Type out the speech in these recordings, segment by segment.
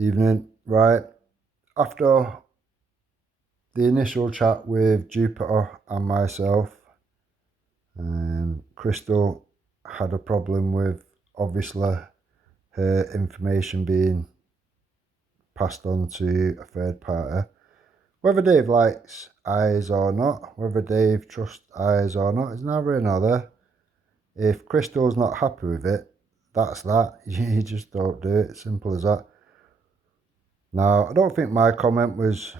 Evening. Right. After the initial chat with Jupiter and myself, Crystal had a problem with obviously her information being passed on to a third party. Whether Dave likes eyes or not, whether Dave trusts eyes or not, is neither here nor there. If Crystal's not happy with it, that's that. You just don't do it. Simple as that. Now, I don't think my comment was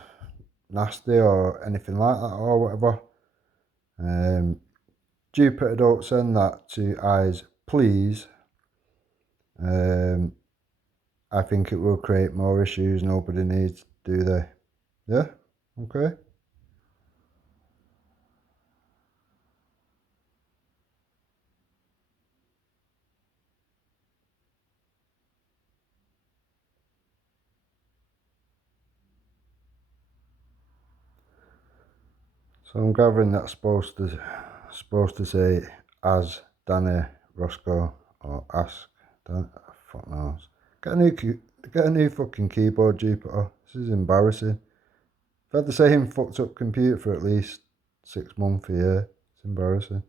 nasty or anything like that or whatever. Jupiter, don't send that to eyes, please. I think it will create more issues nobody needs, do they? Yeah? Okay. So I'm gathering that's supposed to say as Danny Roscoe or ask Dan. Fuck knows. Get a new fucking keyboard, Jupiter. This is embarrassing. I've had the same fucked up computer for at least 6 months a year. It's embarrassing.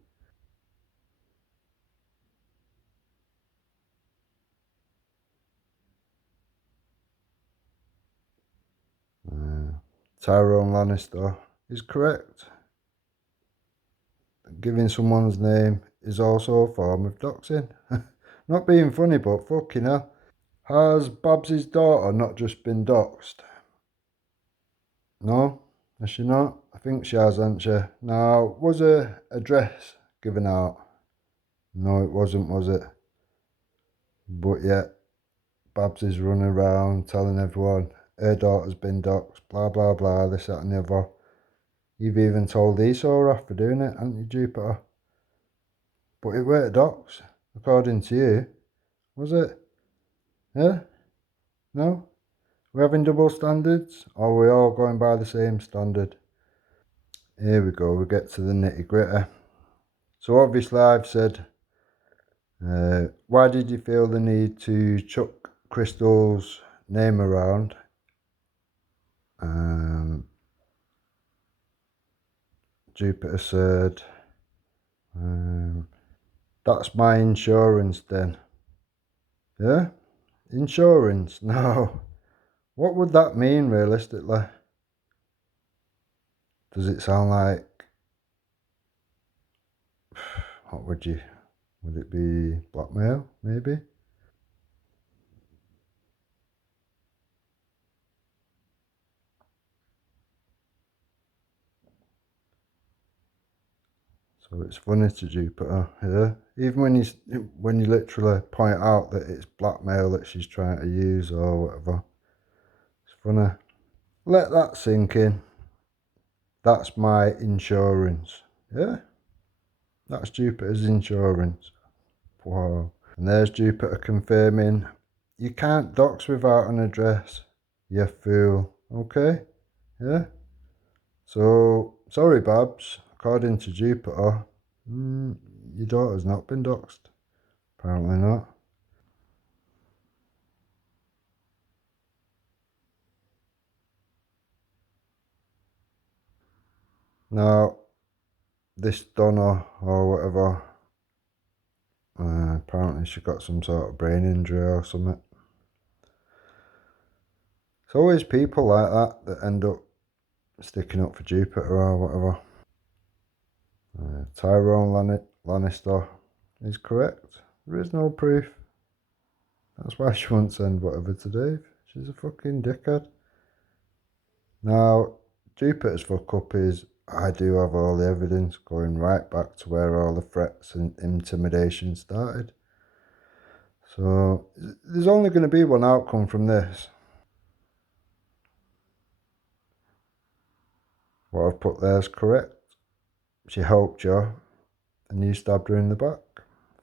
Tyrone Lannister is correct. Giving someone's name is also a form of doxing. Not being funny, but fucking hell. Has Babs's daughter not just been doxed? No? Has she not? I think she has, hasn't she? Now, was her address given out? No, it wasn't, was it? But yet, Babs is running around telling everyone her daughter's been doxed, blah, blah, blah, this, that, and the other. You've even told Esau off for doing it, haven't you, Jupiter? But it weren't doxed, according to you, was it? Yeah? No? We're having double standards? Or are we all going by the same standard? Here we go, we get to the nitty gritty. So obviously I've said, why did you feel the need to chuck Crystal's name around? Jupiter said, that's my insurance then. Yeah? Insurance? No. What would that mean realistically? Does it sound like, what would it be blackmail maybe? So it's funny to Jupiter, yeah? Even when you literally point out that it's blackmail that she's trying to use or whatever. It's funny. Let that sink in. That's my insurance. Yeah? That's Jupiter's insurance. Wow. And there's Jupiter confirming you can't dox without an address, you fool. Okay? Yeah? So, sorry, Babs. According to Jupiter, your daughter's not been doxed. Apparently not. Now, this Donna or whatever, apparently she got some sort of brain injury or something. It's always people like that end up sticking up for Jupiter or whatever. Tyrone Lannister is correct. There is no proof. That's why she won't send whatever to Dave. She's a fucking dickhead. Now, Jupiter's fuck up is I do have all the evidence going right back to where all the threats and intimidation started. So, there's only going to be one outcome from this. What I've put there is correct. She helped you, and you stabbed her in the back.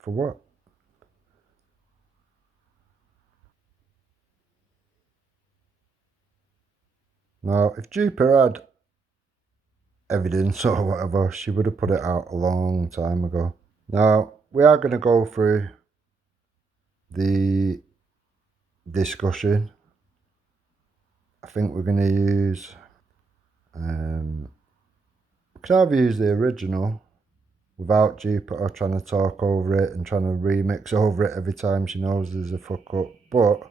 For what? Now, if Jupiter had evidence or whatever, she would have put it out a long time ago. Now, we are going to go through the discussion I think we're going to use, we could either use the original without Jupiter trying to talk over it and trying to remix over it every time she knows there's a fuck up. But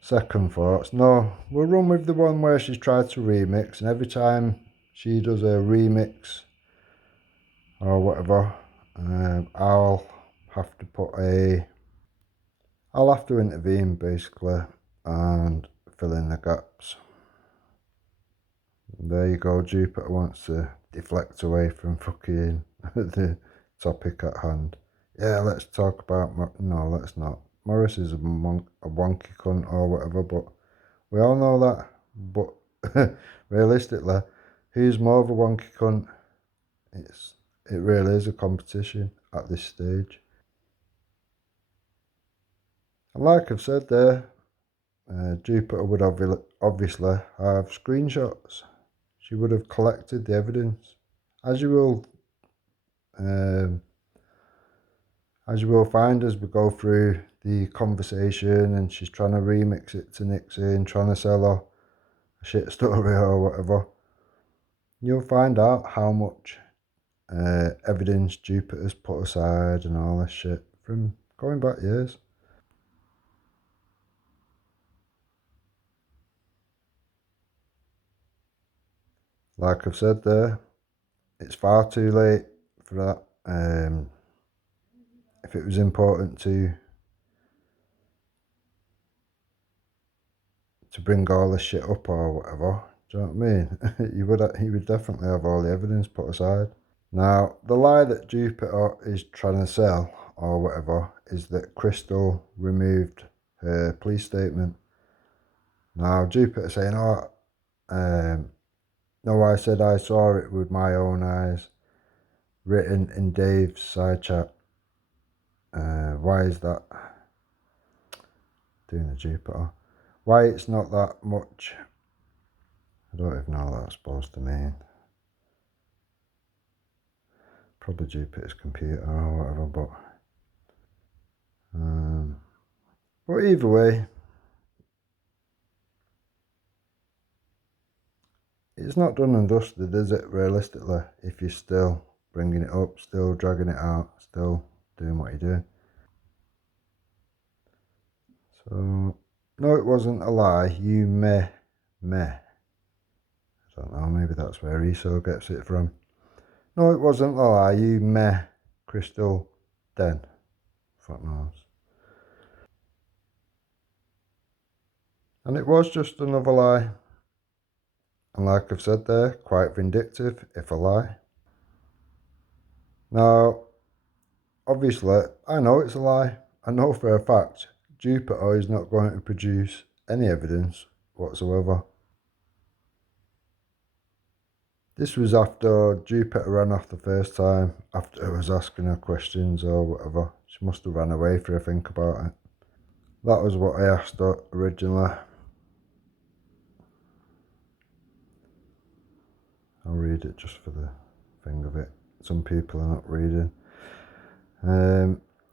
second thoughts, no, we'll run with the one where she's tried to remix, and every time she does a remix or whatever, I'll have to I'll have to intervene basically and fill in the gaps. There you go, Jupiter wants to deflect away from fucking the topic at hand. Yeah, let's talk about, no, let's not. Morris is a wonky cunt or whatever, but we all know that. But realistically, who's more of a wonky cunt? It really is a competition at this stage. And like I've said there, Jupiter would obviously have screenshots. She would have collected the evidence, as you will, um, as you will find as we go through the conversation, and she's trying to remix it to Nixon, trying to sell her a shit story or whatever. You'll find out how much evidence Jupiter's put aside and all this shit from going back years. Like I've said there, it's far too late for that. If it was important to bring all this shit up or whatever, do you know what I mean? He would definitely have all the evidence put aside. Now, the lie that Jupiter is trying to sell or whatever is that Crystal removed her police statement. Now, Jupiter saying, "Oh, no, I said I saw it with my own eyes," written in Dave's side chat. Why is that? Doing the Jupiter. Why it's not that much? I don't even know what that's supposed to mean. Probably Jupiter's computer or whatever, but either way, it's not done and dusted, is it, realistically, if you're still bringing it up, still dragging it out, still doing what you're doing. So, no, it wasn't a lie. You meh. I don't know, maybe that's where ESO gets it from. No, it wasn't a lie. You meh, Crystal Den. Fuck knows. And it was just another lie. And like I've said there, quite vindictive, if a lie. Now, obviously, I know it's a lie. I know for a fact Jupiter is not going to produce any evidence whatsoever. This was after Jupiter ran off the first time, after I was asking her questions or whatever. She must have ran away for a think about it. That was what I asked her originally. I'll read it just for the thing of it. Some people are not reading.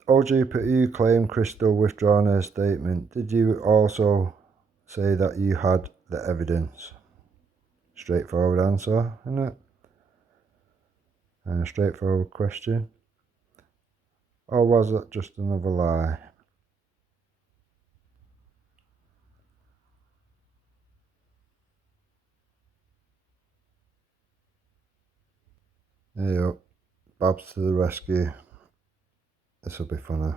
Oh Jupiter, you claim Crystal withdrawn her statement. Did you also say that you had the evidence? Straightforward answer, isn't it? Straightforward question. Or was that just another lie? There you go. Babs to the rescue. This will be funny.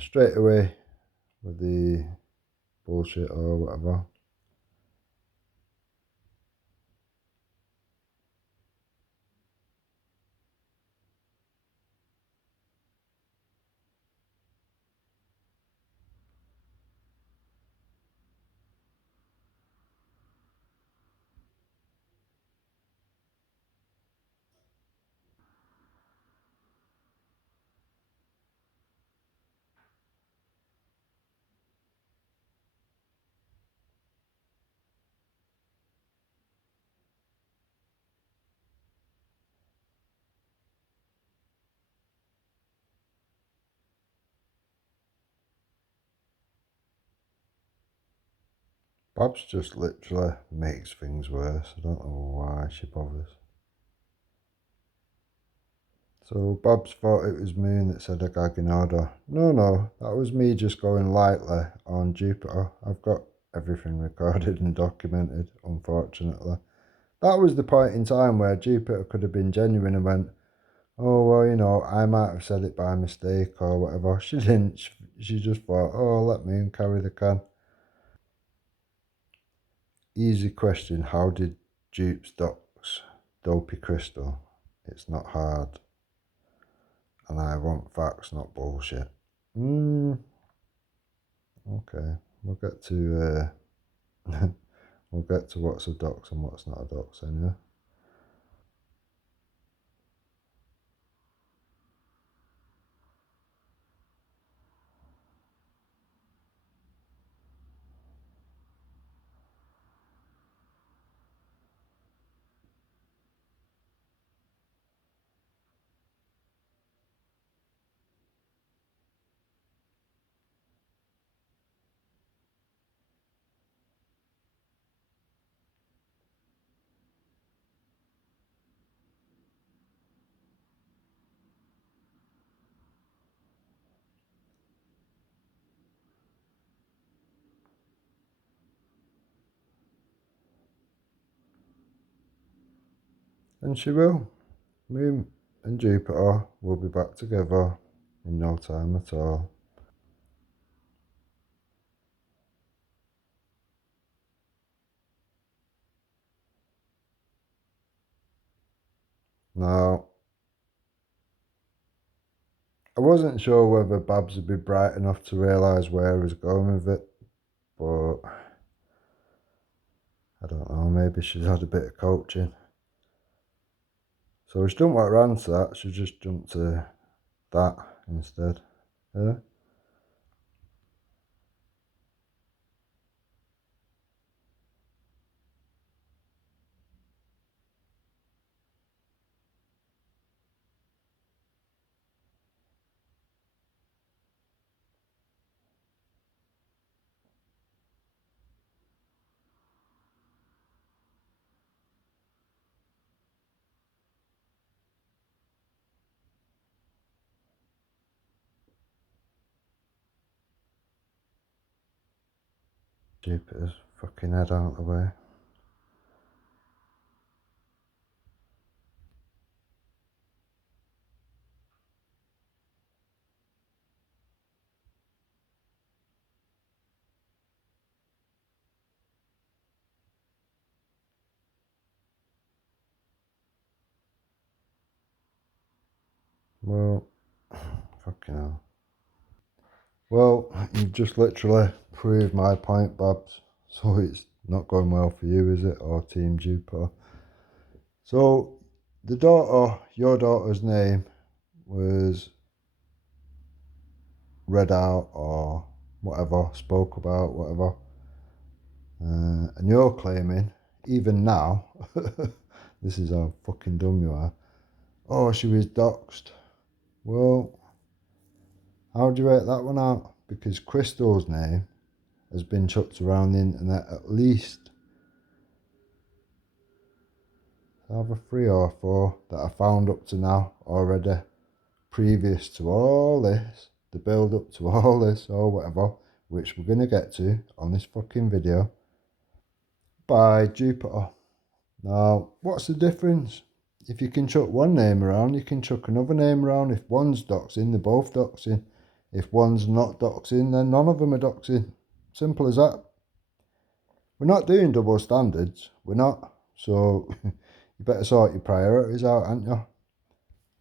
Straight away with the bullshit or whatever. Babs just literally makes things worse. I don't know why she bothers. So Babs thought it was Moon that said a gagging order. No, that was me just going lightly on Jupiter. I've got everything recorded and documented, unfortunately. That was the point in time where Jupiter could have been genuine and went, oh, well, you know, I might have said it by mistake or whatever. She didn't. She just thought, oh, let me carry the can. Easy question. How did Jupes dox Dopey Crystal? It's not hard. And I want facts, not bullshit. Okay. We'll get to we'll get to what's a dox and what's not a dox then, yeah? And she will. Me and Jupiter will be back together in no time at all. Now, I wasn't sure whether Babs would be bright enough to realise where I was going with it, but I don't know, maybe she's had a bit of coaching. So she don't want to answer that, she just jumped to that instead. Yeah? Jupiter's fucking head out of the way. Well, fucking hell. Well, you've just literally proved my point, Babs. So it's not going well for you, is it? Or Team Jupiter? So, your daughter's name was read out or whatever, spoke about, whatever. And you're claiming, even now, this is how fucking dumb you are. Oh, she was doxed. Well, how do you rate that one out? Because Crystal's name has been chucked around the internet at least either 3 or 4 that I found up to now already, previous to all this, the build up to all this or whatever, which we're going to get to on this fucking video, by Jupiter. Now, what's the difference? If you can chuck one name around, you can chuck another name around. If one's doxing, they're both doxing. If one's not doxing, then none of them are doxing. Simple as that. We're not doing double standards. We're not. So you better sort your priorities out, aren't you?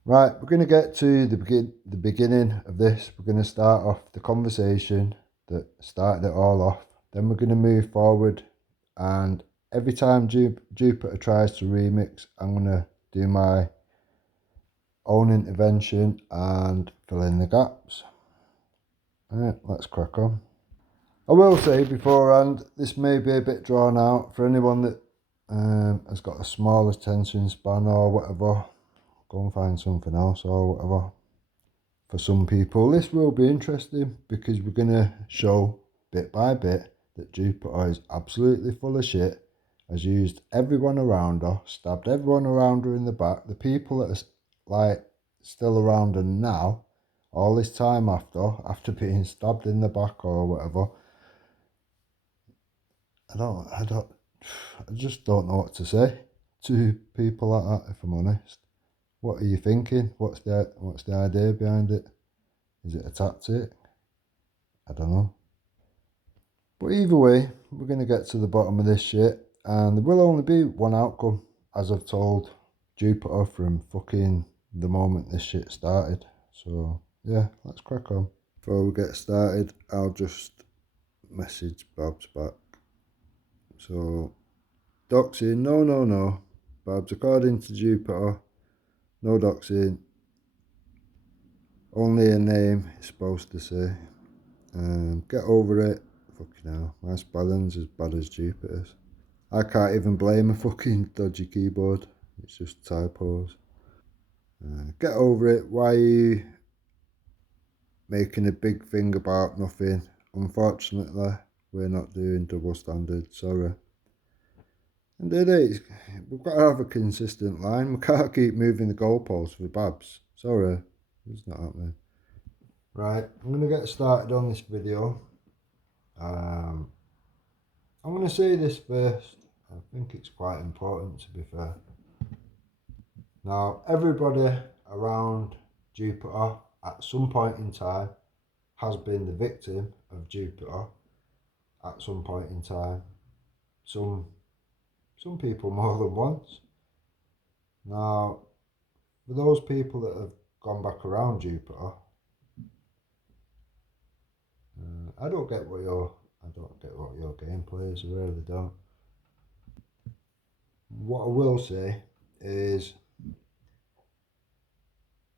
Right, we're going to get to the beginning of this. We're going to start off the conversation that started it all off. Then we're going to move forward, and every time Jupiter tries to remix, I'm going to do my own intervention and fill in the gaps. Alright, let's crack on. I will say beforehand, this may be a bit drawn out for anyone that has got a small attention span or whatever. Go and find something else or whatever. For some people, this will be interesting because we're going to show bit by bit that Jupiter is absolutely full of shit, has used everyone around her, stabbed everyone around her in the back. The people that are like still around her now, all this time after being stabbed in the back or whatever. I just don't know what to say to people like that, if I'm honest. What are you thinking? What's the idea behind it? Is it a tactic? I don't know. But either way, we're going to get to the bottom of this shit, and there will only be one outcome, as I've told Jupiter from fucking the moment this shit started. So, yeah, let's crack on. Before we get started, I'll just message Babs back. So, doxing, no. Babs, according to Jupiter, no doxing. Only a name is supposed to say. Get over it. Fucking hell, my spelling's as bad as Jupiter's. I can't even blame a fucking dodgy keyboard. It's just typos. Get over it. Why are you making a big thing about nothing? Unfortunately, we're not doing double standard. Sorry. And we've got to have a consistent line. We can't keep moving the goalposts for Babs. Sorry, it's not happening. Right, I'm going to get started on this video. I'm going to say this first. I think it's quite important, to be fair. Now, everybody around Jupiter at some point in time has been the victim of Jupiter at some point in time. Some people more than once. Now, for those people that have gone back around Jupiter, I don't get what your gameplay is. I really don't. What I will say is,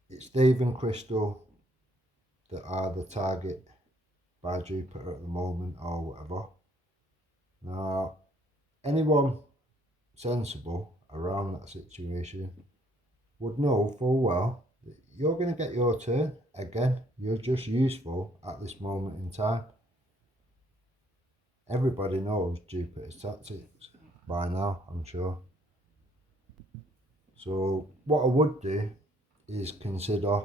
it's Dave and Crystal that are the target by Jupiter at the moment, or whatever. Now, anyone sensible around that situation would know full well that you're going to get your turn again. You're just useful at this moment in time. Everybody knows Jupiter's tactics by now, I'm sure. So what I would do is consider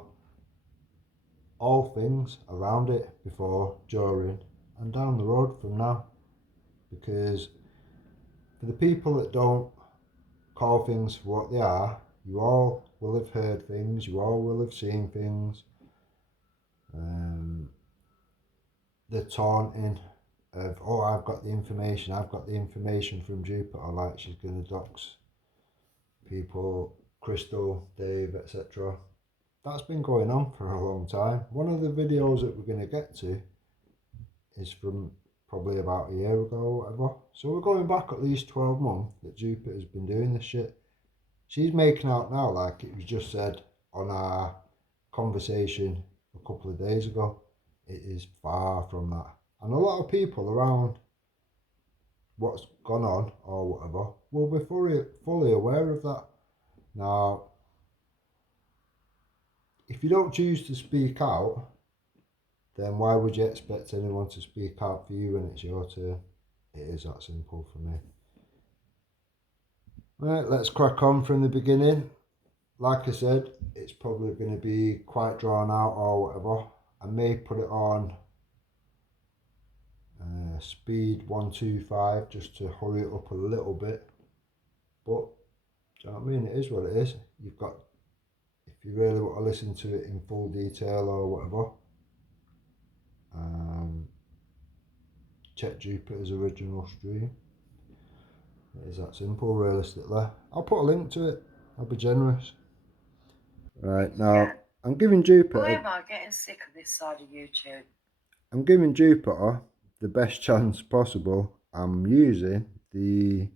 all things around it before, during, and down the road from now. Because for the people that don't call things for what they are, you all will have heard things, you all will have seen things. The taunting of, oh, I've got the information from Jupiter, like she's going to dox people, Crystal, Dave, etc. That's been going on for a long time. One of the videos that we're going to get to is from probably about a year ago or whatever. So we're going back at least 12 months that Jupiter's been doing this shit. She's making out now like it was just said on our conversation a couple of days ago. It is far from that. And a lot of people around what's gone on or whatever will be fully aware of that. Now, if you don't choose to speak out, then why would you expect anyone to speak out for you when it's your turn? It is that simple for me. Right, let's crack on from the beginning. Like I said, it's probably going to be quite drawn out or whatever. I may put it on speed 125 just to hurry it up a little bit. But, do you know what I mean? It is what it is. You've got, if you really want to listen to it in full detail or whatever, check Jupiter's original stream. It is that simple, realistically. I'll put a link to it. I'll be generous. Right, now, I'm giving Jupiter... Why am I getting sick of this side of YouTube? I'm giving Jupiter the best chance possible. I'm using the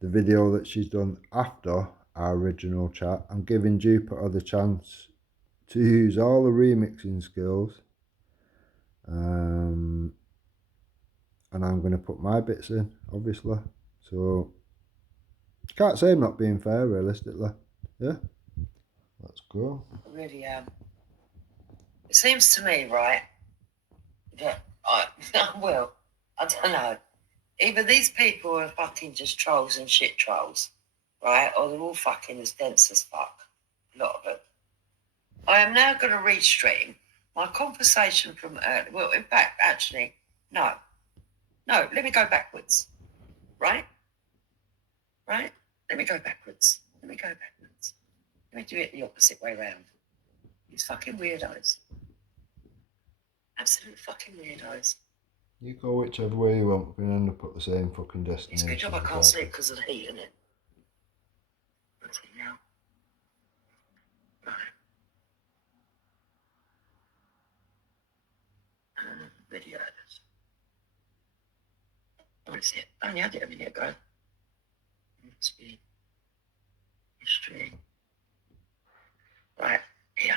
video that she's done after our original chat. I'm giving Jupiter the chance to use all the remixing skills. And I'm going to put my bits in, obviously. So, can't say I'm not being fair, realistically. Yeah? Let's go. I really am. It seems to me, right, that I will. I don't know. Either these people are fucking just trolls and shit trolls, right? Or they're all fucking as dense as fuck. A lot of them. I am now going to restream my conversation from earlier. Well, in fact, actually, no. No, let me go backwards. Right? Right? Let me go backwards. Let me do it the opposite way round. These fucking weirdos. Absolute fucking weirdos. You go whichever way you want, we're going to end up at the same fucking It's destination. a good job I can't sleep because of the heat, isn't it? What's it now? Right. Videos. What is it? I only had it a minute ago. Must be history. Right, here.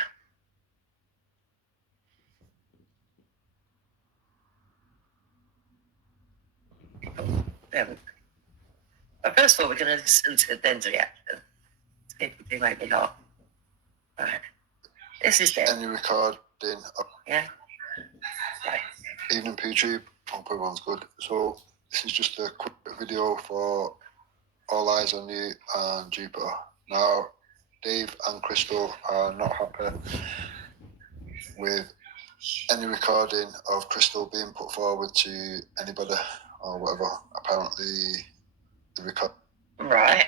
There we go. But first of all, we're going to listen to Den's reaction. People do make me laugh. Right. This is Den. Any recording of Yeah? Right. Evening PTube. Hope everyone's good. So this is just a quick video for All Eyes on You and Jupiter. Now, Dave and Crystal are not happy with any recording of Crystal being put forward to anybody or whatever. Apparently, the record. Right.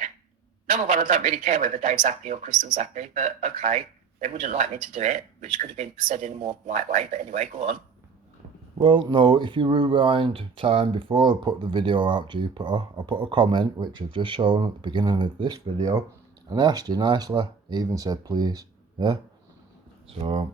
Number one, I don't really care whether Dave's happy or Crystal's happy, but okay. They wouldn't like me to do it, which could have been said in a more polite way, but anyway, go on. Well, no, if you rewind time before I put the video out, Jupiter, I put a comment, which I've just shown at the beginning of this video, and I asked you nicely. I even said please, yeah? So,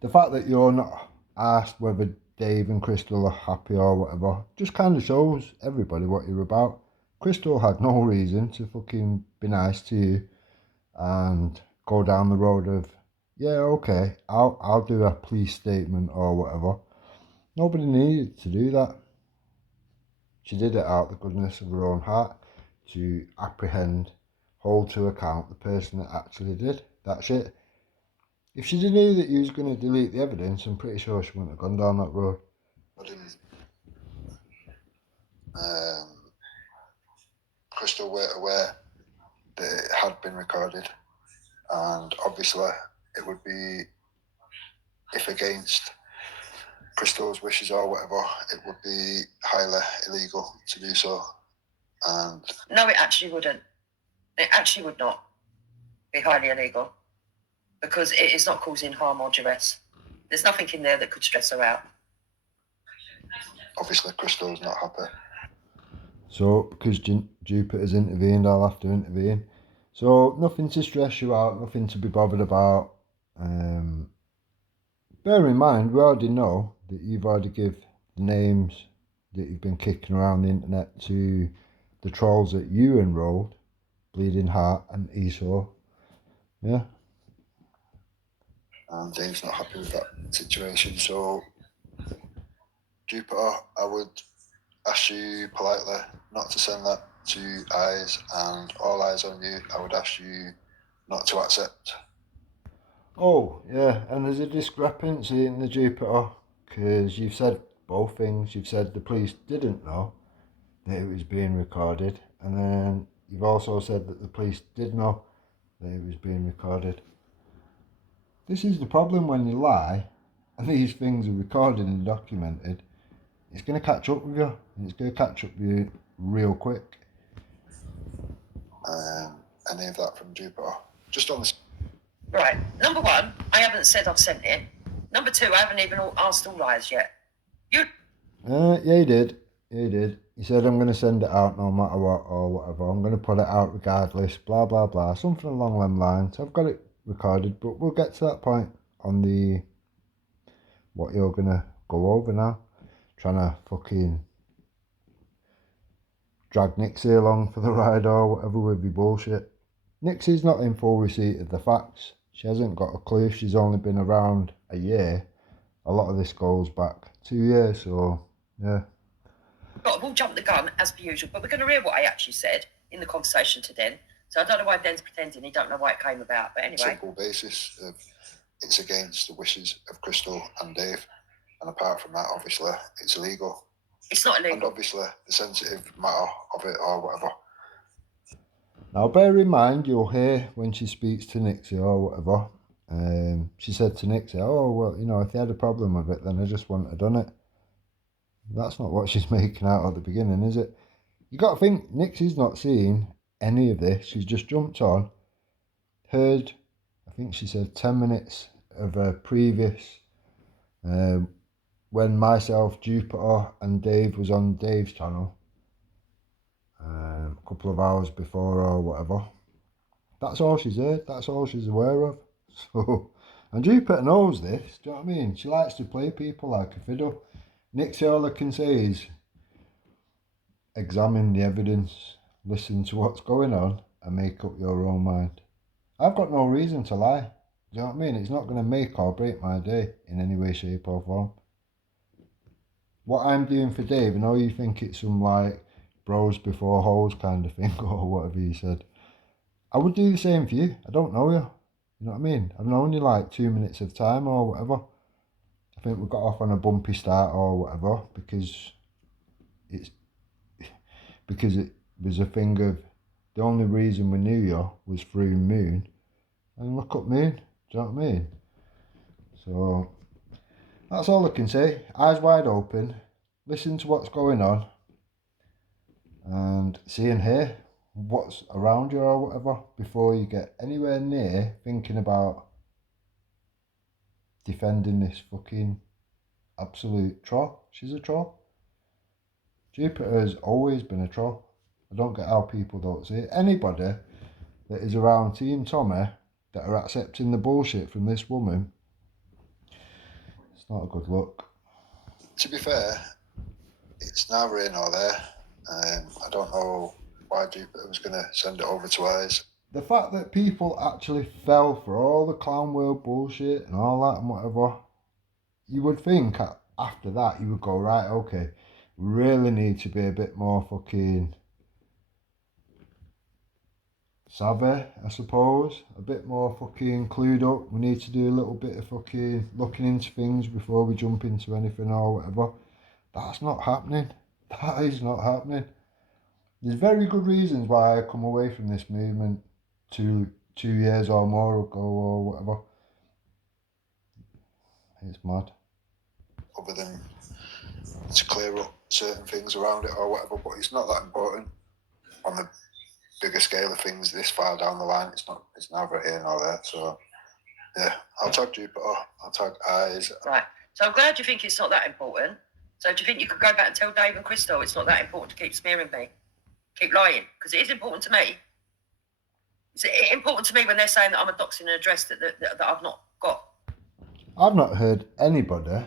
the fact that you're not asked whether Dave and Crystal are happy or whatever, just kind of shows everybody what you're about. Crystal had no reason to fucking be nice to you and go down the road of, yeah, okay, I'll do a police statement or whatever. Nobody needed to do that. She did it out of the goodness of her own heart to apprehend, hold to account the person that actually did that shit. If she knew that you was going to delete the evidence, I'm pretty sure she wouldn't have gone down that road. Crystal were aware that it had been recorded, and obviously it would be, if against Crystal's wishes or whatever, it would be highly illegal to do so. And no, it actually wouldn't. It actually would not be highly illegal because it is not causing harm or duress. There's nothing in there that could stress her out. obviously Crystal's not happy. So, because Jupiter's intervened, I'll have to intervene. So, nothing to stress you out, nothing to be bothered about. Bear in mind, we already know that you've already given the names that you've been kicking around the internet to the trolls that you enrolled, Bleeding Heart and Esau. Yeah? And Dave's not happy with that situation. So, Jupiter, I would ask you politely not to send that to Eyes, and All Eyes on You, I would ask you not to accept. Oh, yeah, and there's a discrepancy in the Jupiter, because you've said both things. You've said the police didn't know that it was being recorded, and then you've also said that the police did know that it was being recorded. This is the problem when you lie, and these things are recorded and documented. It's going to catch up with you, and it's going to catch up with you real quick. Any of that from Jupiter? Just on this. Right. Number one, I haven't said I've sent it. Number two, I haven't even asked All Eyes yet. Yeah, he did. He did. He said, I'm going to send it out no matter what or whatever. I'm going to put it out regardless, blah, blah, blah. Something along them lines. I've got it recorded, but we'll get to that point on the what you're going to go over now. Trying to fucking drag Nixie along for the ride or whatever with your bullshit. Nixie's not in full receipt of the facts. She hasn't got a clue. She's only been around a year. A lot of this goes back 2 years, so yeah. But we'll jump the gun as per usual. But we're going to read what I actually said in the conversation to Den. So I don't know why Den's pretending he don't know why it came about. But anyway. Simple basis of it's against the wishes of Crystal and Dave. And apart from that, obviously, it's illegal. It's not And illegal. obviously, the sensitive matter of it or whatever. Now, bear in mind, you'll hear when she speaks to Nixie or whatever, she said to Nixie, oh, well, you know, if they had a problem with it, then I just wouldn't have done it. That's not what she's making out at the beginning, is it? You got to think, Nixie's not seeing any of this. She's just jumped on, heard, I think she said 10 minutes of a previous, when myself, Jupiter and Dave was on Dave's channel, a couple of hours before or whatever. That's all she's heard. That's all she's aware of. So, and Jupiter knows this. Do you know what I mean? She likes to play people like a fiddle. Nixie, all I can say is examine the evidence, listen to what's going on, and make up your own mind. I've got no reason to lie. Do you know what I mean? It's not going to make or break my day in any way, shape, or form. What I'm doing for Dave, I know you think it's some like bros before hoes kind of thing or whatever you said. I would do the same for you. I don't know you. You know what I mean? I've known you like 2 minutes of time or whatever. I think we got off on a bumpy start or whatever because it was a thing of the only reason we knew you was through Moon. And look up Moon. Do you know what I mean? So that's all I can say. Eyes wide open. Listen to what's going on. And see and hear what's around you or whatever before you get anywhere near thinking about defending this fucking absolute troll. She's a troll. Jupiter has always been a troll. I don't get how people don't see it. Anybody that is around Team Tommy that are accepting the bullshit from this woman, it's not a good look. To be fair, it's neither here nor there. I don't know why Jupiter was going to send it over to us. The fact that people actually fell for all the clown world bullshit and all that and whatever, you would think after that you would go, right, okay, we really need to be a bit more fucking savvy, I suppose. A bit more fucking clued up. We need to do a little bit of fucking looking into things before we jump into anything or whatever. That's not happening. That is not happening. There's very good reasons why I come away from this movement 2 years or more ago or whatever. It's mad. Other than to clear up certain things around it or whatever, but it's not that important on the bigger scale of things this far down the line. It's neither here nor there. So yeah, I'll tag Jupiter, I'll tag Eyes. Right. So I'm glad you think it's not that important. So do you think you could go back and tell Dave and Crystal it's not that important to keep smearing me? Keep lying? Because it is important to me. Is it important to me when they're saying that I'm a doxing an address that I've not got? I've not heard anybody,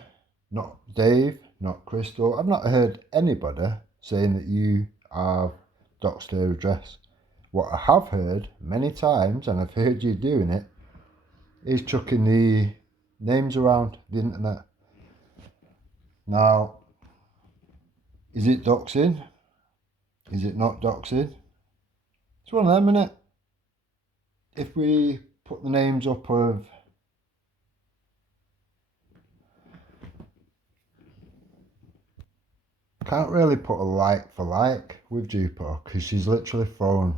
not Dave, not Crystal, I've not heard anybody saying that you have doxed her address. What I have heard many times, and I've heard you doing it, is chucking the names around the internet. Now, is it doxing? Is it not doxing? It's one of them, innit? If we put the names up of can't really put a like for like with Jupiter because she's literally thrown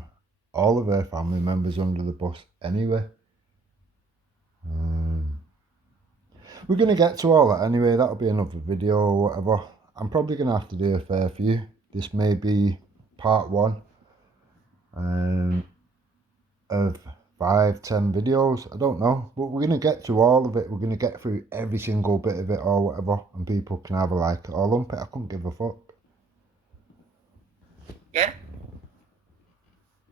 all of her family members under the bus anyway. We're going to get to all that anyway. That'll be another video or whatever. I'm probably going to have to do a fair few. This may be part 1 of 5-10 videos. I don't know. But we're going to get to all of it. We're going to get through every single bit of it or whatever. And people can have a like it or lump it. I couldn't give a fuck. Yeah?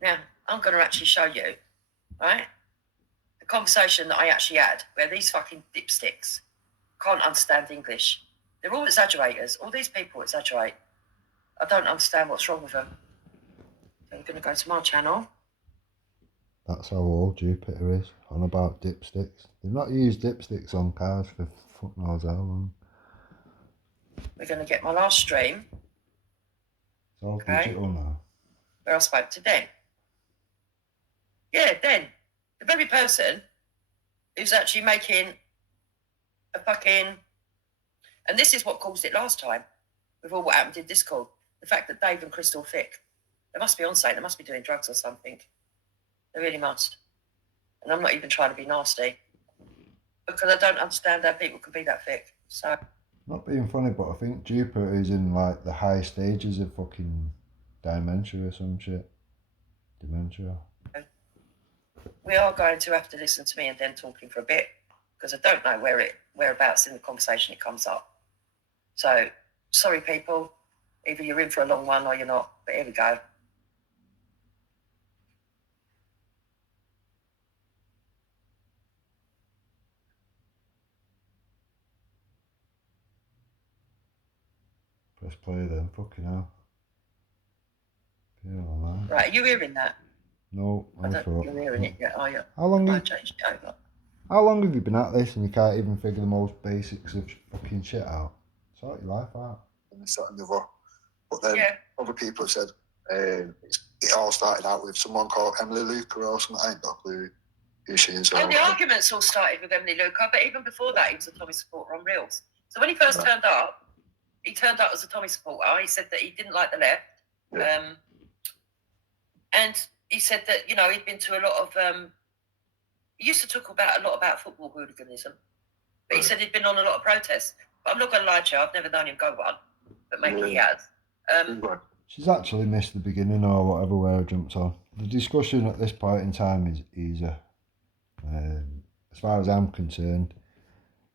Now, I'm going to actually show you, right? The conversation that I actually had where these fucking dipsticks can't understand English. They're all exaggerators. All these people exaggerate. I don't understand what's wrong with them. So I'm going to go to my channel. That's how old Jupiter is, on about dipsticks. They've not used dipsticks on cars for fuck knows how long. We're going to get my last stream. It's all digital now. Where I spoke to Den. Yeah, Den. The very person who's actually making a fucking And this is what caused it last time, with all what happened in Discord. The fact that Dave and Crystal thick. They must be on site. They must be doing drugs or something. They really must. And I'm not even trying to be nasty, because I don't understand how people can be that thick. So, Not being funny, but I think Jupiter is in like the high stages of fucking dementia or some shit. Dementia. we are going to have to listen to me and then talking for a bit, because I don't know whereabouts in the conversation it comes up. So, sorry, people. Either you're in for a long one or you're not. But here we go. Press play then. Fucking hell. Yeah, man. Right, are you hearing that? No, I I don't thought. think you're hearing it yet, are you? How long? I changed it over. How long have you been at this and you can't even figure the most basics of fucking shit out? Sort your life out. And this, that, and the other. But then Yeah. other people have said it all started out with someone called Emily Luca or something. I ain't got a clue who she is. Oh, the arguments all started with Emily Luca, but even before that, he was a Tommy supporter on Reels. So when he first turned up, he turned up as a Tommy supporter. He said that he didn't like the left. Yeah. And he said that, you know, he'd been to a lot of... he used to talk a lot about football hooliganism. But he said he'd been on a lot of protests. But I'm not going to lie to you, I've never known him go one. But maybe he has. She's actually missed the beginning or whatever where I jumped on. The discussion at this point in time is easier. As far as I'm concerned,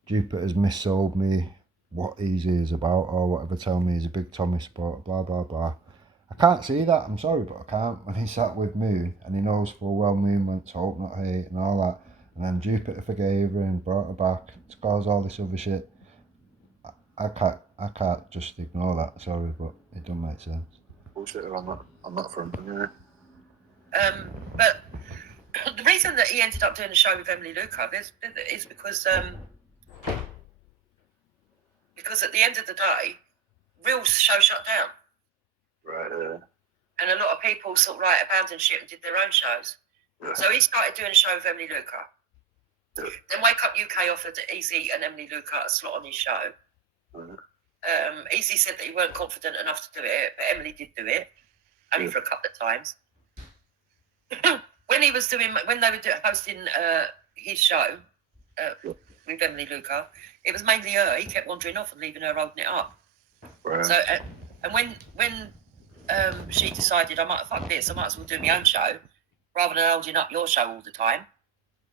Jupiter's missold me what Easy is about or whatever, tell me he's a big Tommy supporter, blah, blah, blah. I can't see that, I'm sorry, but I can't. When he sat with Moon and he knows full well Moon went to Hope Not Hate and all that, and then Jupiter forgave her and brought her back to cause all this other shit. I can't just ignore that, sorry, but it don't make sense. Bullshit on that front, anyway. But the reason that he ended up doing a show with Emily Luca is because at the end of the day, Reel's show shut down. Right. And a lot of people sort of abandoned shit and did their own shows. Yeah. So he started doing a show with Emily Luca. Yeah. Then Wake Up UK offered Easy and Emily Luca a slot on his show. Easy said that he weren't confident enough to do it, but Emily did do it, only for a couple of times. when they were hosting his show with Emily Luca, it was mainly her. He kept wandering off and leaving her holding it up. Right. So, and when she decided, fuck this, I might as well do my own show rather than holding up your show all the time.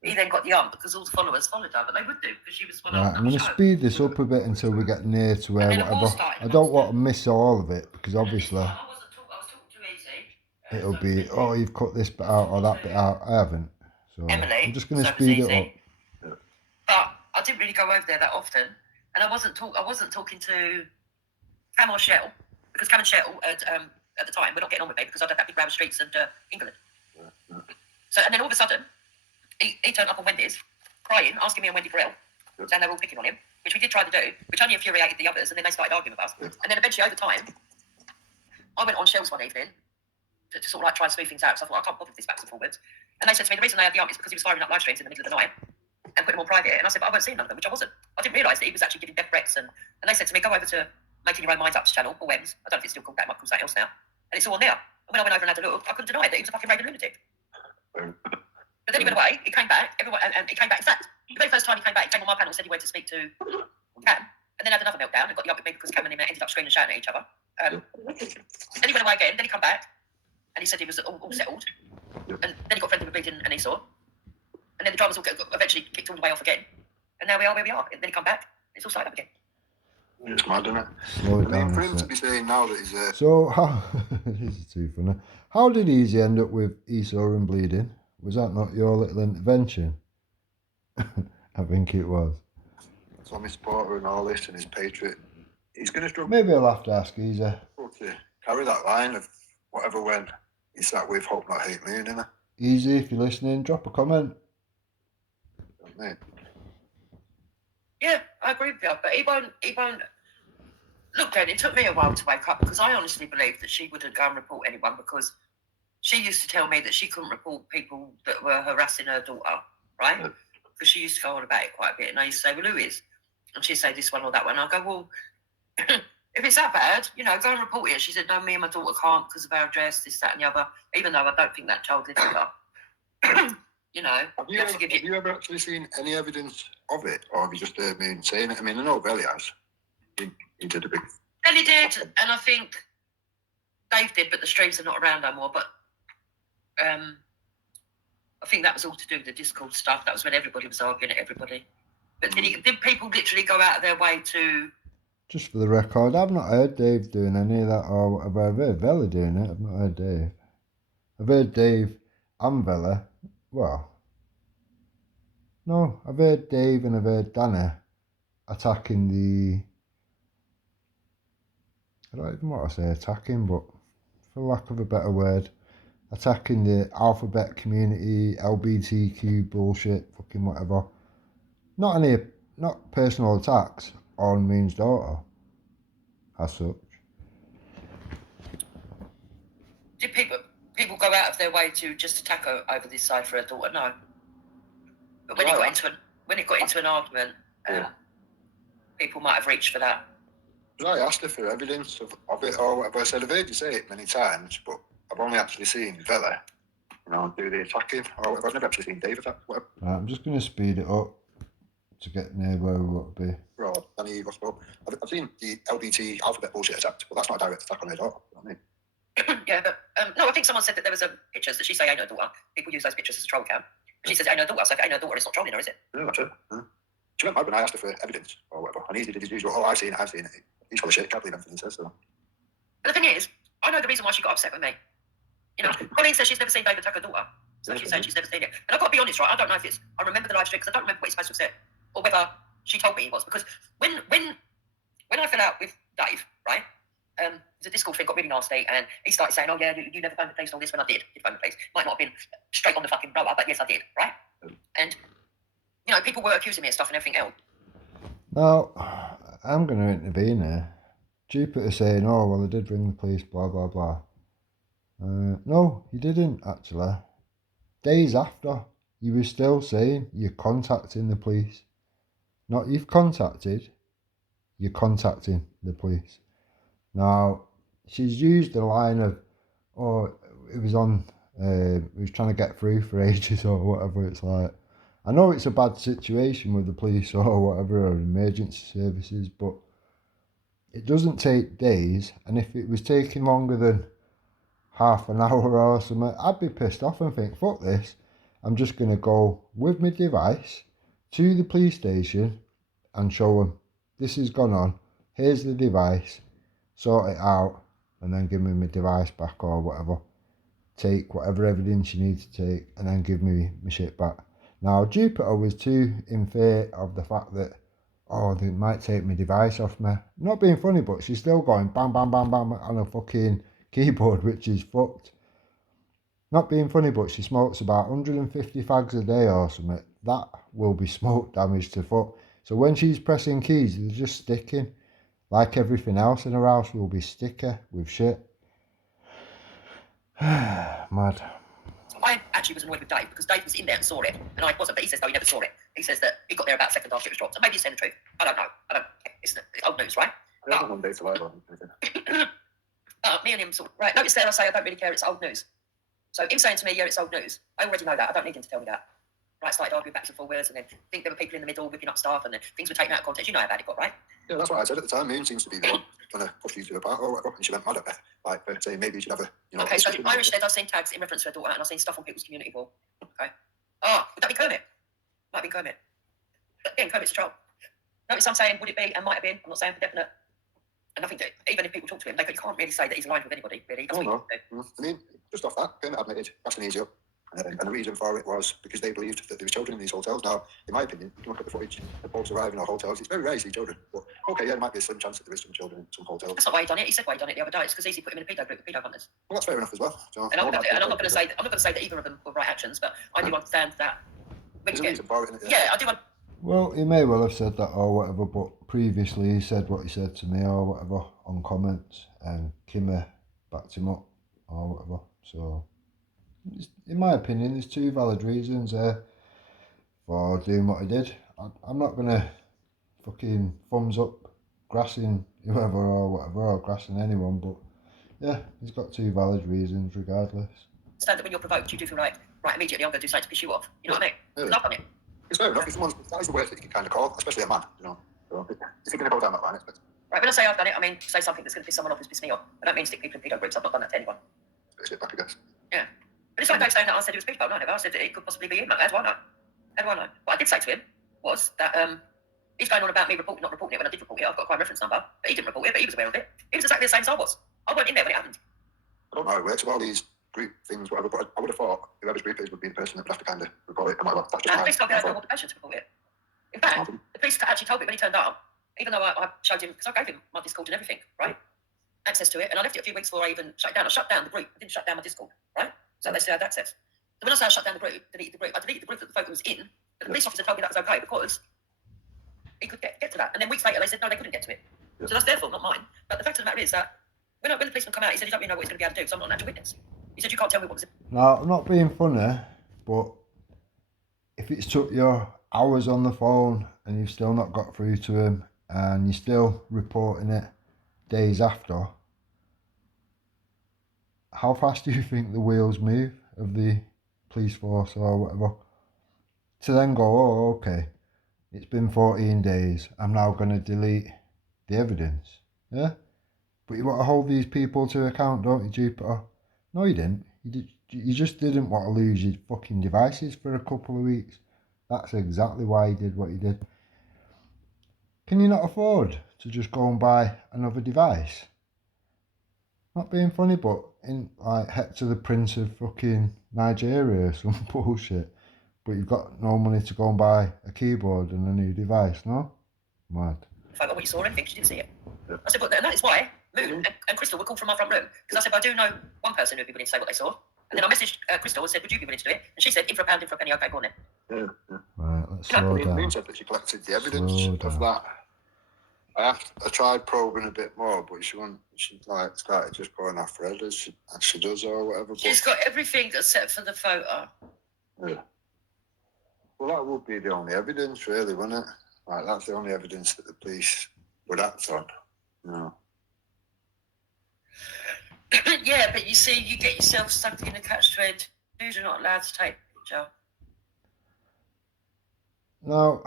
He then got the ump because all the followers followed her, but they would do because she was one Right, of I'm going to speed this up a bit until we get near to where whatever. I don't want to miss all of it because obviously I was talking too easy. it'll be, oh, you've cut this bit out or that bit out. I haven't. So Emily, I'm just going to so speed it easy. up. But I didn't really go over there that often, and I wasn't talking to Cam or Shell because Cam and Shell at the time were not getting on with me because I'd had that big round of streets and England. So and then all of a sudden, he turned up on Wendy's, crying, asking me and Wendy for help, saying they were all picking on him, which we did try to do, which only infuriated the others, and then they started arguing with us. And then eventually, over time, I went on Shell's one evening to sort of try and smooth things out. So I thought, I can't bother with this backwards and forwards. And they said to me, the reason they had the ump is because he was firing up live streams in the middle of the night and putting them on private. And I said, but I weren't seeing none of them, which I wasn't. I didn't realise that he was actually giving death threats. And they said to me, go over to Making Your Own Minds Up's channel, or WEMS. I don't know if it's still called that, it might call something else now. And it's all on there. And when I went over and had a look, I couldn't deny that he was a fucking raving lunatic. But then he went away, he came back, and he came back. In fact, the very first time he came back, he came on my panel and said he went to speak to Cam, and then had another meltdown and got the up with me because Cam and him ended up screaming and shouting at each other. Then he went away again, then he come back, and he said he was all settled. And then he got friendly with Bleeding and Esau. And then the dramas all eventually kicked all the way off again. And now we are where we are. And then he come back, it's all started up again. It's mad, isn't it? Slow it I mean, down for a him to sec. be saying now that he's So how this is too funny. How did Easy end up with Esau and Bleeding? Was that not your little intervention? I think it was. Tommy supporter and all this and his patriot, he's going to struggle Maybe I'll have to ask Easy. to carry that line of whatever when he sat with Hope Not Hate Moon, innit? Easy, if you're listening, drop a comment. Mate. Yeah, I agree with you, but he won't. Look, then, it took me a while to wake up because I honestly believed that she wouldn't go and report anyone because she used to tell me that she couldn't report people that were harassing her daughter, right? Because she used to go on about it quite a bit, and I used to say, well, who is? And she'd say this one or that one. I'll go, well, if it's that bad, you know, go and report it. She said, no, me and my daughter can't because of our address, this, that, and the other, even though I don't think that child lives with her. You know, Have you ever actually seen any evidence of it, or have you just heard me saying it? I mean, I know Belly has. He did a big. Ellie did, and I think Dave did, but the streams are not around no more. But I think that was all to do with the Discord stuff. That was when everybody was arguing at everybody. But did people literally go out of their way to... Just for the record, I've not heard Dave doing any of that or whatever. I've heard Vella doing it. I've not heard Dave. I've heard Dave and Vella. Well, no, I've heard Dave and I've heard Dana attacking the... I don't even want to say attacking, but for lack of a better word, attacking the alphabet community, LGBTQ bullshit, fucking whatever. Not personal attacks on Mean's daughter, as such. Did people go out of their way to just attack her over this side for her daughter? No. But when it got into an argument, people might have reached for that. I asked her for evidence of it or whatever. I said, I've heard you say it many times, but I've only actually seen Vella, do the attacking or whatever. I've never actually seen Dave attack, whatever. Right, I'm just going to speed it up to get near where we want to be. Right, I've seen the LGBT alphabet bullshit attacked, but that's not a direct attack on her daughter. You know what I mean? Yeah, but no, I think someone said that there was pictures that she say ain't her daughter. People use those pictures as a troll cam. She says ain't her daughter, so if it ain't her daughter, it's not trolling her, is it? Yeah, that's it. Yeah. She went mad when I asked her for evidence or whatever, and he did his usual, I've seen it. He's full of shit, can't believe anything he says, so. But the thing is, I know the reason why she got upset with me. You know, Colleen says she's never seen David attack her daughter, so she's saying she's never seen it. And I've got to be honest, right, I don't know if I remember the live stream, because I don't remember what he's supposed to have said, or whether she told me he was, because when I fell out with Dave, right, the Discord thing got really nasty, and he started saying, oh yeah, you never phoned the police and all this, when I did phone the police. Might not have been straight on the fucking blower, but yes, I did, right? And, you know, people were accusing me of stuff and everything else. Now, I'm going to intervene here. Jupiter saying, oh, well, I did ring the police, blah, blah, blah. No, you didn't, actually. Days after, you were still saying you're contacting the police. Not you've contacted, you're contacting the police. Now, she's used the line of, oh, it was on, it was trying to get through for ages or whatever. It's like, I know it's a bad situation with the police or whatever, or emergency services, but it doesn't take days. And if it was taking longer than half an hour or something, I'd be pissed off and think, fuck this. I'm just going to go with my device to the police station and show them this has gone on. Here's the device. Sort it out and then give me my device back or whatever. Take whatever evidence you need to take and then give me my shit back. Now, Jupiter was too in fear of the fact that, oh, they might take my device off me. Not being funny, but she's still going bam, bam, bam, bam on a fucking keyboard, which is fucked. Not being funny, but she smokes about 150 fags a day or something. That will be smoke damage to fuck. So when she's pressing keys, they're just sticking. Like everything else in her house will be sticker with shit. Mad. I actually was annoyed with Dave because Dave was in there and saw it, and I wasn't, but he says no, he never saw it. He says that he got there about a second after it was dropped. So maybe he's saying the truth. I don't know. It's old news, right? I don't know survival. Me and him sort of, right, notice there I say I don't really care, it's old news. So him saying to me, yeah, it's old news. I already know that. I don't need him to tell me that. Right, started arguing backwards and forwards, and then think there were people in the middle whipping up stuff, and then things were taken out of context. You know how bad it got, right? Yeah, that's what I said at the time. Moon seems to be the one trying to push you to the part or whatever. And she went mad at me, like saying maybe you should have a, Okay, so Irish said I've seen tags in reference to her daughter, and I've seen stuff on people's community wall. Okay. Oh, would that be Kermit? Might be Kermit. But again, Kermit's a troll. Notice I'm saying would it be and might have been. I'm not saying for definite. And I think that even if people talk to him, you can't really say that he's aligned with anybody, really. That's no. I mean, just off that, Kermit admitted Bastonesia. And the reason for it was because they believed that there was children in these hotels. Now, in my opinion, if you look at the footage, the folks arriving at hotels, it's very rare to see children. But okay, yeah, there might be some chance that there is some children in some hotels. That's not why he done it. He said why he done it the other day. It's because he put him in a pedo group with pedo hunters. Well, that's fair enough as well. So, and I'm not going to say that either of them were right actions, but I do understand that. There's a reason for it, isn't it? Yeah, I do. Well, he may well have said that or whatever, but previously he said what he said to me or whatever on comments, and Kimmer backed him up or whatever. So, in my opinion, there's two valid reasons for doing what he did. I'm not going to fucking thumbs up grassing whoever or whatever, or grassing anyone, but yeah, he's got 2 valid reasons regardless. Understand that when you're provoked, you do feel like, right, immediately I'm going to do something to piss you off. You know what I mean? Yeah. 'Cause I've done it. It's fair enough. That is the worst that you can kind of call, especially a man, you know. So if you're going to go down that line, it's Right, when I say I've done it, I mean say something that's going to piss someone off who's pissed me off. I don't mean stick people in pedo groups. I've not done that to anyone. it back against. Yeah. But it's like Dave saying that I said it was pedo. No, I never. I said that it could possibly be him. How do I know? How do I know? What I did say to him was that he's going on about me not reporting it when I did report it. I've got a crime reference number, but he didn't report it, but he was aware of it. He was exactly the same as I was. I weren't in there when it happened. I don't know how it works with all these group things, whatever, but I would have thought whoever's group is would be the person that would have to kind of report it. That's just The police told me I had no obligation to report it. In fact, the police actually told me when he turned up, even though I showed him, because I gave him my Discord and everything, right? Access to it, and I left it a few weeks before I even shut it down. I shut down the group. I didn't shut down my Discord, right? So they still had access. So when I say I shut down the group, deleted the group, I deleted the group that the photo was in, but the police officer told me that was okay because he could get to that. And then weeks later, they said, no, they couldn't get to it. Yeah. So that's their fault, not mine. But the fact of the matter is that when the policeman come out, he said he don't really know what he's going to be able to do, so I'm not an actual witness. He said, you can't tell me what was it. Now, I'm not being funny, but if it's took you hours on the phone and you've still not got through to him and you're still reporting it days after, how fast do you think the wheels move of the police force or whatever? To then go, oh, okay, it's been 14 days, I'm now going to delete the evidence. Yeah? But you want to hold these people to account, don't you, Jupiter? No, you didn't. You just didn't want to lose your fucking devices for a couple of weeks. That's exactly why you did what you did. Can you not afford to just go and buy another device? Not being funny, but in like Hector the Prince of fucking Nigeria or some bullshit. But you've got no money to go and buy a keyboard and a new device, no? Mad. If I got what you saw or anything, she didn't see it. Yeah. I said, well, and that is why Moon and Crystal were called from my front room. Because I said, I do know one person who'd be willing to say what they saw. And then I messaged Crystal and said, would you be willing to do it? And she said, in for a pound, in for a penny, okay, go on then. Yeah. Right, let's slow down. Moon said that she collected the evidence of that. I tried probing a bit more, but she like started just going off red as she does or whatever. She's got everything except for the photo. Yeah. Well, that would be the only evidence, really, wouldn't it? Like, that's the only evidence that the police would act on. No. Yeah, but you see, you get yourself stuck in a catch-22. You're not allowed to take a picture. Now,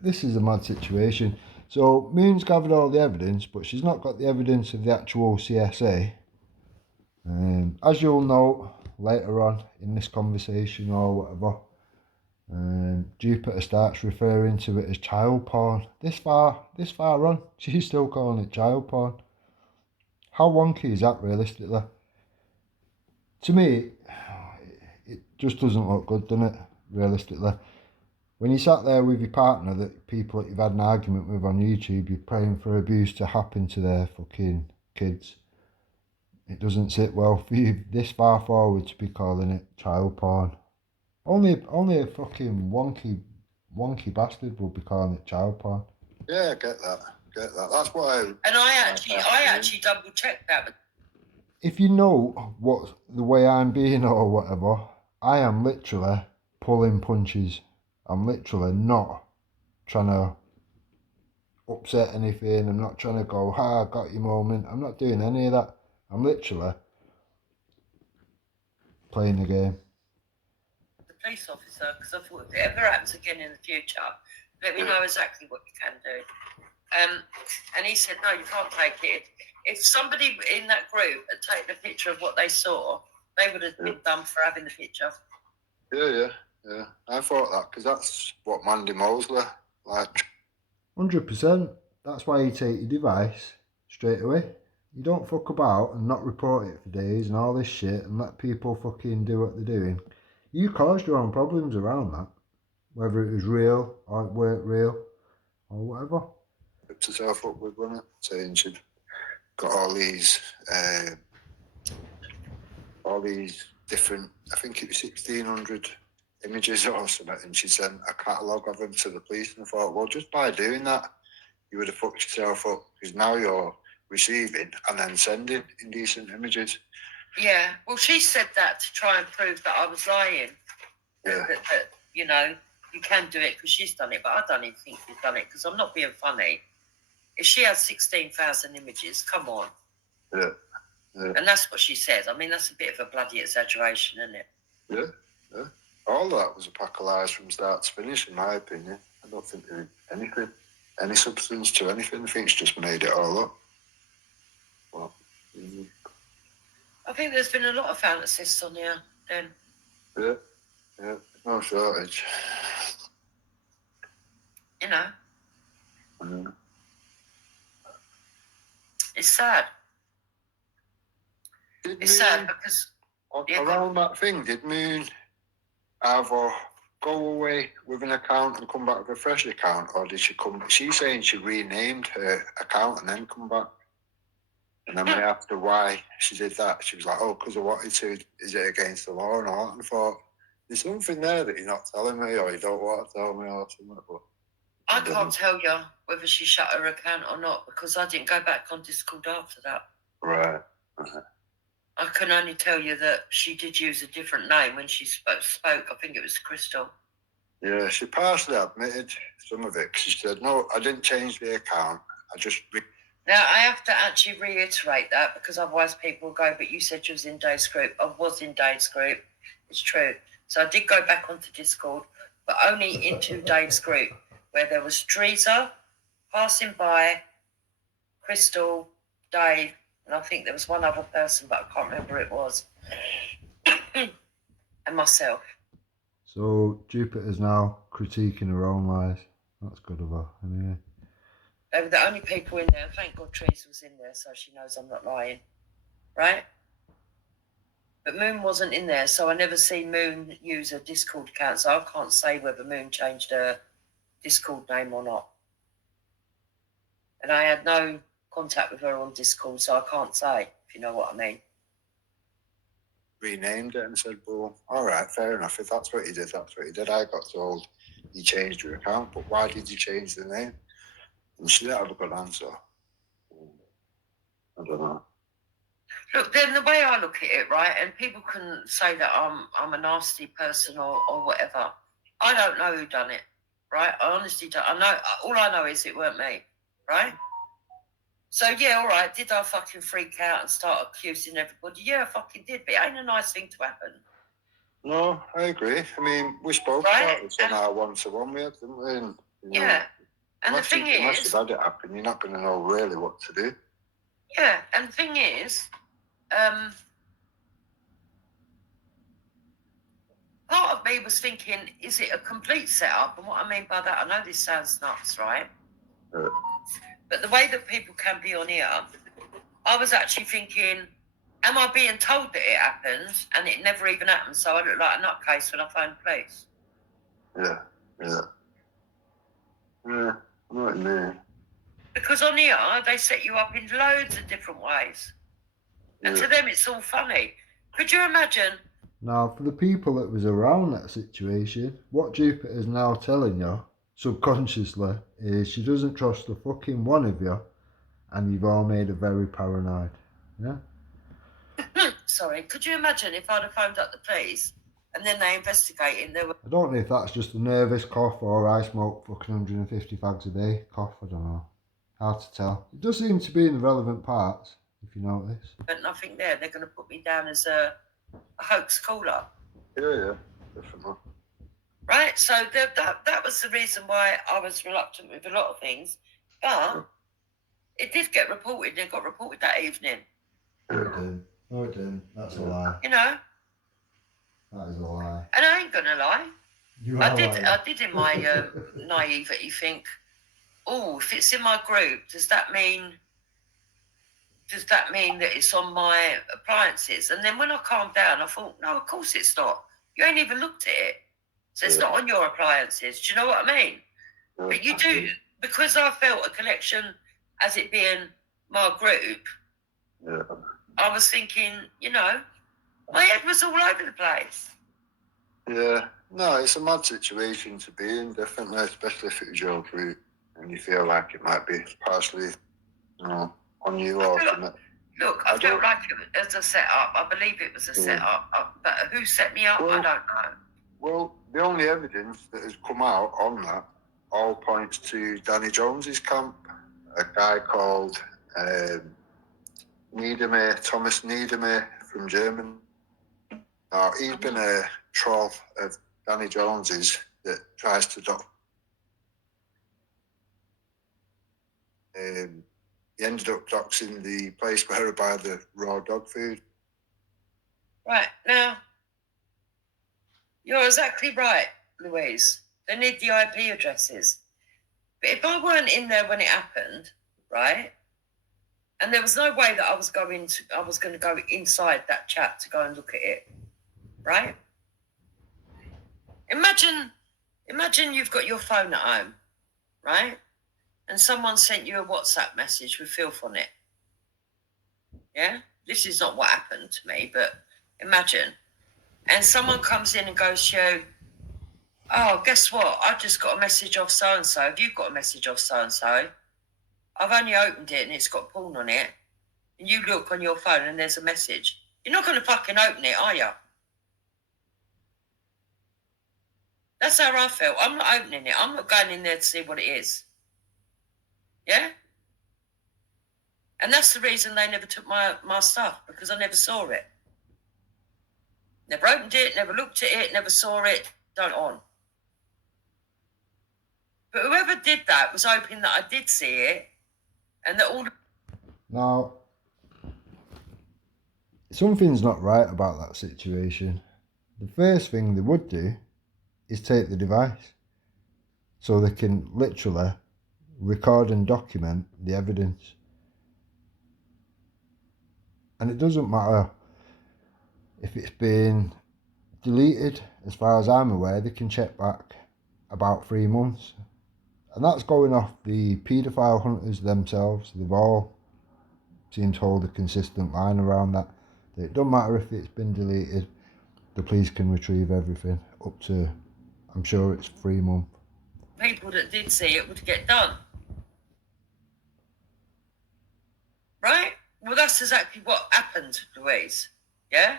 this is a mad situation. So, Moon's gathered all the evidence, but she's not got the evidence of the actual CSA. As you'll know later on in this conversation or whatever, Jupiter starts referring to it as child porn. This far on, she's still calling it child porn. How wonky is that realistically? To me, it just doesn't look good, doesn't it, realistically? When you sat there with your partner, that people that you've had an argument with on YouTube, you're praying for abuse to happen to their fucking kids. It doesn't sit well for you this far forward to be calling it child porn. Only a fucking wonky bastard will be calling it child porn. Yeah, I get that. That's what I... And I actually double checked that. If you know what the way I'm being or whatever, I am literally pulling punches. I'm literally not trying to upset anything. I'm not trying to go, I got your moment. I'm not doing any of that. I'm literally playing the game. The police officer, because I thought if it ever happens again in the future, let me know exactly what you can do. And he said, no, you can't take it. If somebody in that group had taken a picture of what they saw, they would have been done for having the picture. Yeah. I thought that, because that's what Mandy Mosley, like... 100%. That's why you take your device straight away. You don't fuck about and not report it for days and all this shit and let people fucking do what they're doing. You caused your own problems around that. Whether it was real or it weren't real or whatever. Picked herself up with, wasn't it? Saying she'd got all these different, I think it was 1,600 images or something, and she sent a catalogue of them to the police, and I thought, well, just by doing that, you would have fucked yourself up, because now you're receiving and then sending indecent images. Yeah, well, she said that to try and prove that I was lying. Yeah. That you you can do it because she's done it, but I don't even think you've done it because I'm not being funny. If she has 16,000 images, come on. Yeah. Yeah. And that's what she says. I mean, that's a bit of a bloody exaggeration, isn't it? Yeah. All that was a pack of lies from start to finish, in my opinion. I don't think there was anything, any substance to anything. I think she just made it all up. Well, I think there's been a lot of fantasists on here, then. yeah, no shortage. You know, Mm. it's sad. Did It's sad because around that thing, did Moon either go away with an account and come back with a fresh account, or did she come? She's saying she renamed her account and then come back. And then after why she did that, she was like, "Oh, because I wanted to. Is it against the law or not?" And I thought, "There's something there that you're not telling me, or you don't want to tell me, or something." But I can't tell you whether she shut her account or not because I didn't go back on Discord after that. right. I can only tell you that she did use a different name when she spoke. I think it was Crystal. Yeah, she partially admitted some of it. 'Cause she said, "No, I didn't change the account. I just." Now, I have to actually reiterate that because otherwise people will go, but you said you was in Dave's group. I was in Dave's group. It's true. So I did go back onto Discord, but only into Dave's group where there was Teresa, Passing By, Crystal, Dave, and I think there was one other person, but I can't remember who it was, and myself. So Jupiter's now critiquing her own lies. That's good of her, anyway. They were the only people in there. Thank God Teresa was in there, so she knows I'm not lying, right? But Moon wasn't in there, so I never see Moon use a Discord account, so I can't say whether Moon changed her Discord name or not. And I had no contact with her on Discord, so I can't say, if you know what I mean. Renamed it and said, "Well, all right, fair enough. If that's what you did, that's what you did." I got told you changed your account, but why did you change the name? And she didn't have a good answer. I don't know. Look, then the way I look at it, right, and people can say that I'm a nasty person or whatever. I don't know who done it, right? I honestly don't. I know. All I know is it weren't me, right? So yeah, all right. Did I fucking freak out and start accusing everybody? Yeah, I fucking did. But it ain't a nice thing to happen. No, I agree. I mean, we spoke Right? about this on our one-to-one, we had, didn't we? And, Yeah. And the thing unless is, you've had it happen, you're not going to know really what to do. yeah, and the thing is, part of me was thinking, is it a complete setup? And what I mean by that, I know this sounds nuts, right? Yeah. But the way that people can be on here, I was actually thinking, am I being told that it happens and it never even happens? So I look like a nutcase when I phone the police. Yeah, I know what you mean. Because on here, they set you up in loads of different ways. And to them, it's all funny. Could you imagine? Now, for the people that was around that situation, what Jupiter's now telling you, subconsciously, is she doesn't trust the fucking one of you, and you've all made her very paranoid. Yeah? Sorry, could you imagine if I'd have phoned up the police and then they investigated and they were... I don't know if that's just a nervous cough or I smoke fucking 150 fags a day cough, I don't know. Hard to tell. It does seem to be in the relevant parts, if you notice. But nothing there. They're going to put me down as a hoax caller. Yeah, definitely. Right? So that was the reason why I was reluctant with a lot of things. But it did get reported. It got reported that evening. No, it didn't. That's a lie. You know? That is a lie. And I ain't going to lie. You I did in my naivety think, oh, if it's in my group, does that mean that it's on my appliances? And then when I calmed down, I thought, no, of course it's not. You ain't even looked at it. So it's not on your appliances. Do you know what I mean? But you do, because I felt a connection as it being my group, I was thinking, you know, my head was all over the place. Yeah, no, it's a mad situation to be in, definitely, especially if it was your group and you feel like it might be partially, you know, on you or something. Look, I felt like it was a setup. I believe it was a setup. But who set me up, I don't know. Well, the only evidence that has come out on that all points to Danny Jones's camp. A guy called Niedermeyer, Thomas Niedermeyer from Germany. Now, he's been a troll of Danny Jones's that tries to he ended up doxing the place where I buy the raw dog food. Right, now, you're exactly right, Louise. They need the IP addresses. But if I weren't in there when it happened, right, and there was no way that I was going to go inside that chat to go and look at it, right? Imagine you've got your phone at home, right? And someone sent you a WhatsApp message with filth on it. Yeah? This is not what happened to me, but imagine. And someone comes in and goes to you, oh, guess what? I just got a message off so-and-so. Have you got a message off so-and-so? I've only opened it and it's got porn on it. And you look on your phone and there's a message. You're not going to fucking open it, are you? That's how I felt. I'm not opening it. I'm not going in there to see what it is. Yeah? And that's the reason they never took my stuff, because I never saw it. Never opened it, never looked at it, never saw it, don't on. But whoever did that was hoping that I did see it and that all... Now, something's not right about that situation. The first thing they would do is take the device so they can literally record and document the evidence. And it doesn't matter if it's been deleted. As far as I'm aware, they can check back about 3 months. And that's going off the paedophile hunters themselves. They've all seemed to hold a consistent line around that. It doesn't matter if it's been deleted, the police can retrieve everything up to, I'm sure it's 3 months. People that did see it would get done. Right? Well, that's exactly what happened, Louise. Yeah?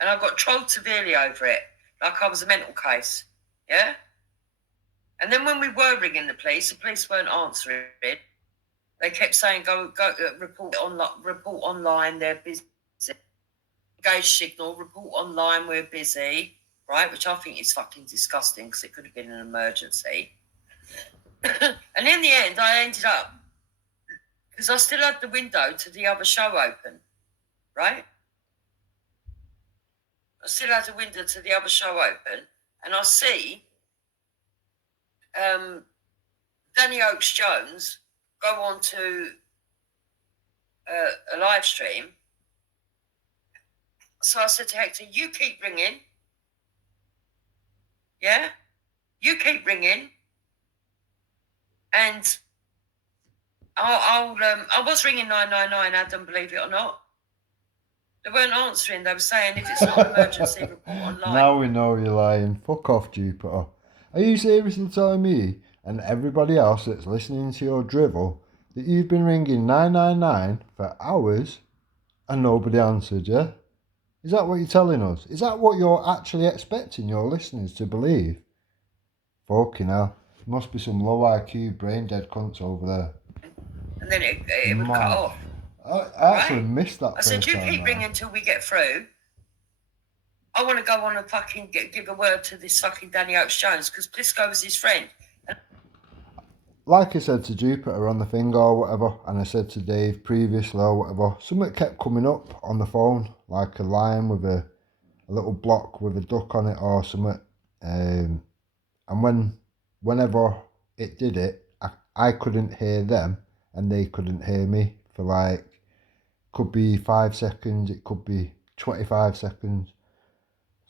And I got trolled severely over it, like I was a mental case. Yeah? And then when we were ringing the police weren't answering. They kept saying, go report online, they're busy. Engage signal, report online, we're busy. Right? Which I think is fucking disgusting because it could have been an emergency. And in the end, I ended up, because I still had the window to the other show open, right? I still had a window to the other show open, and I see Danny Oakes-Jones go on to a live stream. So I said to Hector, you keep ringing. Yeah? You keep ringing. And I was ringing 999, Adam, believe it or not. They weren't answering. They were saying if it's not an emergency, report online. Now we know you're lying. Fuck off, Jupiter. Are you seriously telling me and everybody else that's listening to your drivel that you've been ringing 999 for hours and nobody answered you? Is that what you're telling us? Is that what you're actually expecting your listeners to believe? Fucking hell. Must be some low IQ brain dead cunts over there. And then it would cut off. I actually missed that. I said, you keep ringing until we get through. I want to go on and fucking give a word to this fucking Danny Oakes-Jones because Blisco was his friend. Like I said to Jupiter on the thing or whatever, and I said to Dave previously or whatever, something kept coming up on the phone, like a line with a little block with a duck on it or something. And whenever it did it, I couldn't hear them and they couldn't hear me for like, could be 5 seconds, it could be 25 seconds.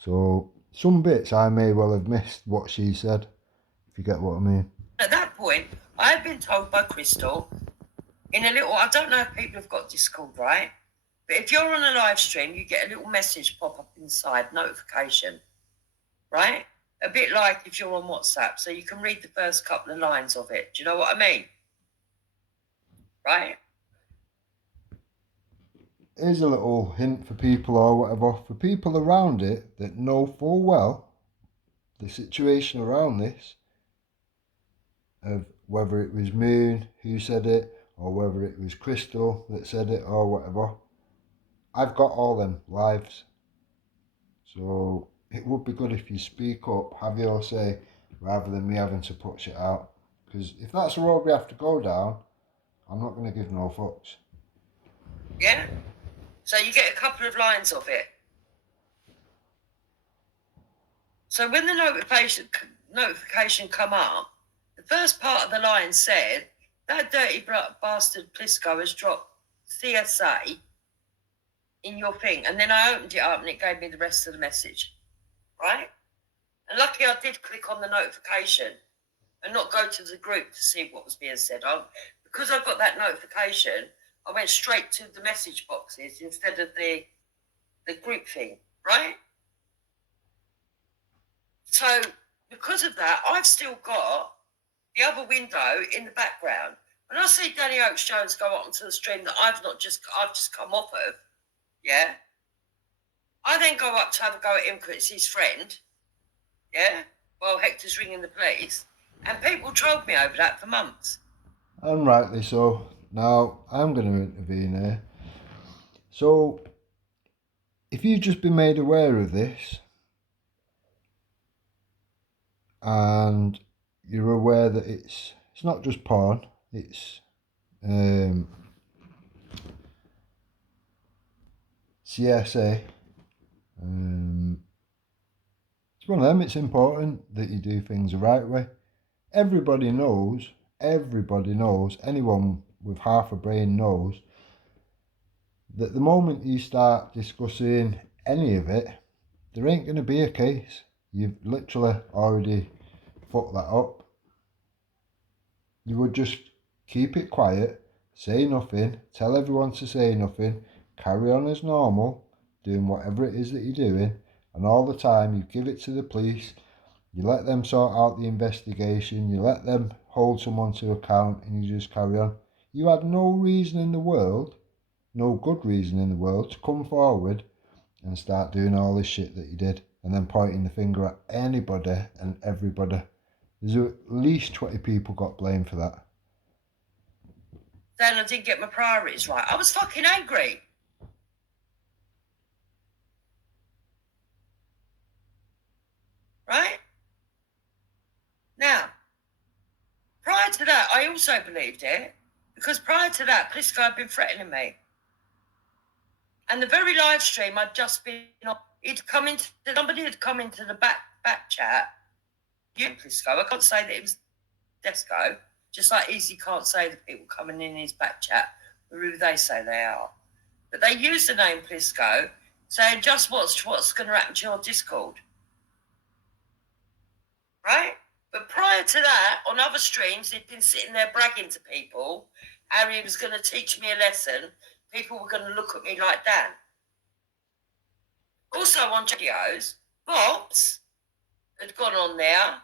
So some bits I may well have missed what she said, if you get what I mean. At that point, I had been told by Crystal in a little, I don't know if people have got Discord, right? But if you're on a live stream, you get a little message pop up inside, notification, right? A bit like if you're on WhatsApp, so you can read the first couple of lines of it. Do you know what I mean? Right? Here's a little hint for people or whatever, for people around it that know full well the situation around this, of whether it was Moon who said it, or whether it was Crystal that said it, or whatever, I've got all them lives. So it would be good if you speak up, have your say, rather than me having to put shit out. Because if that's the road we have to go down, I'm not going to give no fucks. Yeah? So you get a couple of lines of it. So when the notification come up, the first part of the line said, that dirty bastard Plisco has dropped CSA in your thing. And then I opened it up and it gave me the rest of the message. Right? And luckily I did click on the notification and not go to the group to see what was being said. Because I got that notification, I went straight to the message boxes instead of the group thing, right? So because of that, I've still got the other window in the background. When I see Danny Oakes Jones go up onto the stream that I've just come off of, yeah, I then go up to have a go at him because it's his friend, yeah, while Hector's ringing the police, and people trolled me over that for months. And rightly so. Now, I'm going to intervene here. So, if you've just been made aware of this, and you're aware that it's not just porn, it's CSA, it's one of them. It's important that you do things the right way. Everybody knows, anyone with half a brain knows that the moment you start discussing any of it, there ain't going to be a case. You've literally already fucked that up. You would just keep it quiet, say nothing, tell everyone to say nothing, carry on as normal, doing whatever it is that you're doing, and all the time you give it to the police, you let them sort out the investigation, you let them hold someone to account, and you just carry on. You had no reason in the world, no good reason in the world, to come forward and start doing all this shit that you did, and then pointing the finger at anybody and everybody. There's at least 20 people got blamed for that. Then I didn't get my priorities right. I was fucking angry. Right? Now, prior to that, I also believed it, because prior to that, Plisco had been threatening me. And the very live stream I'd just been on, somebody had come into the back chat. You, Plisco, I can't say that it was Desco, just like Easy can't say the people coming in his back chat who they say they are. But they use the name Plisco, saying just what's going to happen to your Discord. Right? But prior to that, on other streams, he'd been sitting there bragging to people how he was going to teach me a lesson. People were going to look at me like Dan. Also on videos, Bobs had gone on there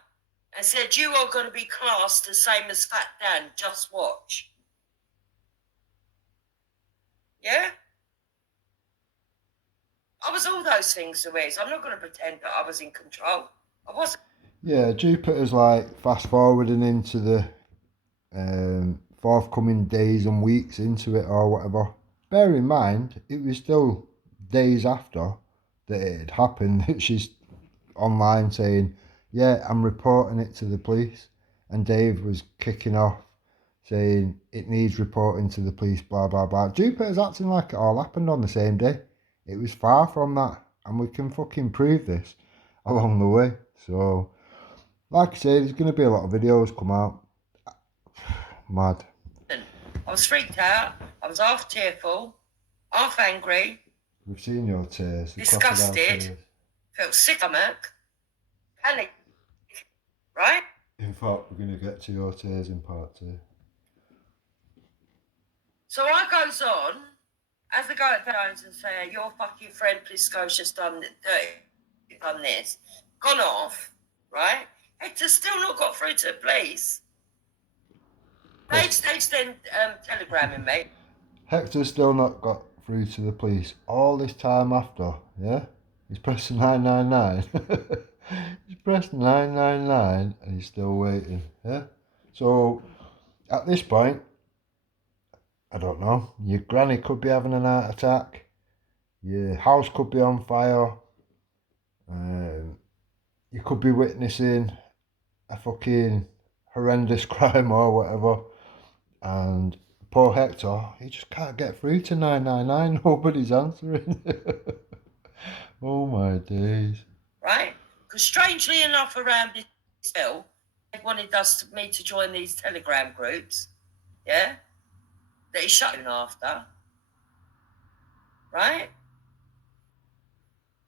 and said, you are going to be classed the same as Fat Dan, just watch. Yeah? I was all those things, Louise. I'm not going to pretend that I was in control. I wasn't. Yeah, Jupiter's like fast forwarding into the forthcoming days and weeks into it or whatever. Bear in mind, it was still days after that it had happened that she's online saying, yeah, I'm reporting it to the police. And Dave was kicking off saying it needs reporting to the police, blah, blah, blah. Jupiter's acting like it all happened on the same day. It was far from that. And we can fucking prove this along the way. So, like I say, there's going to be a lot of videos come out. Mad. I was freaked out. I was half tearful, half angry. We've seen your tears. Disgusted. Felt sick stomach. Panic. Right? In fact, we're going to get to your tears in part 2. So I goes on, as I go at Jones and say, your fucking friend Plisco's just done this, gone off, right? Hector's still not got through to the police. Dave's then telegramming me. Hector's still not got through to the police all this time after, yeah? He's pressing 999. He's pressed 999 and he's still waiting. Yeah. So at this point, I don't know. Your granny could be having an heart attack. Your house could be on fire. You could be witnessing a fucking horrendous crime or whatever. And poor Hector, he just can't get through to 999. Nobody's answering. Oh my days. Right? Because strangely enough, around this bill, they wanted me to join these Telegram groups. Yeah? That he's shutting after. Right?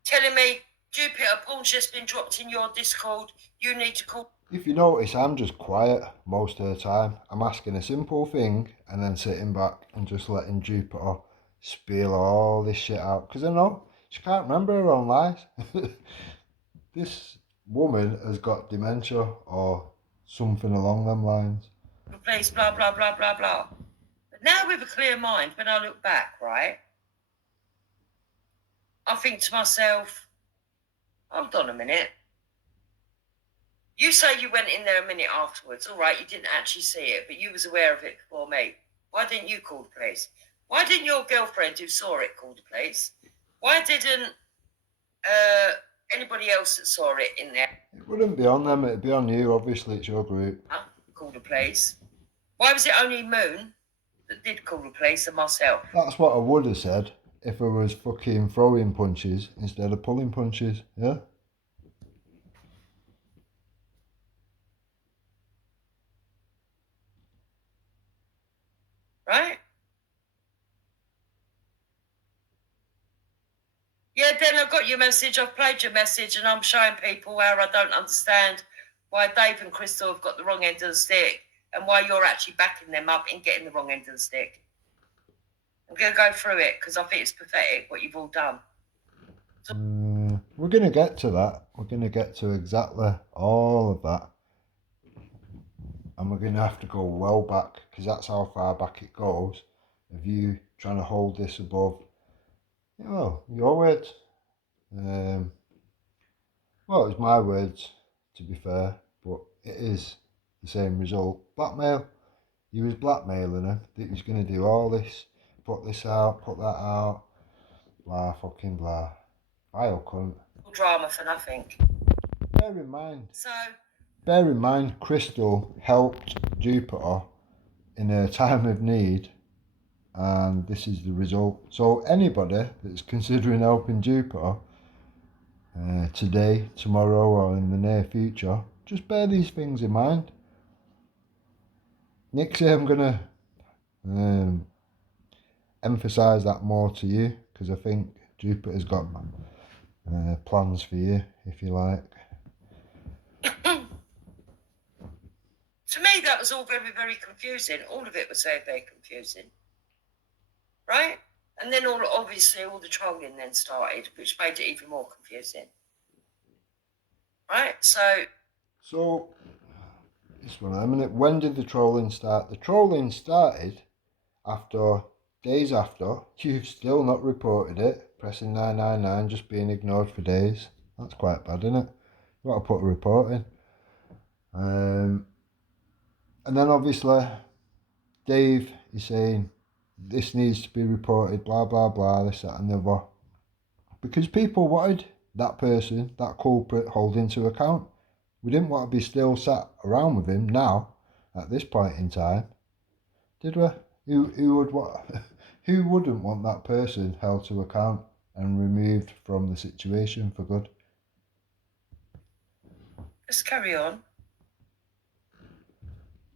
Telling me, Jupiter, porn's just been dropped in your Discord. You need to call. If you notice, I'm just quiet most of the time. I'm asking a simple thing and then sitting back and just letting Jupiter spill all this shit out. Because I know she can't remember her own lies. This woman has got dementia or something along them lines. Please, blah, blah, blah, blah, blah. But now with a clear mind, when I look back, right, I think to myself, hold on a minute. You say you went in there a minute afterwards. All right, you didn't actually see it, but you was aware of it before me. Why didn't you call the police? Why didn't your girlfriend who saw it call the police? Why didn't anybody else that saw it in there It wouldn't be on them, it'd be on you. Obviously, it's your group. call the police? Why was it only Moon that did call the police and myself? That's what I would have said if I was fucking throwing punches instead of pulling punches, yeah? Right? Yeah, then I got your message, I've played your message, and I'm showing people how I don't understand why Dave and Crystal have got the wrong end of the stick and why you're actually backing them up in getting the wrong end of the stick. I'm going to go through it because I think it's pathetic what you've all done. We're going to get to that. We're going to get to exactly all of that. And we're going to have to go well back because that's how far back it goes of you trying to hold this above, well, your words. Well, it's my words, to be fair, but it is the same result. Blackmail. He was blackmailing her that he was going to do all this, put this out, put that out, blah, fucking blah. Vile cunt. Drama for nothing. Bear in mind, Crystal helped Jupiter in a time of need, and this is the result. So anybody that's considering helping Jupiter today, tomorrow, or in the near future, just bear these things in mind. Nixie, I'm going to emphasise that more to you because I think Jupiter's got plans for you, if you like. To me, that was all very, very confusing. All of it was very, very confusing. Right? And then obviously all the trolling then started, which made it even more confusing. Right? So this one, I mean, when did the trolling start? The trolling started days after. You've still not reported it. Pressing 999, just being ignored for days. That's quite bad, isn't it? You've got to put a report in. And then obviously, Dave is saying, this needs to be reported, blah, blah, blah, this, that and the other. Because people wanted that person, that culprit, holding to account. We didn't want to be still sat around with him now, at this point in time. Did we? Who wouldn't want that person held to account and removed from the situation for good? let's carry on.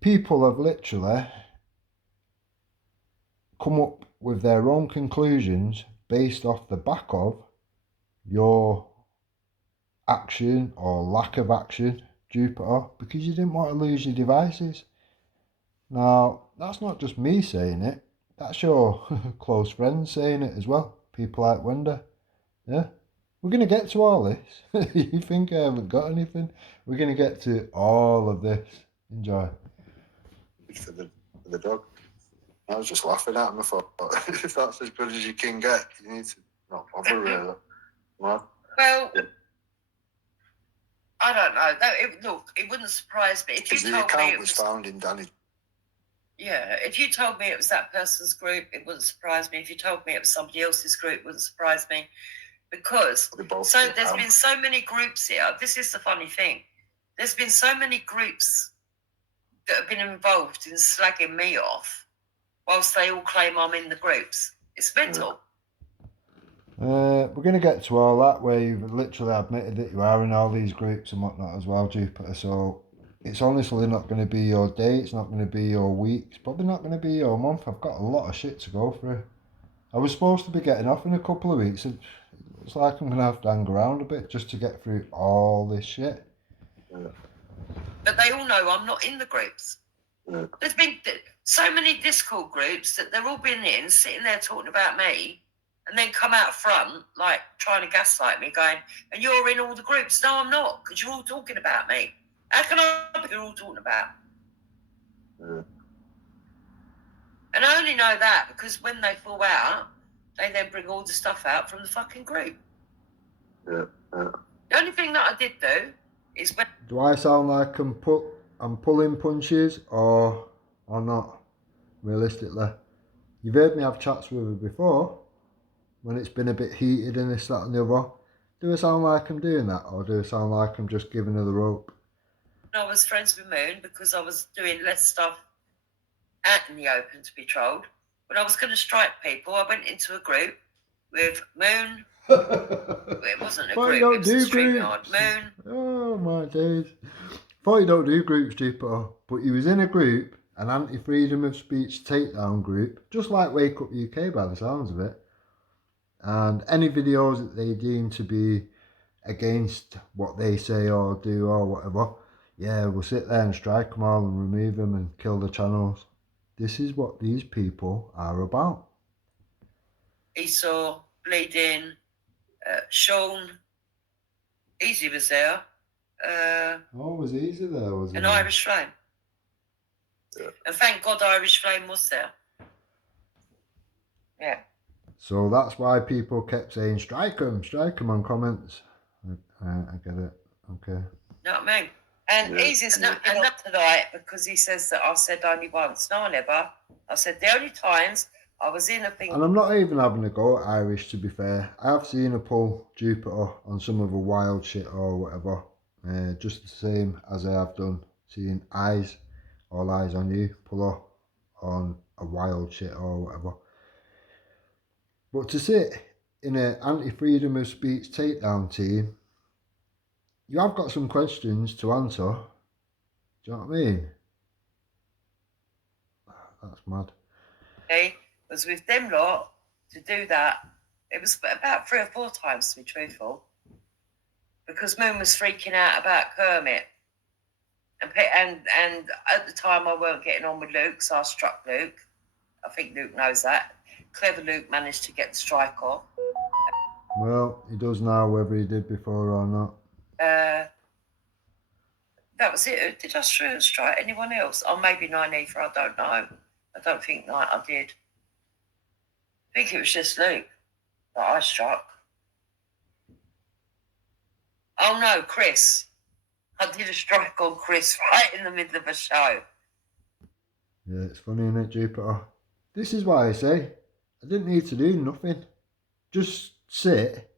People have literally come up with their own conclusions based off the back of your action or lack of action, Jupiter, because you didn't want to lose your devices. Now, that's not just me saying it, that's your close friends saying it as well. People like Wenda. Yeah? We're going to get to all this. You think I haven't got anything? We're going to get to all of this. Enjoy. For the dog. I was just laughing at him. I thought, if that's as good as you can get, you need to not bother really. Well, Yeah. I don't know. Look, it wouldn't surprise me if Because you the told me account it was was. found in Danny. Yeah, if you told me it was that person's group, it wouldn't surprise me. If you told me it was somebody else's group, it wouldn't surprise me. Because there's been so many groups here. This is the funny thing. There's been so many groups that have been involved in slagging me off, whilst they all claim I'm in the groups. It's mental. We're going to get to all that where you've literally admitted that you are in all these groups and whatnot as well, Jupiter. So it's honestly not going to be your day. It's not going to be your week. It's probably not going to be your month. I've got a lot of shit to go through. I was supposed to be getting off in a couple of weeks. It's like I'm going to have to hang around a bit just to get through all this shit. But they all know I'm not in the groups. There's been so many Discord groups that they've all been in, sitting there talking about me, and then come out front, like, trying to gaslight me, going, and you're in all the groups. No, I'm not, because you're all talking about me. How can I be you're all talking about? And I only know that because when they fall out, they then bring all the stuff out from the fucking group. The only thing that I did do is when... Do I sound like I'm pulling punches or not, realistically? You've heard me have chats with her before, when it's been a bit heated and this, that and the other. Do I sound like I'm doing that, or do I sound like I'm just giving her the rope? I was friends with Moon because I was doing less stuff out in the open to be trolled. When I was going to strike people, I went into a group with Moon. It wasn't a Thought group, you don't it was a do StreamYard. groups. Moon. Oh my days. Thought you don't do groups, Jupiter. But you was in a group, an anti-freedom of speech takedown group, just like Wake Up UK by the sounds of it. And any videos that they deem to be against what they say or do or whatever, yeah, we'll sit there and strike them all and remove them and kill the channels. This is what these people are about. Esau, Bleeding, Sean, Easy was there. Was Easy there, was it? An Irish Flame. Yeah. And thank God Irish Flame was there. Yeah. So that's why people kept saying, strike them on comments. I get it. Okay. You know what I mean? And Easy's not tonight because he says that I said only once. No, I never. I said the only times I was in a thing. And I'm not even having a go at Irish, to be fair. I have seen her pull Jupiter on some of the wild shit or whatever. Just the same as I have done seeing All Eyes on You pull her on a wild shit or whatever. But to sit in an anti-freedom of speech takedown team, you have got some questions to answer. Do you know what I mean? That's mad. Okay, was with them lot to do that. It was about 3 or 4 times, to be truthful, because Moon was freaking out about Kermit, and at the time I weren't getting on with Luke, so I struck Luke. I think Luke knows that. Clever Luke managed to get the strike off. Well, he does now, whether he did before or not. That was it. Did I strike anyone else? Or maybe Nynaeve, I don't know. I don't think I did. I think it was just Luke that I struck. Oh no, Chris. I did a strike on Chris right in the middle of a show. Yeah, it's funny, isn't it, Jupiter? This is why I say I didn't need to do nothing. Just sit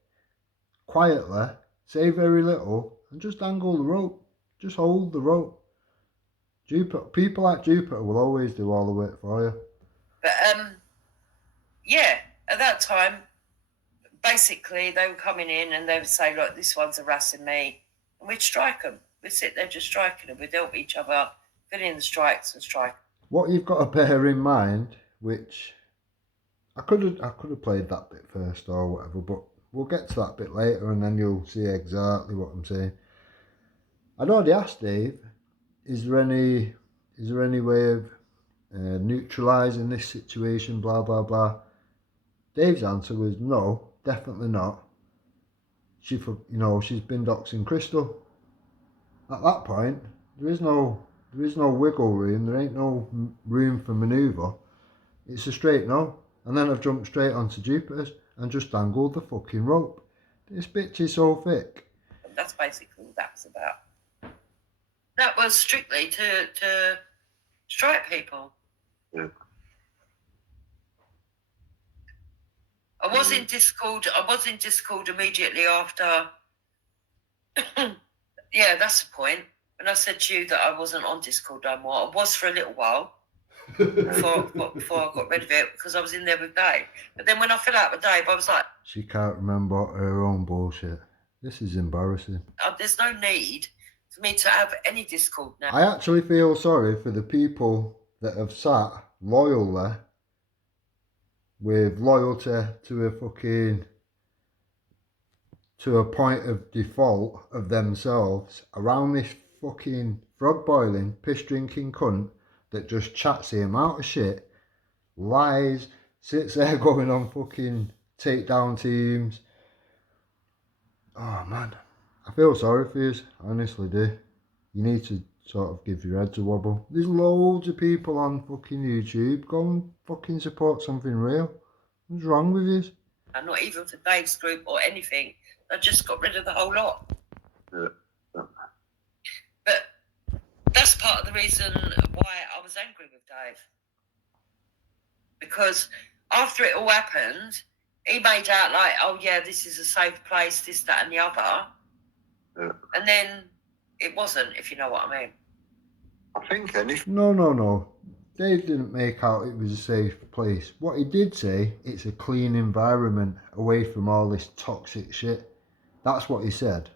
quietly, say very little, and just dangle the rope. Just hold the rope. People like Jupiter will always do all the work for you. But yeah, at that time, basically they were coming in and they would say, look, this one's harassing me. And we'd strike them. We'd sit there just striking them. We'd help each other, fill in the strikes and strike. What you've got to bear in mind, which I could have played that bit first or whatever, but we'll get to that bit later and then you'll see exactly what I'm saying. I'd already asked Dave, is there any way of neutralising this situation, blah, blah, blah. Dave's answer was no, definitely not. She's been doxing Crystal. At that point, there is no wiggle room, there ain't no room for manoeuvre. It's a straight no. And then I've jumped straight onto Jupiter's and just dangled the fucking rope. This bitch is so thick. That's basically what that was about. That was strictly to strike people. Yeah. I was in Discord immediately after. Yeah, that's the point. When I said to you that I wasn't on Discord no more, I was for a little while before I got rid of it because I was in there with Dave. But then when I fell out with Dave, I was like, She can't remember her own bullshit. This is embarrassing. there's no need for me to have any Discord now. I actually feel sorry for the people that have sat loyally with loyalty to a fucking, to a point of default of themselves around this fucking frog boiling, piss drinking cunt that just chats the amount of shit, lies, sits there going on fucking takedown teams. Oh man, I feel sorry for you, I honestly do. You need to sort of give your head a wobble. There's loads of people on fucking YouTube. Go and fucking support something real. What's wrong with you? And not even for Dave's group or anything. I just got rid of the whole lot. Yeah. But that's part of the reason why I was angry with Dave. Because after it all happened, he made out like, oh yeah, this is a safe place, this, that and the other. Yeah. And then it wasn't, if you know what I mean. I think anything. No. Dave didn't make out it was a safe place. What he did say, it's a clean environment away from all this toxic shit. That's what he said.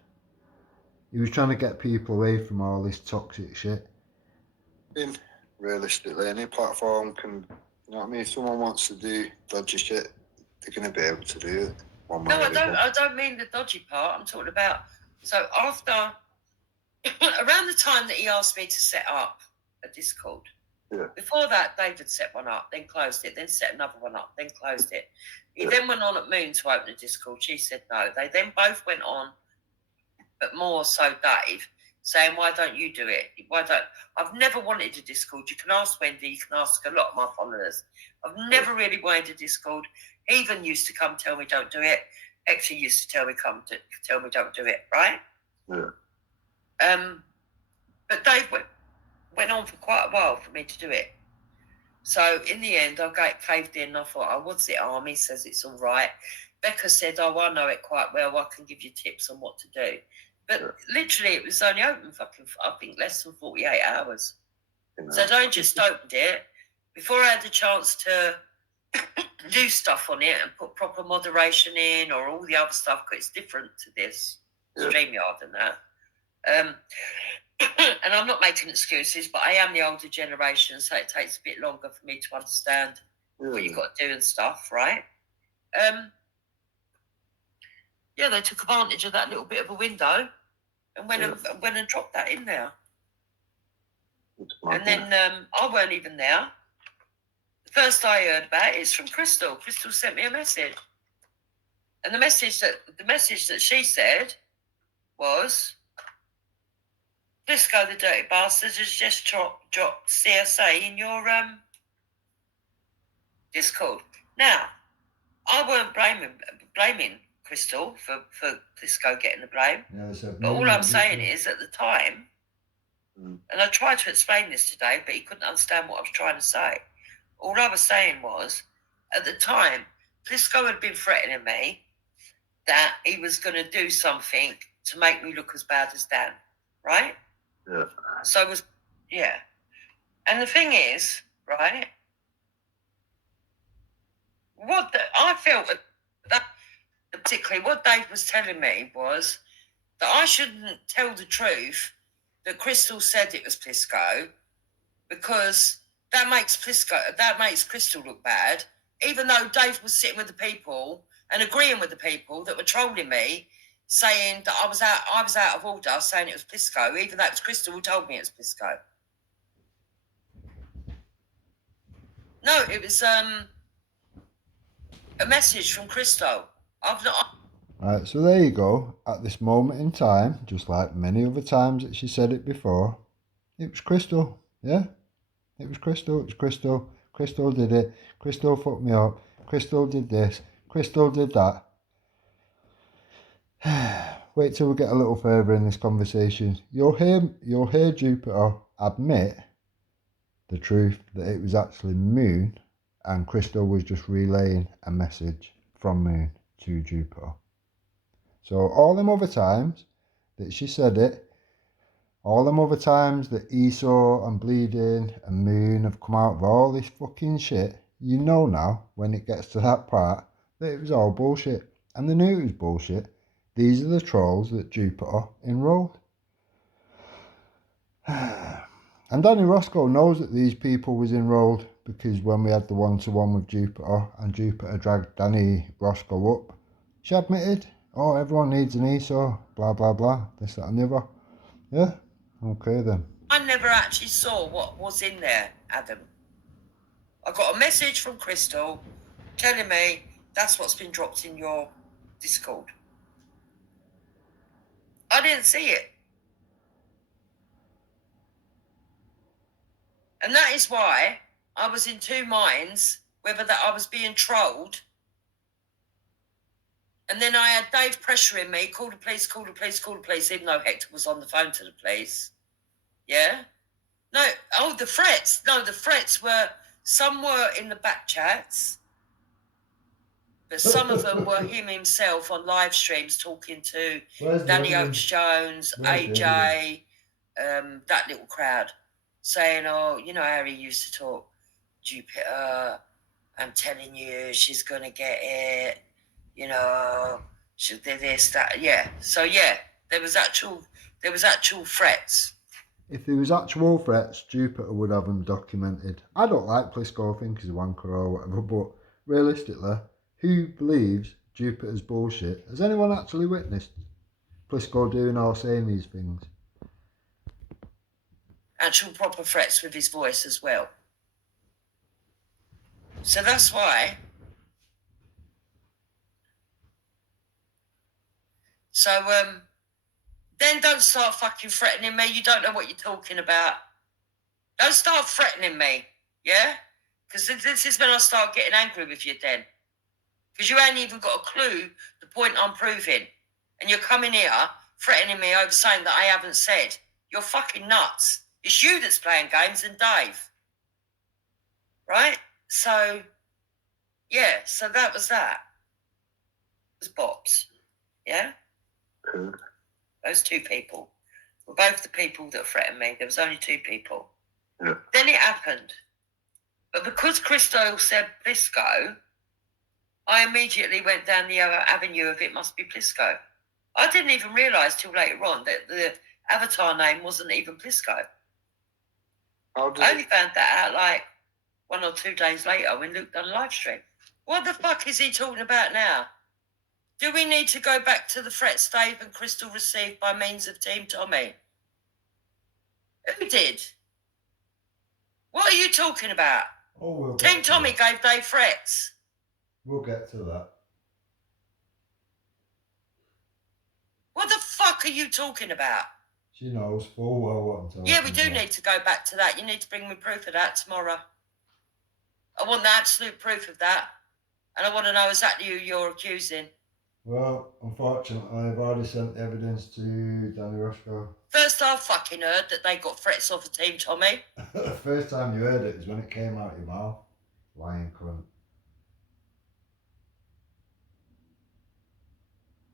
He was trying to get people away from all this toxic shit. Realistically, any platform can, you know what I mean? If someone wants to do dodgy shit, they're going to be able to do it. One way No, or the other. I don't mean the dodgy part. I'm talking about, so after, around the time that he asked me to set up a Discord, Yeah. before that, David set one up, then closed it, then set another one up, then closed it. He Yeah. then went on at Moon to open a Discord. She said no. They then both went on, but more so Dave, saying, why don't you do it? I've never wanted a Discord. You can ask Wendy, you can ask a lot of my followers. I've never really wanted a Discord. He even used to come tell me don't do it. Hector used to tell me don't do it, right? Yeah. But Dave went on for quite a while for me to do it. So in the end, I caved in. I thought, oh, what's it? Army says it's all right. Becca said, oh, I know it quite well. I can give you tips on what to do. But literally, it was only open fucking, I think, less than 48 hours. You know. So I just opened it. Before I had the chance to do stuff on it and put proper moderation in or all the other stuff, because it's different to this, StreamYard and that. And I'm not making excuses, but I am the older generation, so it takes a bit longer for me to understand what you've got to do and stuff, right? Yeah, they took advantage of that little bit of a window and went and dropped that in there. And then I weren't even there. The first I heard about it is from Crystal. Crystal sent me a message. And the message that she said was, Blisco the dirty bastard has just dropped CSA in your Discord. Now, I weren't blaming Crystal for Blisco getting the blame. But all I'm saying is at the time, and I tried to explain this today, but he couldn't understand what I was trying to say. All I was saying was, at the time, Blisco had been threatening me that he was going to do something to make me look as bad as Dan, right? Yeah. So it was, yeah. And the thing is, right, I felt that particularly what Dave was telling me was that I shouldn't tell the truth that Crystal said it was Blisco, because that makes Crystal look bad, even though Dave was sitting with the people and agreeing with the people that were trolling me, saying that I was out of order, saying it was Blisco, even though it was Crystal who told me it was Blisco. No, it was a message from Crystal. Right, so there you go. At this moment in time, just like many other times that she said it before, it was Crystal. Yeah, it was Crystal. It was Crystal. Crystal did it. Crystal fucked me up. Crystal did this. Crystal did that. wait till we get a little further in this conversation. You'll hear Jupiter admit the truth that it was actually Moon, and Crystal was just relaying a message from Moon to Jupiter. So all them other times that she said it, all them other times that Esau and Bleeding and Moon have come out with all this fucking shit, you know now, when it gets to that part, that it was all bullshit. And they knew it was bullshit. These are the trolls that Jupiter enrolled. And Danny Roscoe knows that these people was enrolled, because when we had the one-to-one with Jupiter and Jupiter dragged Danny Roscoe up, she admitted, oh, everyone needs an Esau, blah, blah, blah, this, that and the other. Yeah, okay then. I never actually saw what was in there, Adam. I got a message from Crystal telling me that's what's been dropped in your Discord. I didn't see it. And that is why I was in two minds, whether that I was being trolled. And then I had Dave pressuring me, call the police, call the police, call the police, even though Hector was on the phone to the police. Yeah? No, oh, the threats. No, the threats were, some were in the back chats, but some of them were him himself on live streams talking to Danny Oates Jones, AJ, that little crowd, saying, oh, you know how he used to talk, Jupiter, I'm telling you, she's going to get it, you know, she'll do this, that, yeah. So, yeah, there was actual threats. If there was actual threats, Jupiter would have them documented. I don't like Plisco, I think he's a wanker or whatever, but realistically, who believes Jupiter's bullshit? Has anyone actually witnessed Plisco doing or saying these things? Actual proper threats with his voice as well. So that's why. So, then don't start fucking threatening me. You don't know what you're talking about. Don't start threatening me, yeah? Because this is when I start getting angry with you then. Because you ain't even got a clue the point I'm proving. And you're coming here threatening me over something that I haven't said. You're fucking nuts. It's you that's playing games and Dave. Right? So, yeah, so that was that. It was Bob's. Yeah? Those two people were both the people that threatened me. There was only two people. Yeah. Then it happened. But because Crystal said Plisco, I immediately went down the other avenue of it must be Plisco. I didn't even realise till later on that the avatar name wasn't even Plisco. I only found that out like 1 or 2 days later when Luke done a live stream. What the fuck is he talking about now? Do we need to go back to the threats Dave and Crystal received by means of Team Tommy? Who did? What are you talking about? Oh, Team Tommy gave Dave threats. We'll get to that. What the fuck are you talking about? She knows full well what I'm talking Yeah, we do about. need to go back to that. You need to bring me proof of that tomorrow. I want the absolute proof of that. And I want to know exactly who you're accusing. Well, unfortunately, I've already sent evidence to Danny Roscoe. First I fucking heard that they got threats off of Team Tommy. The first time you heard it is when it came out your mouth. Lying cunt.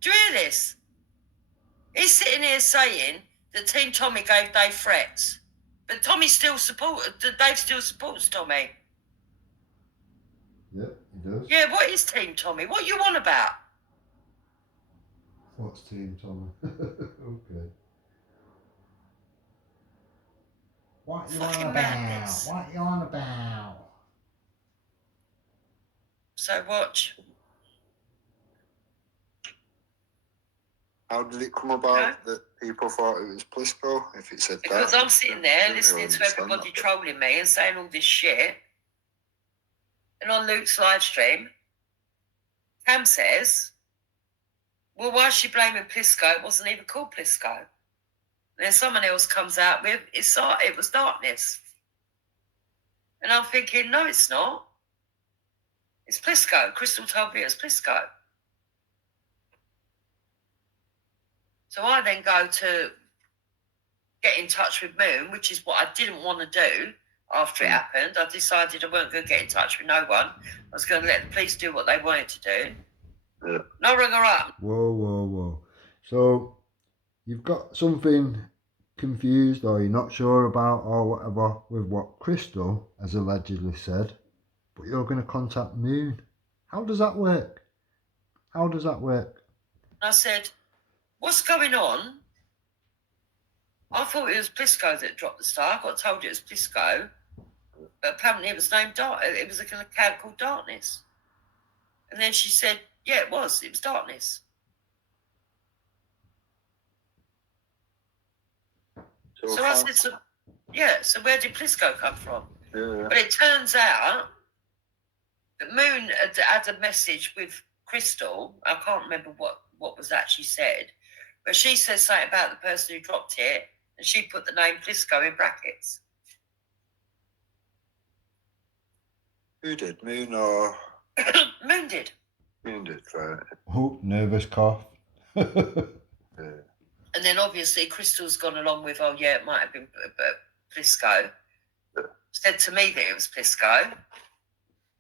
Do you hear this? He's sitting here saying that Team Tommy gave Dave threats. But Dave still supports Tommy. Yep, he does. Yeah, what is Team Tommy? What you on about? What's Team Tommy? Okay. What you Fucking on about? madness. What you on about? So watch. How did it come about that people thought it was Plisco if it said Because that? I'm sitting there listening to everybody trolling me and saying all this shit. And on Luke's live stream, Cam says, well, why is she blaming Plisco? It wasn't even called Plisco. And then someone else comes out with, it was darkness. And I'm thinking, no, it's not. It's Plisco. Crystal told me it was Plisco. So I then go to get in touch with Moon, which is what I didn't want to do after it happened. I decided I weren't going to get in touch with no one. I was going to let the police do what they wanted to do. Yeah. No, ring her up. Whoa. So you've got something confused or you're not sure about or whatever with what Crystal has allegedly said, but you're going to contact Moon. How does that work? How does that work? I said, what's going on? I thought it was Plisco that dropped the star. I got told it was Plisco. But apparently it was named it was a account called Darkness. And then she said, yeah, it was Darkness. So I said, so where did Plisco come from? Yeah. But it turns out that Moon had a message with Crystal. I can't remember what was actually said, but she said something about the person who dropped it, and she put the name Plisco in brackets. Who did? Moon or? Moon did. Moon did, right. Oh, nervous cough. Yeah. And then obviously Crystal's gone along with, oh yeah, it might have been Plisco. Said to me that it was Plisco.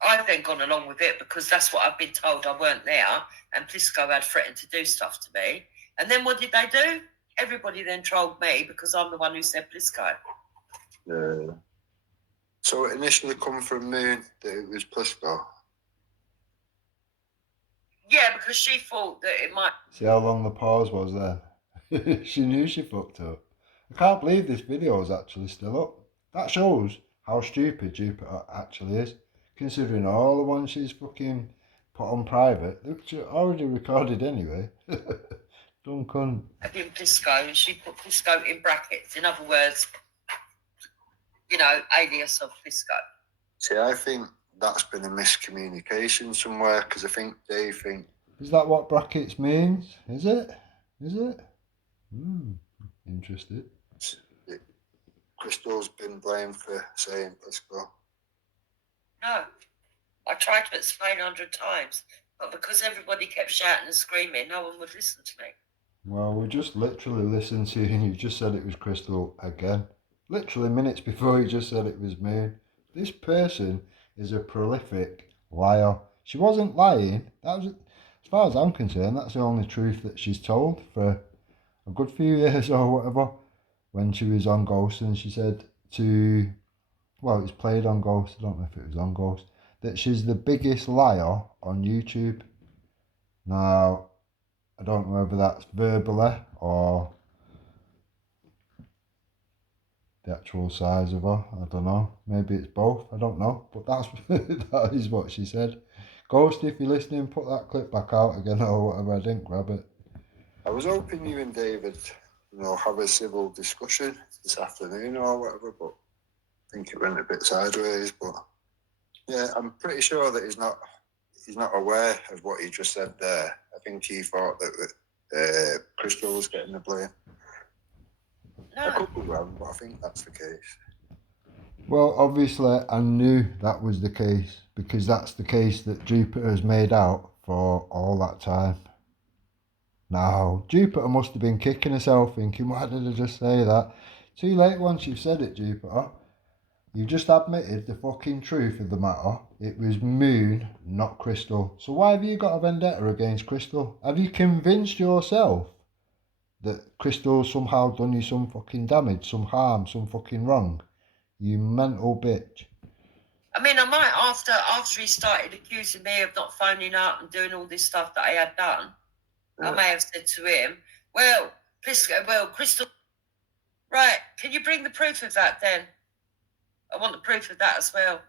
I've then gone along with it because that's what I've been told. I weren't there, and Plisco had threatened to do stuff to me. And then what did they do? Everybody then trolled me because I'm the one who said Plisco. Yeah. So it initially come from Moon that it was Plisco. Yeah, because she thought that it might. See how long the pause was there? She knew she fucked up. I can't believe this video is actually still up. That shows how stupid Jupiter actually is, considering all the ones she's fucking put on private, which are already recorded anyway. Dumb cunt. Had been Plisco, and she put Plisco in brackets. In other words, you know, alias of Plisco. See, I think that's been a miscommunication somewhere because I think they think. Is that what brackets means? Is it? Interested. Crystal's been blamed for saying Plisco. No. I tried to explain 100 times, but because everybody kept shouting and screaming, no one would listen to me. Well, we just literally listened to you and you just said it was Crystal again. Literally minutes before you just said it was Moon. This person is a prolific liar. She wasn't lying. That was, as far as I'm concerned, that's the only truth that she's told for a good few years or whatever. When she was on Ghost and she said well, it was played on Ghost, I don't know if it was on Ghost, that she's the biggest liar on YouTube. Now, I don't know whether that's verbally or the actual size of her. I don't know. Maybe it's both. I don't know. But that is what she said. Ghost, if you're listening, put that clip back out again or whatever. I didn't grab it. I was hoping you and David, have a civil discussion this afternoon or whatever, but I think it went a bit sideways. But yeah, I'm pretty sure that he's not aware of what he just said there. I think he thought that Crystal was getting the blame. No. I could be wrong, but I think that's the case. Well, obviously, I knew that was the case because that's the case that Jupiter has made out for all that time. Now, Jupiter must have been kicking herself thinking, why did I just say that? Too late once you've said it, Jupiter. You just admitted the fucking truth of the matter. It was Moon, not Crystal. So why have you got a vendetta against Crystal? Have you convinced yourself that Crystal somehow done you some fucking damage, some harm, some fucking wrong? You mental bitch. I mean, I might, after he started accusing me of not phoning up and doing all this stuff that I had done, I may have said to him, well, Crystal, right, can you bring the proof of that then? I want the proof of that as well.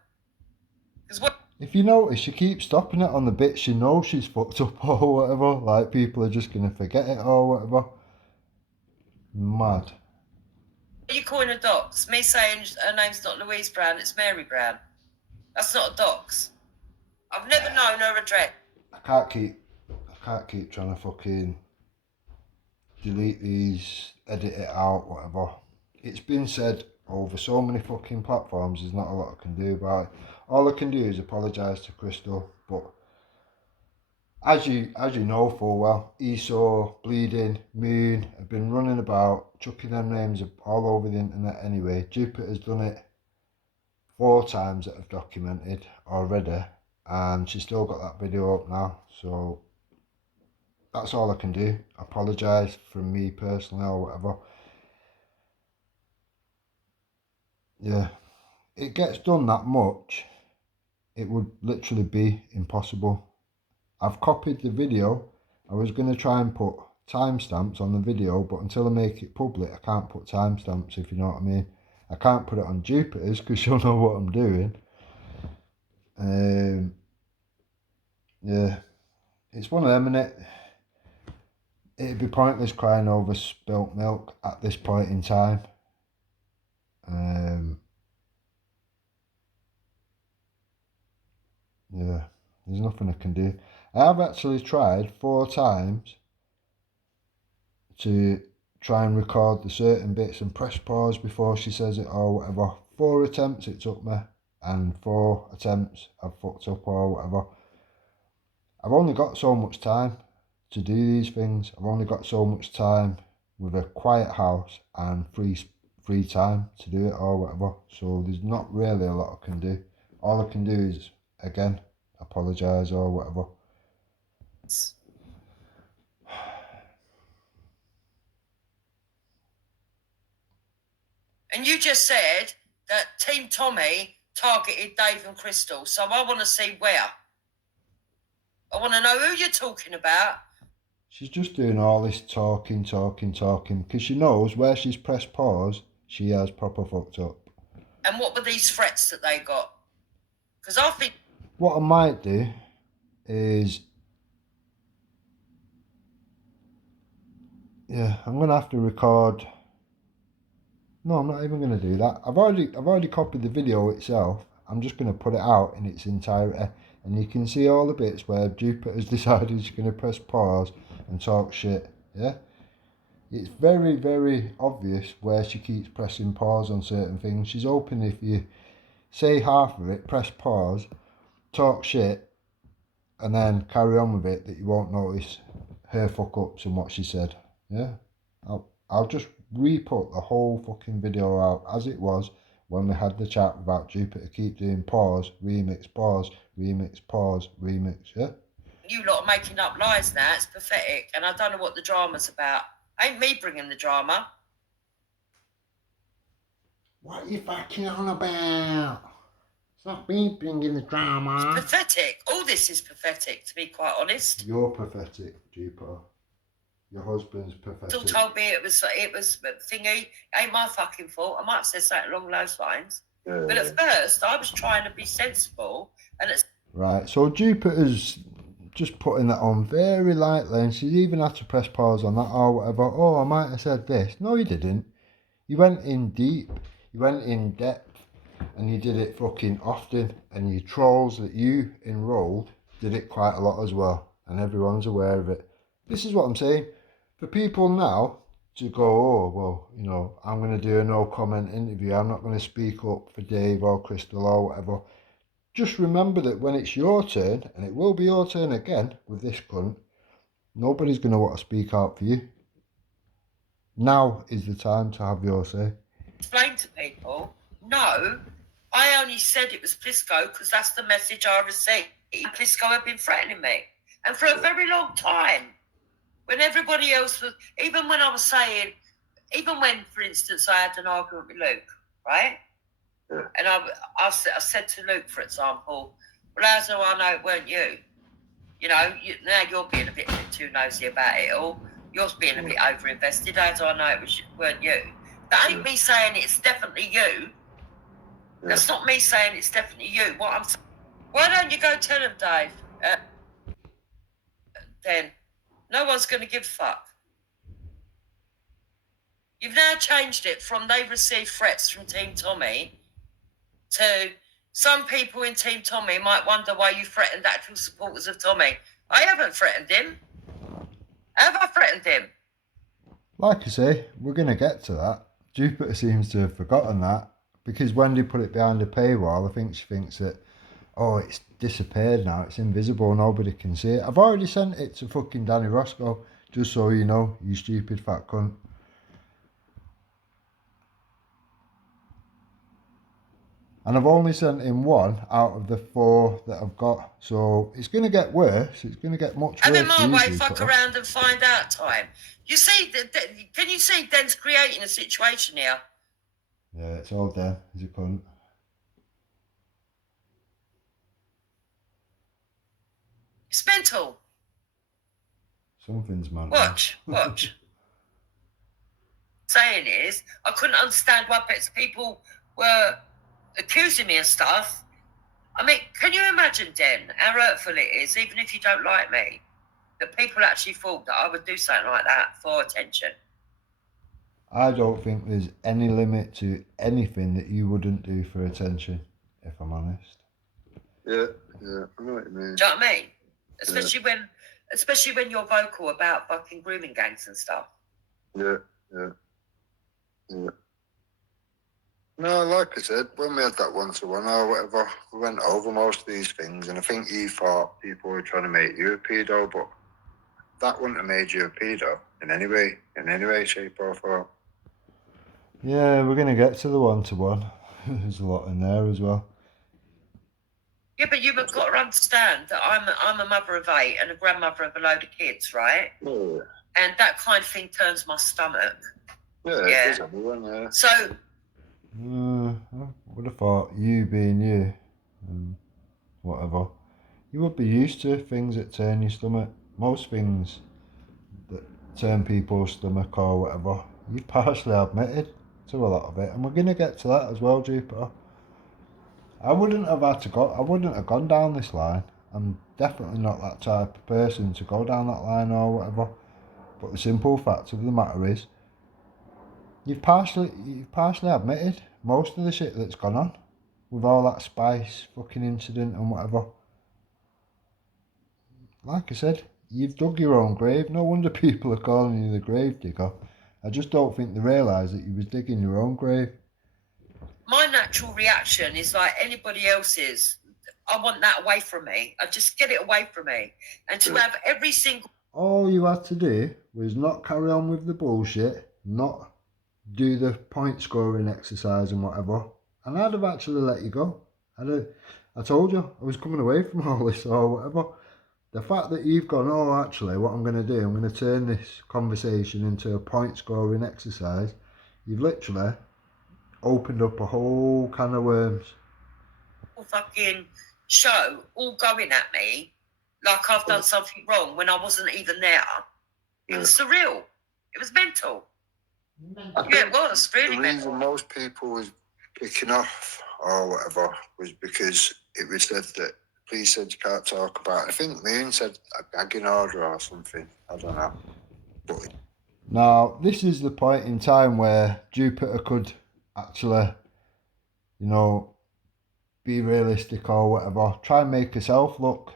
Because what? If you notice, she keeps stopping it on the bit she knows she's fucked up or whatever. Like, people are just going to forget it or whatever. Mad. What are you calling a dox? Me saying her name's not Louise Brown, it's Mary Brown. That's not a dox. I've never known her address. I can't keep trying to fucking delete these, edit it out, whatever. It's been said over so many fucking platforms, there's not a lot I can do about it. All I can do is apologise to Crystal, but As you know full well, Esau, Bleeding, Moon have been running about, chucking them names all over the internet anyway. Jupiter's done it 4 times that I've documented already, and she's still got that video up now, so that's all I can do. Apologise from me personally or whatever. Yeah, it gets done that much, it would literally be impossible. I've copied the video. I was going to try and put timestamps on the video, but until I make it public, I can't put timestamps, if you know what I mean. I can't put it on Jupiter's because she'll know what I'm doing. Yeah, it's one of them, innit? It'd be pointless crying over spilt milk at this point in time. Yeah, there's nothing I can do. I have actually tried 4 times to try and record the certain bits and press pause before she says it or whatever. 4 attempts it took me, and 4 attempts I've fucked up or whatever. I've only got so much time to do these things. I've only got so much time with a quiet house and free time to do it or whatever. So there's not really a lot I can do. All I can do is, again, apologise or whatever. And you just said that Team Tommy targeted Dave and Crystal, so I want to see where. I want to know who you're talking about. She's just doing all this talking, because she knows where she's pressed pause, she has proper fucked up. And what were these threats that they got? Because I think... What I might do is... Yeah, I'm going to have to record... No, I'm not even going to do that. I've already copied the video itself. I'm just going to put it out in its entirety. And you can see all the bits where Jupiter's decided she's going to press pause and talk shit, yeah? It's very, very obvious where she keeps pressing pause on certain things. She's hoping if you say half of it, press pause, talk shit, and then carry on with it, that you won't notice her fuck-ups and what she said, yeah? I'll just re-put the whole fucking video out as it was when we had the chat about Jupiter keep doing pause, remix, pause, remix, pause, remix, yeah? You lot are making up lies now. It's pathetic. And I don't know what the drama's about. Ain't me bringing the drama. What are you fucking on about? It's not me bringing the drama. It's pathetic. All this is pathetic, to be quite honest. You're pathetic, Jupiter. Your husband's pathetic. Still told me it was thingy. Ain't my fucking fault. I might have said something along those lines. Yeah. But at first, I was trying to be sensible. And it's... Right, so Jupiter's just putting that on very lightly, and she's even had to press pause on that or whatever. Oh, I might have said this. No, you didn't. You went in deep. You went in depth. And you did it fucking often. And your trolls that you enrolled did it quite a lot as well. And everyone's aware of it. This is what I'm saying. For people now to go, oh, well, you know, I'm going to do a no comment interview. I'm not going to speak up for Dave or Crystal or whatever. Just remember that when it's your turn, and it will be your turn again with this cunt, nobody's going to want to speak out for you. Now is the time to have your say. Explain to people, no, I only said it was Plisco because that's the message I received. Plisco had been threatening me. And for a very long time, when everybody else was, even when I was saying, even when, for instance, I had an argument with Luke, right? Yeah. And I said to Luke, for example, well, how do I know it weren't you? You know, now you're being a bit too nosy about it all. You're being a bit over-invested. How do I know it weren't you? That ain't me saying it's definitely you. Yeah. That's not me saying it's definitely you. What I'm saying, why don't you go tell them, Dave? Then no one's going to give a fuck. You've now changed it from they received threats from Team Tommy to some people in Team Tommy might wonder why you threatened actual supporters of Tommy. I haven't threatened him. Have I threatened him? Like I say, we're going to get to that. Jupiter seems to have forgotten that because Wendy put it behind a paywall. I think she thinks that Oh, it's disappeared now. It's invisible. Nobody can see it. I've already sent it to fucking Danny Roscoe, just so you know, you stupid fat cunt. And I've only sent him one out of the 4 that I've got. So it's going to get worse. It's going to get much I'm worse. in my for you, way, Jupiter. fuck around and find out time. You see, can you see Den's creating a situation here? Yeah, it's all there. He's a cunt. It's mental. Something's mental. Watch. Saying is, I couldn't understand why people were accusing me of stuff. I mean, can you imagine, Den, how hurtful it is, even if you don't like me, that people actually thought that I would do something like that for attention? I don't think there's any limit to anything that you wouldn't do for attention, if I'm honest. Yeah, I know what you mean. Do you know what I mean? Especially when you're vocal about fucking grooming gangs and stuff. Yeah. No, like I said, when we had that one-to-one or whatever, we went over most of these things, and I think you thought people were trying to make you a pedo, but that wouldn't have made you a pedo in any way, shape or form. Yeah, we're going to get to the one-to-one. There's a lot in there as well. Yeah, but you've got to understand that I'm a mother of 8 and a grandmother of a load of kids, right? Yeah. And that kind of thing turns my stomach. Yeah. It does everyone, yeah. So I would have thought you being you, and whatever, you would be used to things that turn your stomach. Most things that turn people's stomach or whatever, you've partially admitted to a lot of it, and we're going to get to that as well, Jupiter. I wouldn't have gone down this line. I'm definitely not that type of person to go down that line or whatever. But the simple fact of the matter is, you've partially admitted most of the shit that's gone on with all that Spice fucking incident and whatever. Like I said, you've dug your own grave. No wonder people are calling you the grave digger. I just don't think they realise that you was digging your own grave. my natural reaction is like anybody else's. I want that away from me. I just get it away from me. And to have every single... All you had to do was not carry on with the bullshit, not do the point scoring exercise and whatever, and I'd have actually let you go. I told you I was coming away from all this or whatever. The fact that you've gone, oh, actually, what I'm going to do, I'm going to turn this conversation into a point scoring exercise, you've literally opened up a whole can of worms. fucking show all going at me like I've done something wrong when I wasn't even there. It was surreal. It was mental. Yeah, it was really The mental. reason most people was kicking off or whatever was because it was said that police said you can't talk about it. I think Moon said a gagging order or something. I don't know. But Now, this is the point in time where Jupiter could actually, be realistic or whatever. Try and make herself look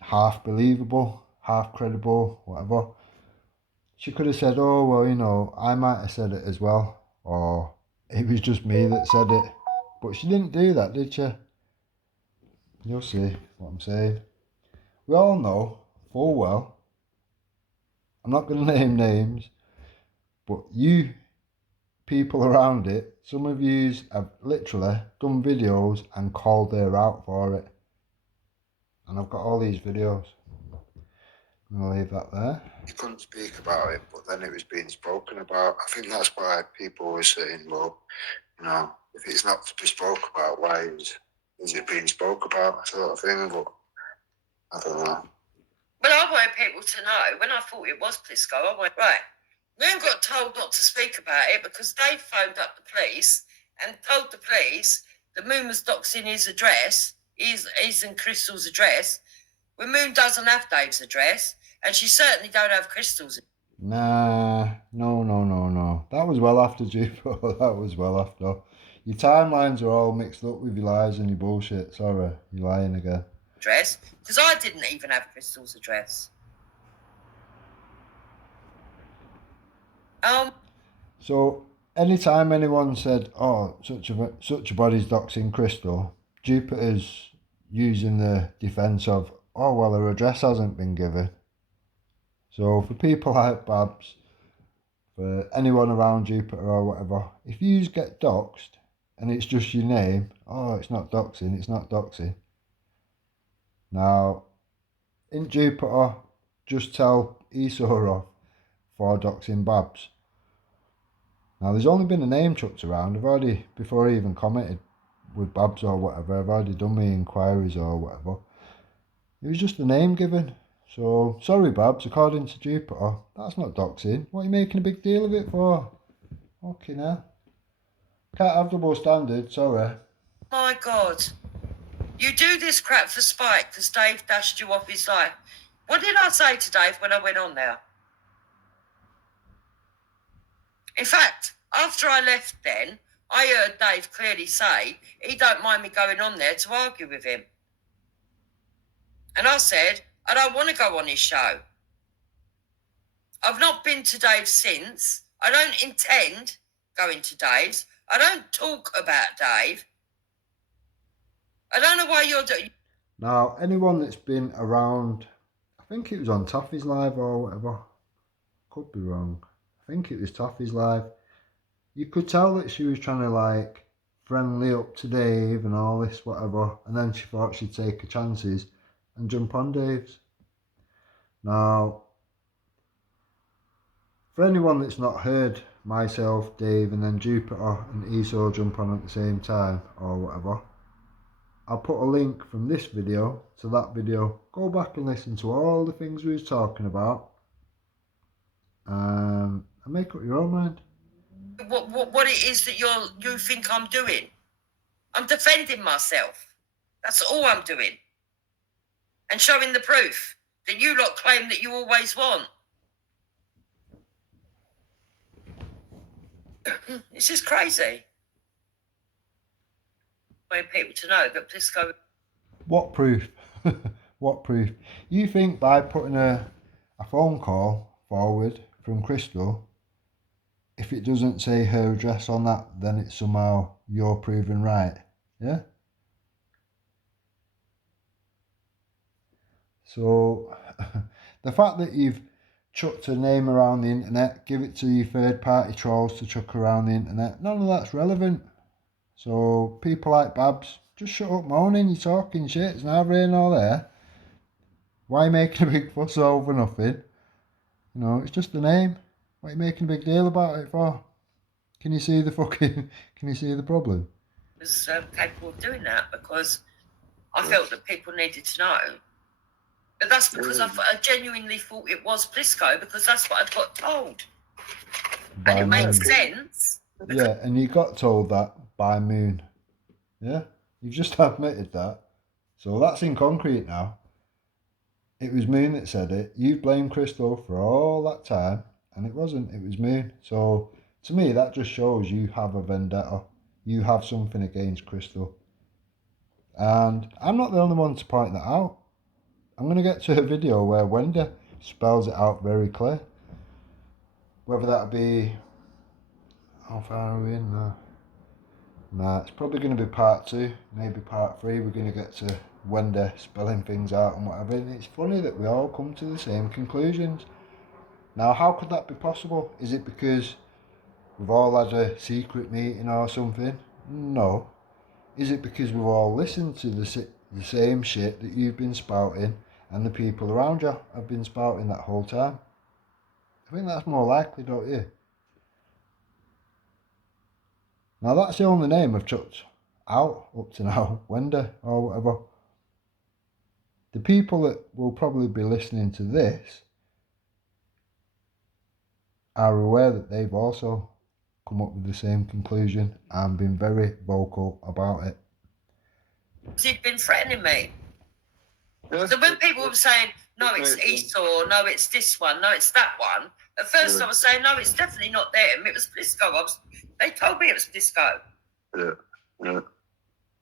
half believable, half credible, whatever. She could have said, oh, well, I might have said it as well. Or it was just me that said it. But she didn't do that, did she? You'll see what I'm saying. We all know full well, I'm not going to name names, but you people around it, some of yous have literally done videos and called her out for it. And I've got all these videos. I'm going to leave that there. you couldn't speak about it, but then it was being spoken about. I think that's why people were saying, well, if it's not to be spoke about, why is it being spoke about, sort of thing. But I don't know. Well, I wanted people to know, when I thought it was Plisco, I went, right, Moon got told not to speak about it because they phoned up the police and told the police that Moon was doxing his address, his and Crystal's address, when Moon doesn't have Dave's address, and she certainly don't have Crystal's. Nah, no. That was well after, Jupiter. That was well after. Your timelines are all mixed up with your lies and your bullshit. Sorry, you're lying again. Address, because I didn't even have Crystal's address. So anytime anyone said, "Oh, such a body's doxing Crystal," Jupiter's using the defence of, "Oh well, her address hasn't been given." So for people like Babs, for anyone around Jupiter or whatever, if you get doxed and it's just your name, oh, it's not doxing, it's not doxing. Now, in Jupiter, just tell Esau off for doxing Babs. Now, there's only been a name chucked around. I've already, before I even commented with Babs or whatever, I've already done my inquiries or whatever. It was just a name given. So, sorry Babs, according to Jupiter, that's not doxing. What are you making a big deal of it for? Okay, now. Can't have double standard, sorry. My God. You do this crap for spite because Dave dashed you off his life. What did I say to Dave when I went on there? In fact, after I left then, I heard Dave clearly say he don't mind me going on there to argue with him. And I said, I don't want to go on his show. I've not been to Dave since. I don't intend going to Dave's. I don't talk about Dave. I don't know why you're doing... Now, anyone that's been around, I think it was on Toffee's Live or whatever, could be wrong. I think it was Toffee's Live. You could tell that she was trying to like friendly up to Dave and all this whatever, and then she thought she'd take her chances and jump on Dave's. Now, for anyone that's not heard myself, Dave, and then Jupiter and Esau jump on at the same time or whatever, I'll put a link from this video to that video. Go back and listen to all the things we was talking about and make up your own mind. What it is that you think I'm doing. I'm defending myself. That's all I'm doing. And showing the proof that you lot claim that you always want. This is crazy. I want people to know that Plisco... What proof? What proof? You think by putting a phone call forward from Crystal, if it doesn't say her address on that, then it's somehow you're proven right, yeah? So, the fact that you've chucked a name around the internet, give it to your third party trolls to chuck around the internet, none of that's relevant. So, people like Babs, just shut up moaning, you're talking shit, it's neither here nor there. Why making a big fuss over nothing? You know, it's just a name. What are you making a big deal about it for? Can you see the can you see the problem? I was capable of doing that because I felt that people needed to know. But that's because I genuinely thought it was Plisco because that's what I got told. And it makes sense. Yeah, and you got told that by Moon. Yeah, you've just admitted that. So that's in concrete now. It was Moon that said it. You blamed Crystal for all that time, and it wasn't. It was Moon. So to me, that just shows you have a vendetta. You have something against Crystal. And I'm not the only one to point that out. I'm going to get to a video where Wendy spells it out very clear. Whether that be... How far are we in now? Nah, it's probably going to be part 2, maybe part 3. We're going to get to Wendy spelling things out and whatever. And it's funny that we all come to the same conclusions. Now, how could that be possible? Is it because we've all had a secret meeting or something? No. Is it because we've all listened to the same shit that you've been spouting and the people around you have been spouting that whole time? I think that's more likely, don't you? Now that's the only name I've chucked out up to now, Wendy or whatever. The people that will probably be listening to this are aware that they've also come up with the same conclusion and been very vocal about it. He'd been threatening me. So when people were saying, no, it's Esau, no, it's this one, no, it's that one, at first I was saying, no, it's definitely not them, it was Plisco. They told me it was Plisco. Yeah.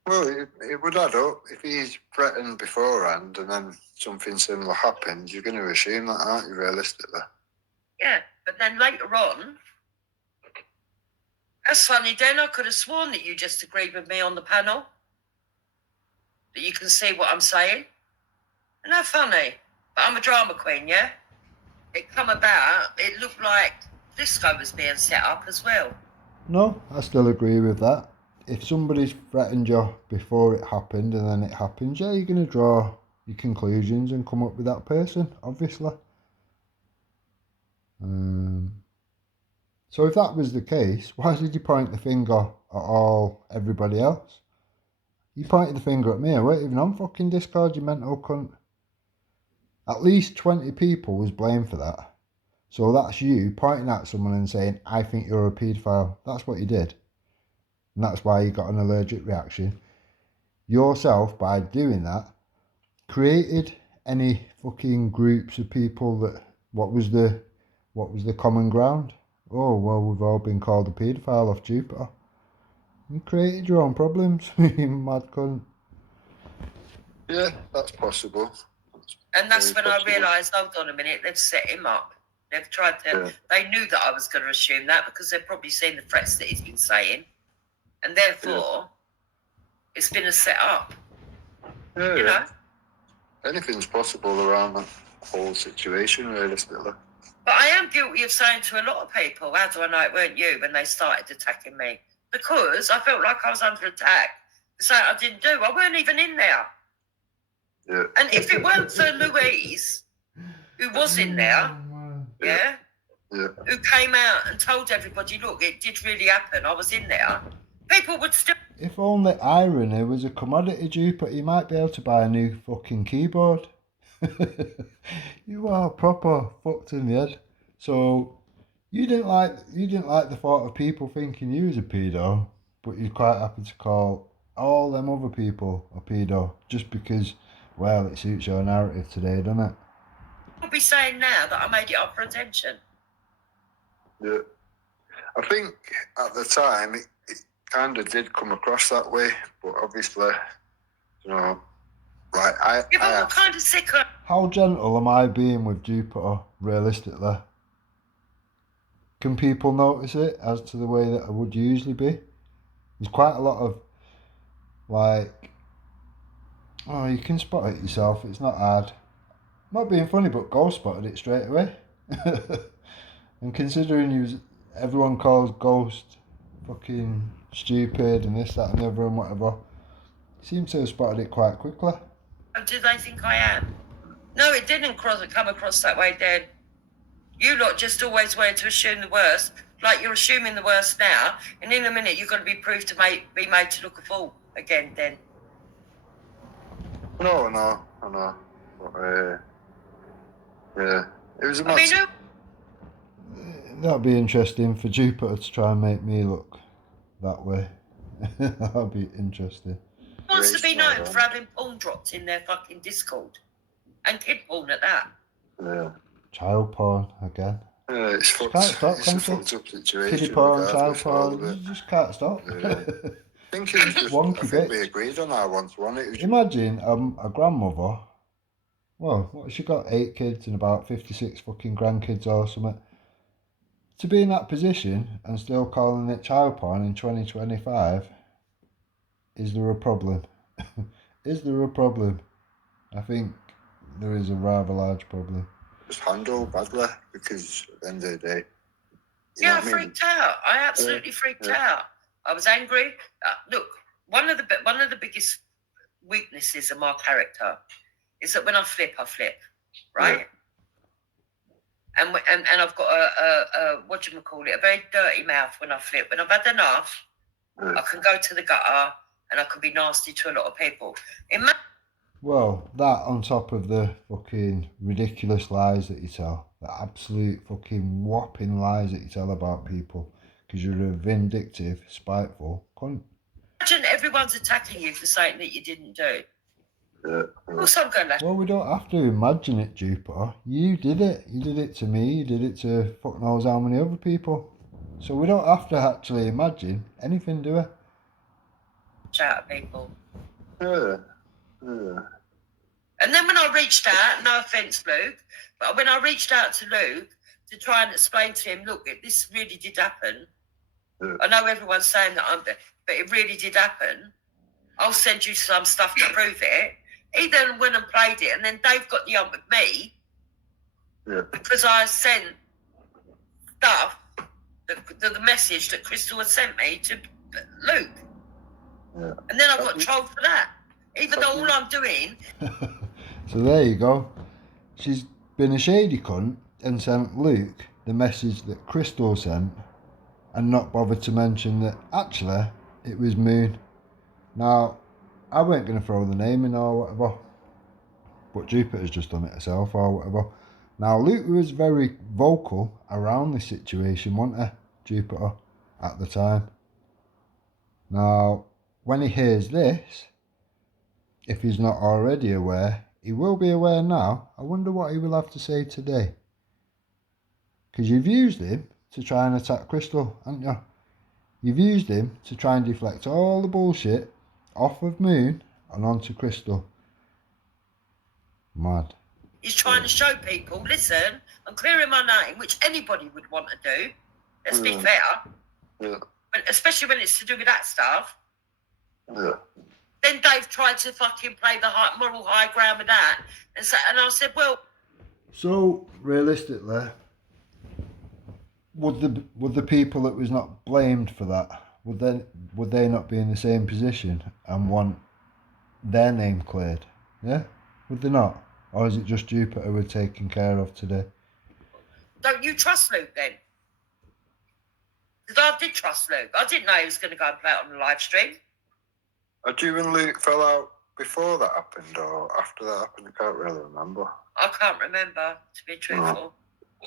Well, it would add up. If he's threatened beforehand and then something similar happens, you're going to assume that, aren't you, realistically? Yeah, but then later on, That's funny, Dan. I could have sworn that you just agreed with me on the panel. That you can see what I'm saying. Isn't that funny? But I'm a drama queen, yeah? It come about, it looked like disco was being set up as well. No, I still agree with that. If somebody's threatened you before it happened and then it happens, yeah, you're going to draw your conclusions and come up with that person, obviously. So if that was the case, why did you point the finger at everybody else? You pointed the finger at me. I weren't even on fucking Discord, you mental cunt. At least 20 people was blamed for that. So that's you pointing at someone and saying, I think you're a paedophile. That's what you did. And that's why you got an allergic reaction. Yourself, by doing that, created any fucking groups of people that, what was the common ground? Oh, well, we've all been called a paedophile off Jupiter. You created your own problems, you mad cunt. Yeah, that's possible. And that's Very when I possible. realised, hold on a minute, they've set him up. They've tried to, Yeah. they knew that I was going to assume that because they've probably seen the threats that he's been saying. And therefore, it's been a set up, Yeah, you know? anything's possible around the whole situation, realistically. But I am guilty of saying to a lot of people, how do I know it weren't you when they started attacking me? Because I felt like I was under attack for something I didn't do. I weren't even in there. Yeah. And if it weren't for Louise, who was in there, Yeah. who came out and told everybody, look, it did really happen, I was in there, people would still... If only irony was a commodity, Jupiter, you might be able to buy a new fucking keyboard. You are proper fucked in the head. So you didn't like the thought of people thinking you was a pedo, but you're quite happy to call all them other people a pedo just because, well, it suits your narrative today, doesn't it? I'll be saying now that I made it up for attention. Yeah. I think at the time it kind of did come across that way, but obviously, you know, like Yeah, but what kind of sicker... How gentle am I being with Jupiter, realistically? Can people notice it as to the way that I would usually be? There's quite a lot of, like, oh, you can spot it yourself, it's not hard. Not being funny, but Ghost spotted it straight away. And considering everyone calls Ghost fucking stupid and this, that and the other and whatever, seems to have spotted it quite quickly. Do they think I am? No, it didn't come across that way, Dan. You lot just always wanted to assume the worst, like you're assuming the worst now, and in a minute you're going to be proved to be made to look a fool again, Dan. No, I know. But, yeah, it was a I mean, massive... That'd be interesting for Jupiter to try and make me look that way. That'd be interesting. who wants to be known for having porn dropped in their fucking Discord? And kid porn at that. Yeah. Child porn again. Yeah, it's fucked. Can't stop, It's can a you? fucked up situation. Kiddie porn, child regardless, all of porn, it. you just can't stop. Yeah. I think it was just, Wonky I think we bitch. agreed on that once, wasn't it? It was Imagine a grandmother, well, what, she got 8 kids and about 56 fucking grandkids or something. To be in that position and still calling it child porn in 2025, is there a problem? Is there a problem? I think there is a rather large problem. just handled badly because at the end of the day, you Yeah, know I what I mean? freaked out. I absolutely freaked out. I was angry. Look, one of the biggest weaknesses of my character is that when I flip, right? And I've got a what do you call it? A very dirty mouth when I flip. When I've had enough, I can go to the gutter and I can be nasty to a lot of people. Well, that on top of the fucking ridiculous lies that you tell, the absolute fucking whopping lies that you tell about people, because you're a vindictive, spiteful cunt. Imagine everyone's attacking you for something that you didn't do. Yeah. Of course I'm going to... Well, we don't have to imagine it, Jupiter. You did it. You did it to me. You did it to fuck knows how many other people. So we don't have to actually imagine anything, do we? shout at people. Yeah. And then when I reached out, no offence, Luke, but when I reached out to Luke to try and explain to him, look, this really did happen, Yeah. I know everyone's saying that but it really did happen. I'll send you some stuff to prove it. He then went and played it, and then Dave got the ump with me Yeah. because I sent stuff, the message that Crystal had sent me to Luke. Yeah. And then I got trolled for that. Even though all I'm doing... So there you go. She's been a shady cunt and sent Luke the message that Crystal sent and not bothered to mention that actually it was Moon. Now, I weren't going to throw the name in or whatever, but Jupiter's just done it herself or whatever. Now, Luke was very vocal around this situation, wasn't he, Jupiter, at the time. Now, when he hears this, if he's not already aware, he will be aware now. I wonder what he will have to say today. Because you've used him to try and attack Crystal, haven't you? You've used him to try and deflect all the bullshit off of Moon and onto Crystal. Mad. He's trying to show people, listen, I'm clearing my name, which anybody would want to do. Let's be fair. Yeah. But especially when it's to do with that stuff. Yeah. Then Dave tried to fucking play the moral high ground with that. And I said, well... So, realistically, would the people that was not blamed for that, would they not be in the same position and want their name cleared? Yeah? Would they not? Or is it just Jupiter we're taking care of today? Don't you trust Luke then? Because I did trust Luke. I didn't know he was going to go and play it on the live stream. Had you and Luke fell out before that happened or after that happened? I can't really remember. I can't remember, to be truthful.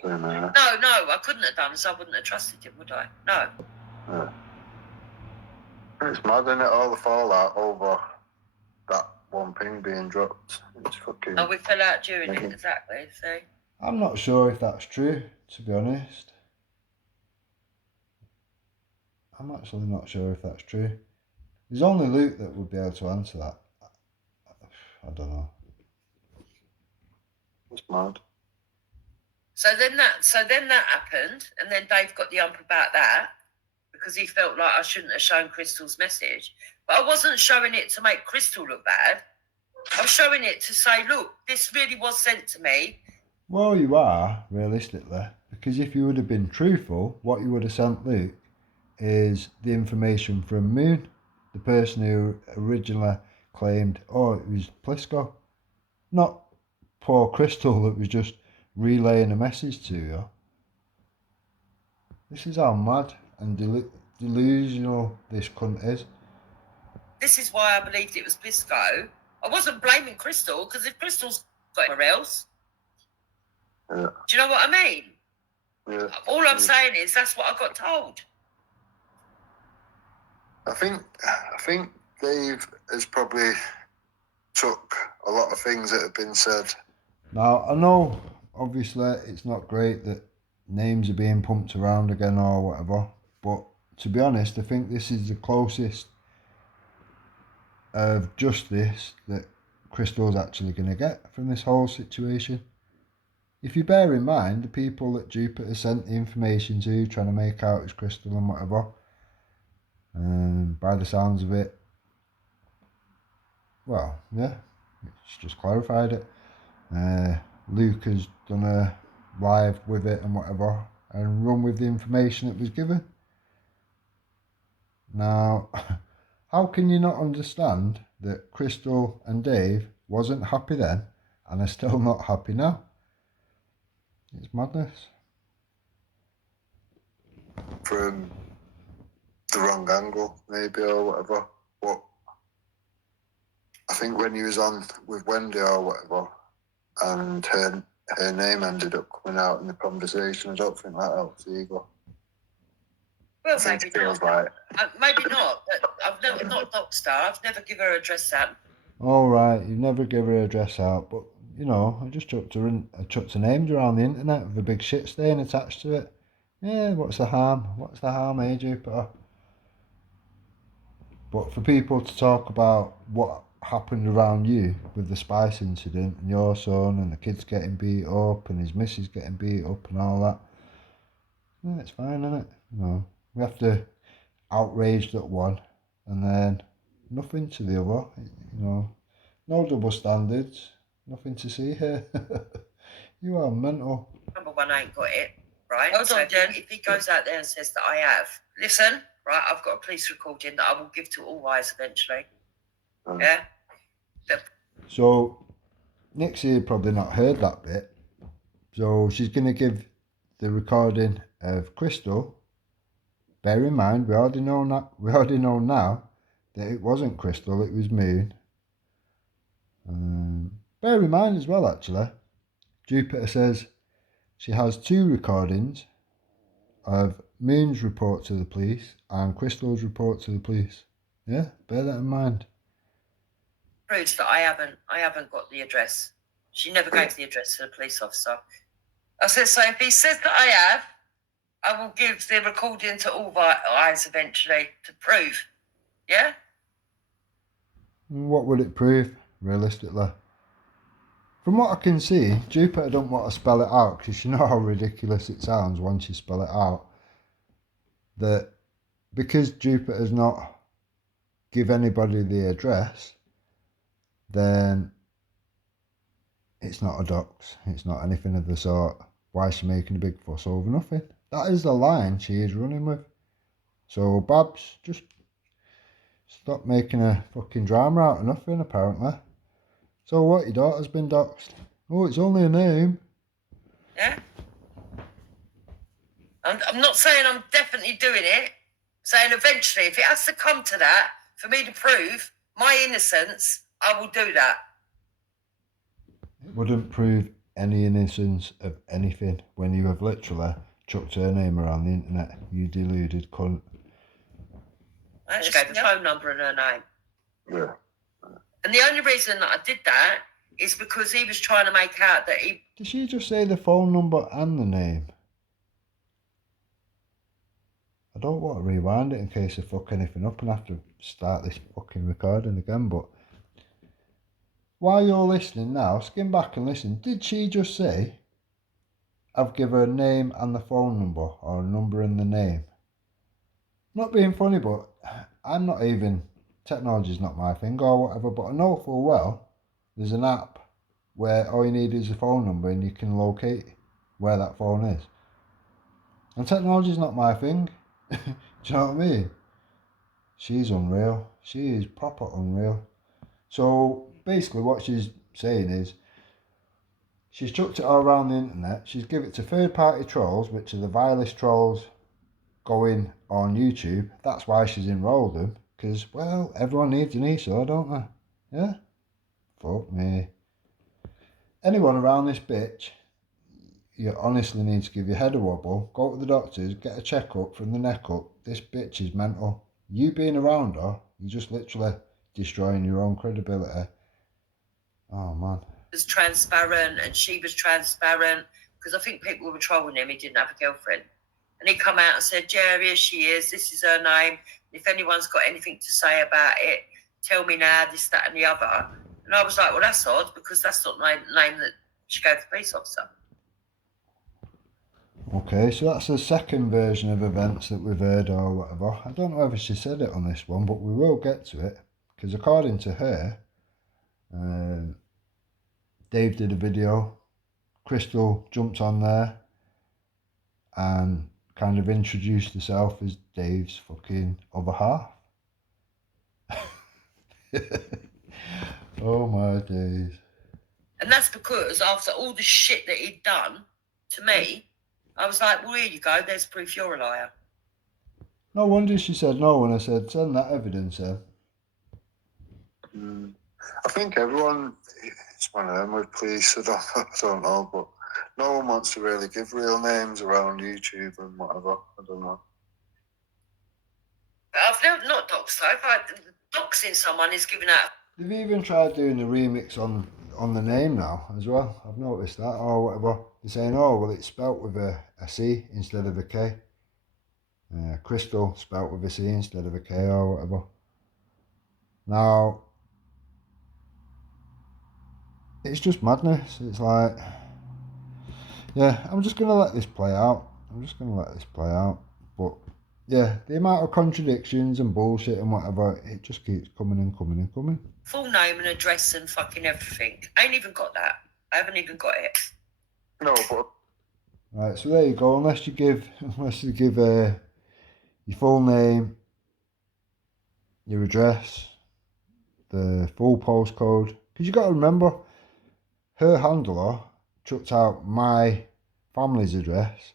No, No, I couldn't have done, so I wouldn't have trusted him, would I? No. Yeah. It's mad, isn't it? All the fallout over that one ping being dropped. It's fucking... Oh, we fell out during it, exactly, see? I'm not sure if that's true, to be honest. I'm actually not sure if that's true. There's only Luke that would be able to answer that. I don't know. It's mad. So then that happened, and then Dave got the ump about that because he felt like I shouldn't have shown Crystal's message. But I wasn't showing it to make Crystal look bad. I'm showing it to say, look, this really was sent to me. Well, you are, realistically, because if you would have been truthful, what you would have sent Luke is the information from Moon, the person who originally claimed, oh, it was Plisco, not poor Crystal that was just relaying a message to you. This is how mad and delusional this cunt is. This is why I believed it was Plisco. I wasn't blaming Crystal, because if Crystal's got anywhere else... Yeah. Do you know what I mean? Yeah. All I'm saying is that's what I got told. I think Dave has probably took a lot of things that have been said. Now, I know, obviously, it's not great that names are being pumped around again or whatever, but to be honest, I think this is the closest of justice that Crystal's actually going to get from this whole situation. If you bear in mind the people that Jupiter sent the information to, trying to make out it's Crystal and whatever, by the sounds of it, well, yeah, it's just clarified it. Luke has done a live with it and whatever, and run with the information that was given. Now, how can you not understand that Crystal and Dave wasn't happy then and are still not happy now? It's madness. From the wrong angle, maybe, or whatever. But I think when he was on with Wendy or whatever, and her name ended up coming out in the conversation, I don't think that helps either. Well, maybe not. Like... maybe not, but I've never, not Dockstar, I've never given her a address out. All right, you've never given her a dress out, but you know, I just chucked her names around the internet with a big shit stain attached to it. Yeah, what's the harm? What's the harm, eh, Jupiter? But for people to talk about what happened around you with the Spice incident and your son and the kids getting beat up and his missus getting beat up and all that, yeah, it's fine, isn't it? You know, we have to outraged at one, and then nothing to the other. You know, no double standards, nothing to see here. You are mental. Number one ain't got it, right? Hold on, Jen. If he goes out there and says that I have, listen, right, I've got a police recording that I will give to all eyes eventually. Yeah? So, Nixie probably not heard that bit. So, she's going to give the recording of Crystal. Bear in mind, we already know now that it wasn't Crystal, it was Moon. Bear in mind as well, actually, Jupiter says she has 2 recordings of Moon's report to the police and Crystal's report to the police. Yeah, bear that in mind. Proves that I haven't got the address. She never gave the address to the police officer. I said, so if he says that I have, I will give the recording to all eyes eventually to prove. Yeah? What would it prove, realistically? From what I can see, Jupiter don't want to spell it out because you know how ridiculous it sounds once you spell it out. That because Jupiter's not give anybody the address, then it's not a dox. It's not anything of the sort. Why is she making a big fuss over nothing? That is the line she is running with. So Babs, just stop making a fucking drama out of nothing, apparently. So what, your daughter's been doxed? Oh, it's only a name. Yeah? I'm not saying I'm definitely doing it. Saying eventually, if it has to come to that, for me to prove my innocence, I will do that. It wouldn't prove any innocence of anything when you have literally chucked her name around the internet, you deluded cunt. I actually gave the phone number and her name. Yeah. And the only reason that I did that is because he was trying to make out that he... Did she just say the phone number and the name? I don't want to rewind it in case I fuck anything up and have to start this fucking recording again, but while you're listening now, skim back and listen. Did she just say, I've given her a name and the phone number, or a number and the name? Not being funny, but I'm not even, technology's not my thing or whatever, but I know full well there's an app where all you need is a phone number and you can locate where that phone is. And technology's not my thing. Do you know what I mean? She's unreal. She is proper unreal. So basically what she's saying is she's chucked it all around the internet. She's given it to third-party trolls, which are the vilest trolls going on YouTube. That's why she's enrolled them. Because, well, everyone needs an ESO, don't they? Yeah? Fuck me. Anyone around this bitch, you honestly need to give your head a wobble, go to the doctors, get a checkup from the neck up. This bitch is mental. You being around her, you're just literally destroying your own credibility. Oh, man. was transparent and she was transparent because I think people were trolling him. He didn't have a girlfriend. And he come out and said, yeah, here she is. This is her name. If anyone's got anything to say about it, tell me now, this, that and the other. And I was like, well, that's odd because that's not the name that she gave the police officer. Okay, so that's the second version of events that we've heard or whatever. I don't know whether she said it on this one, but we will get to it. Because according to her, Dave did a video. Crystal jumped on there and kind of introduced herself as Dave's fucking other half. Oh my days. And that's because after all the shit that he'd done to me, I was like, well, here you go. There's proof you're a liar. No wonder she said no when I said, send that evidence in. I think everyone, it's one of them with police, I don't know, but no one wants to really give real names around YouTube and whatever. I don't know. But I've not doxed though. Doxing someone is giving out. They've even tried doing a remix on the name now as well. I've noticed that or whatever. They're saying, oh, well, it's spelt with a C instead of a K. Crystal spelt with a C instead of a K or whatever. Now, it's just madness. It's like, yeah, I'm just going to let this play out. But yeah, the amount of contradictions and bullshit and whatever, it just keeps coming and coming and coming. Full name and address and fucking everything. I ain't even got that. I haven't even got it. No, but Right, so there you go. Unless you give your full name, your address, the full postcode, because you got to remember, her handler chucked out my family's address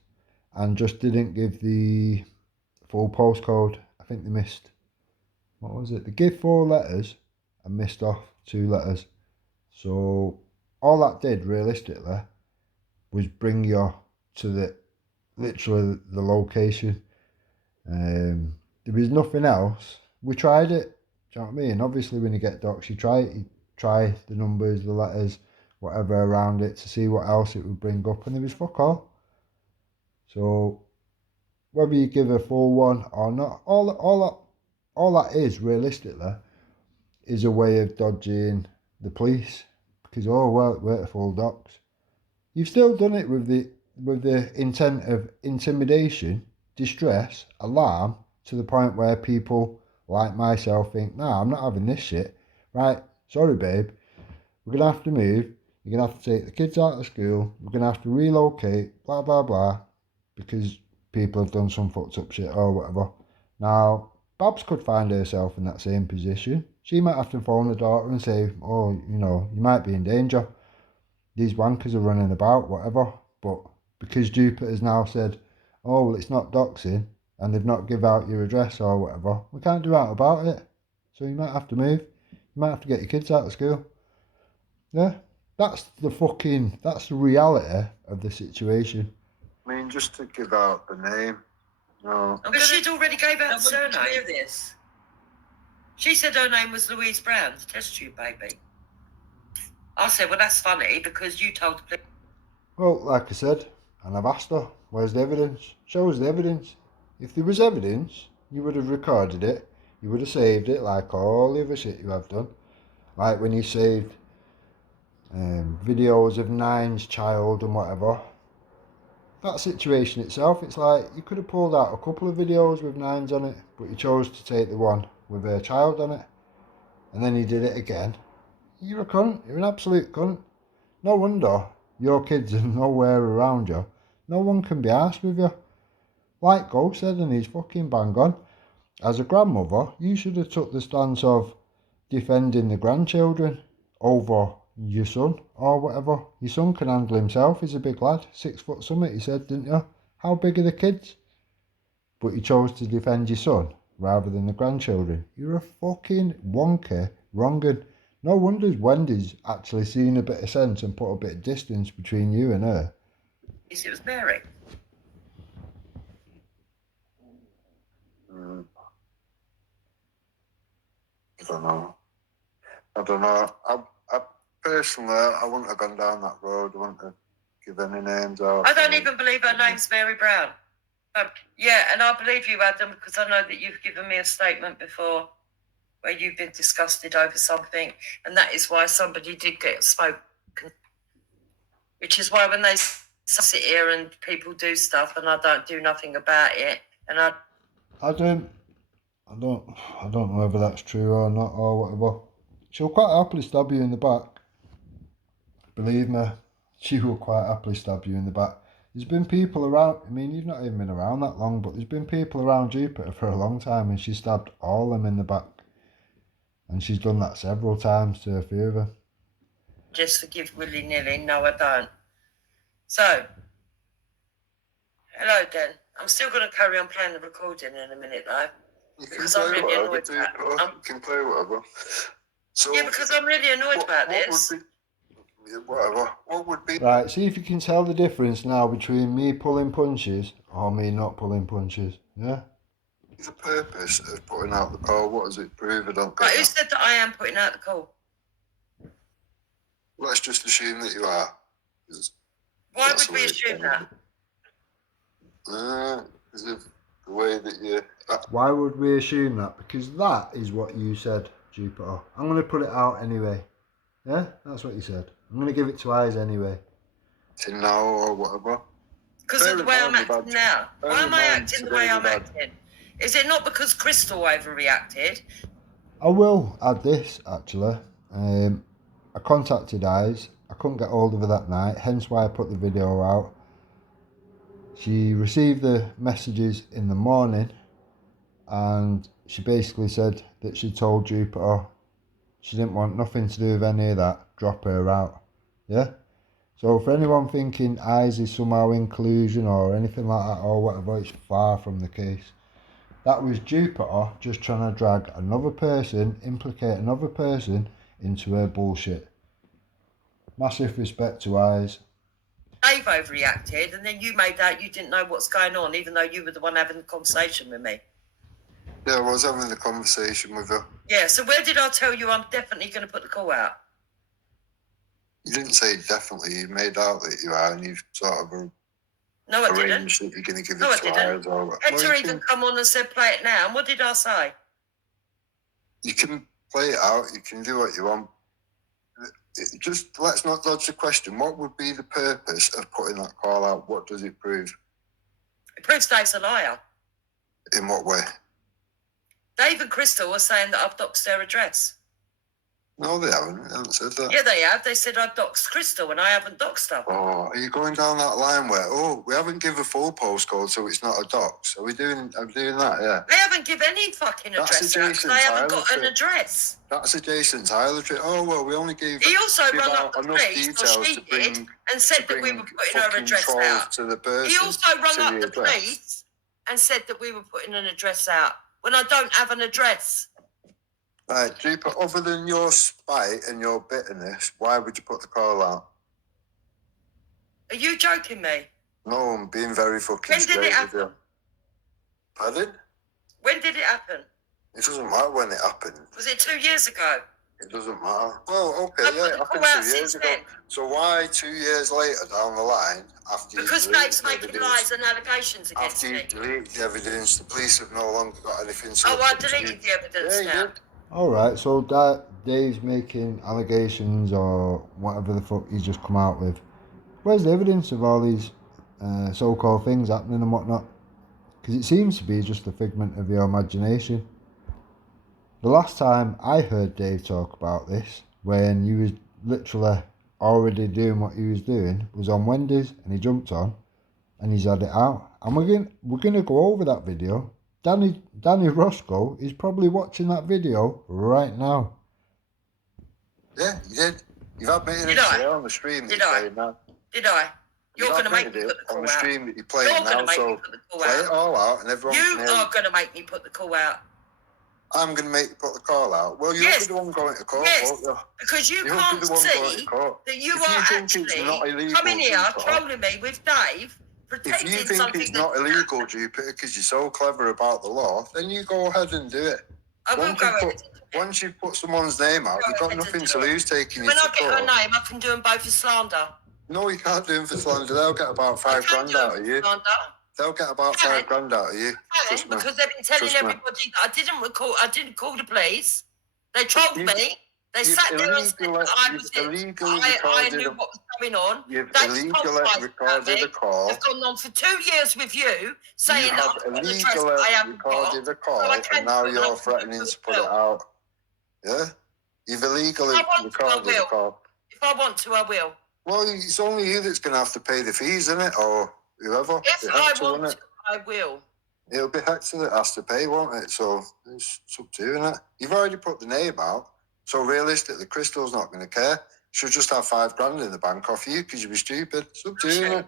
and just didn't give the full postcode. I think they missed, what was it? They gave 4 letters and missed off 2 letters. So all that did realistically was bring you to literally the location. There was nothing else. We tried it. Do you know what I mean? Obviously, when you get docs, you try the numbers, the letters, whatever around it to see what else it would bring up, and there was fuck all. So whether you give a full one or not, all that is realistically is a way of dodging the police, because we're at full docs. You've still done it with the intent of intimidation, distress, alarm, to the point where people like myself think, nah, I'm not having this shit. Right, sorry babe, we're going to have to move, you're going to have to take the kids out of school, we're going to have to relocate, blah, blah, blah, because people have done some fucked up shit or whatever. Now, Babs could find herself in that same position. She might have to phone her daughter and say, oh, you know, you might be in danger. These wankers are running about, whatever. But because Jupiter's now said, oh, well, it's not doxing, and they've not give out your address or whatever, we can't do out about it. So you might have to move. You might have to get your kids out of school. Yeah, that's the reality of the situation. I mean, just to give out the name. No. But she'd already gave out the surname. This. She said her name was Louise Brown, the test tube baby. I said, well, that's funny because you told the police. Well, like I said, and I've asked her, where's the evidence? Show us the evidence. If there was evidence, you would have recorded it. You would have saved it like all the other shit you have done. Like when you saved videos of Nine's child and whatever. That situation itself, it's like you could have pulled out a couple of videos with Nine's on it, but you chose to take the one with her child on it. And then you did it again. You're a cunt. You're an absolute cunt. No wonder your kids are nowhere around you. No one can be arsed with you. Like Ghost said, and he's fucking bang on. As a grandmother, you should have took the stance of defending the grandchildren over your son or whatever. Your son can handle himself. He's a big lad. 6 foot summit, he said, didn't you? How big are the kids? But you chose to defend your son rather than the grandchildren. You're a fucking wonker, wrong'un. No wonder Wendy's actually seen a bit of sense and put a bit of distance between you and her. It was Mary. I don't know. I personally, I wouldn't have gone down that road. I wouldn't have given any names out. I don't even believe her name's Mary Brown. Yeah, and I believe you, Adam, because I know that you've given me a statement before where you've been disgusted over something, and that is why somebody did get spoken. Which is why when they sit here and people do stuff and I don't do nothing about it, and I don't know whether that's true or not or whatever. She'll quite happily stab you in the back. Believe me, she will quite happily stab you in the back. There's been people around, I mean, you've not even been around that long, but there's been people around Jupiter for a long time and she stabbed all them in the back. And she's done that several times to a few of them. Just forgive willy-nilly. No, I don't. So, hello, Den. I'm still going to carry on playing the recording in a minute, though. You can Because play I'm really whatever, annoyed dude. about You can play whatever. So, yeah, because I'm really annoyed about this. Whatever. What would be... Right, see if you can tell the difference now between me pulling punches or me not pulling punches. Yeah? the purpose of putting out the call? What does it prove? I don't Right, get who that. said that I am putting out the call? Let's just assume that you are. Why That's would we the way assume that? Because of the way that you... Why would we assume that? Because that is what you said, Jupiter. I'm going to put it out anyway. Yeah, that's what you said. I'm going to give it to eyes anyway. now or whatever. Because of the way I'm acting now. Why am I acting the way I'm acting? Is it not because Crystal overreacted? I will add this, actually. I contacted Eyes. I couldn't get hold of her that night, hence why I put the video out. She received the messages in the morning, and she basically said that she told Jupiter she didn't want nothing to do with any of that, drop her out. Yeah? So for anyone thinking Eyes is somehow in collusion or anything like that or whatever, it's far from the case. That was Jupiter just trying to drag another person, implicate another person into her bullshit. Massive respect to Eyes. Dave overreacted, and then you made out you didn't know what's going on, even though you were the one having the conversation with me. Yeah, I was having the conversation with her. Yeah, so where did I tell you I'm definitely going to put the call out? You didn't say definitely. You made out that you are, and you've sort of No, I didn't. arranged that you're going to give No, I it to didn't. Eyes. Or Hector even come on and said play it now, and what did I say? You can play it out. You can do what you want. Just let's not dodge the question. What would be the purpose of putting that call out? What does it prove? It proves Dave's a liar. In what way? Dave and Crystal were saying that I've doxed their address. No, they haven't. They haven't said that. Yeah, they have. They said I've doxed Crystal, and I haven't doxed her. Oh, are you going down that line where, we haven't given a full postcode, so it's not a dox? Are we doing that? Yeah. They haven't given any fucking address out, 'cause they haven't got an address. That's a Jason Tyler trick. Oh, well, we only gave. He also give rung out up the enough police, details or she to bring, did, and said that we were putting her fucking address trolls out. to the person. He also rung to up the address. police and said that we were putting an address out when I don't have an address. Right, Jupiter, other than your spite and your bitterness, why would you put the call out? Are you joking me? No, I'm being very fucking When did straight it with happen? you. Pardon? When did it happen? It doesn't matter when it happened. Was it 2 years ago? It doesn't matter. Well, okay, I've yeah, put it the happened call out 2 years since ago. then. So why 2 years later down the line, after Because you deleted Dave's the making evidence, lies and allegations against after you me. deleted the evidence, the police have no longer got anything to Oh, I look into. deleted the evidence Yeah, you now. did. Alright, so Dave's making allegations or whatever the fuck he's just come out with. Where's the evidence of all these so-called things happening and whatnot? Because it seems to be just a figment of your imagination. The last time I heard Dave talk about this, when you was literally already doing what he was doing, was on Wendy's, and he jumped on and he's had it out. And we're gonna go over that video. Danny Roscoe is probably watching that video right now. Yeah, you did. You've admitted it Did I? today on the stream that Did you're I? playing now. Did I? You're You've going to make me admitted put the it call on the out. stream that you're playing You're going now, to make so me put the call play it out. all out and everyone You can hear are going to make me put the call out. I'm going to make you put the call out. Well, you'll Yes. be the one going to court, Yes. won't you? Because you You'll can't be the one going to see court. that you If are you think actually it's not illegal, coming here Jupiter, trolling me with Dave, if protecting you think something it's not that's illegal, Jupiter, because you're so clever about the law, then you go ahead and do it. I will Once go you ahead. put- Once you've put someone's name out, Go you've got ahead and nothing do to it. lose taking you When to I get her court. name, I can do them both for slander. No, you can't do them for slander. They'll get about I five can grand do them out of for you. slander. They'll get about Can. 5 grand out of you. Trust me. Because they've been telling Trust me. everybody that I didn't call the police. They trolled You've- me. They you've sat there and said illegally- that I you've was illegally I recorded knew a- what was going on. You've They illegally compromised recorded me. a call. They've gone on for 2 years with you, saying You that have I've got an address illegally that I haven't got. recorded a call, So I can and now do it, and I you're can threatening do it to put it well. out. Yeah? You've illegally If I want to, I recorded a will. call. If I want to, I will. Well, it's only you that's going to have to pay the fees, isn't it? Or whoever. If It'll be I Hector, want won't to, it? I will. It'll be Hector that has to pay, won't it? So it's up to you, innit? You've already put the name out. So realistically, Crystal's not going to care. She'll just have 5 grand in the bank off you because you were stupid. It's up to you, innit?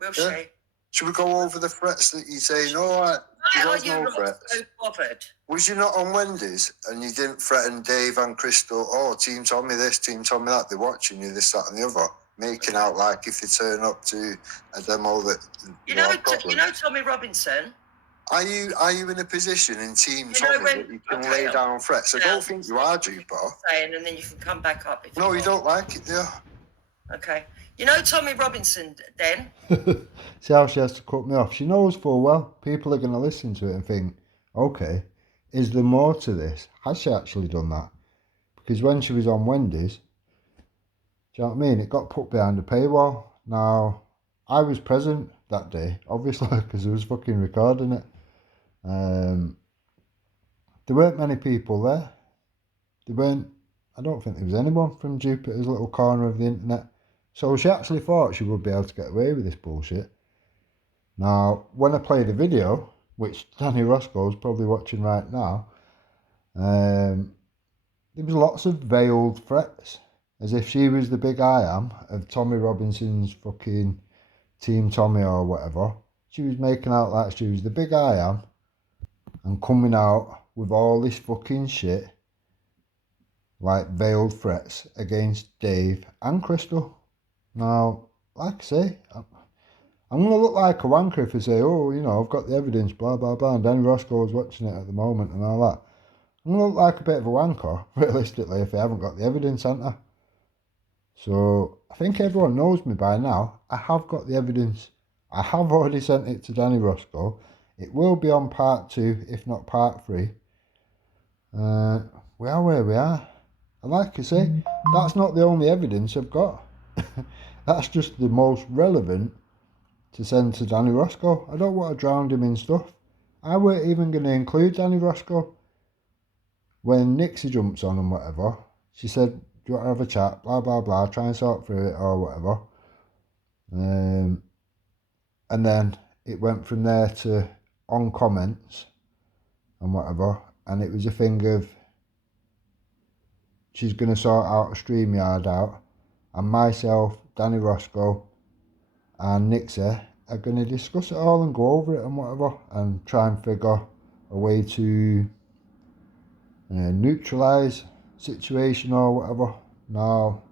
Will Yeah. she? Should we go over the threats that you say? No, there Why are was you no not threats. so bothered? Was you not on Wendy's and you didn't threaten Dave and Crystal? Oh, team told me this, team told me that. They're watching you, this, that, and the other, making out like if they turn up to a demo that You there know, are problems. Tommy Robinson. Are you in a position in Team You know Tommy when- that you can okay, lay down threats? I yeah. don't think you are, Jupiter. Saying, and then you can come back up. If No, you want. don't like it, do you? Okay. You know Tommy Robinson, then? See how she has to cut me off. She knows full well people are going to listen to it and think, okay, is there more to this? Has she actually done that? Because when she was on Wendy's, do you know what I mean? It got put behind a paywall. Now, I was present that day, obviously, because I was fucking recording it. There weren't many people there. I don't think there was anyone from Jupiter's little corner of the internet. So she actually thought she would be able to get away with this bullshit. Now, when I play the video, which Danny Roscoe's probably watching right now, there was lots of veiled threats, as if she was the big I am of Tommy Robinson's fucking Team Tommy or whatever. She was making out like she was the big I am and coming out with all this fucking shit, like veiled threats against Dave and Crystal. Now, like I say, I'm going to look like a wanker if I say, oh, you know, I've got the evidence, blah, blah, blah, and Danny Roscoe's watching it at the moment and all that. I'm going to look like a bit of a wanker, realistically, if I haven't got the evidence, haven't I? So, I think everyone knows me by now. I have got the evidence. I have already sent it to Danny Roscoe. It will be on part 2, if not part 3. We are where we are. And like I say, that's not the only evidence I've got. That's just the most relevant to send to Danny Roscoe. I don't want to drown him in stuff. I weren't even going to include Danny Roscoe. When Nixie jumps on and whatever, she said, do you want to have a chat, blah, blah, blah, try and sort through it or whatever. And then it went from there to on comments and whatever. And it was a thing of, she's going to sort out a StreamYard out. And myself, Danny Roscoe, and Nixie are going to discuss it all and go over it and whatever. And try and figure a way to neutralise situation or whatever. Now,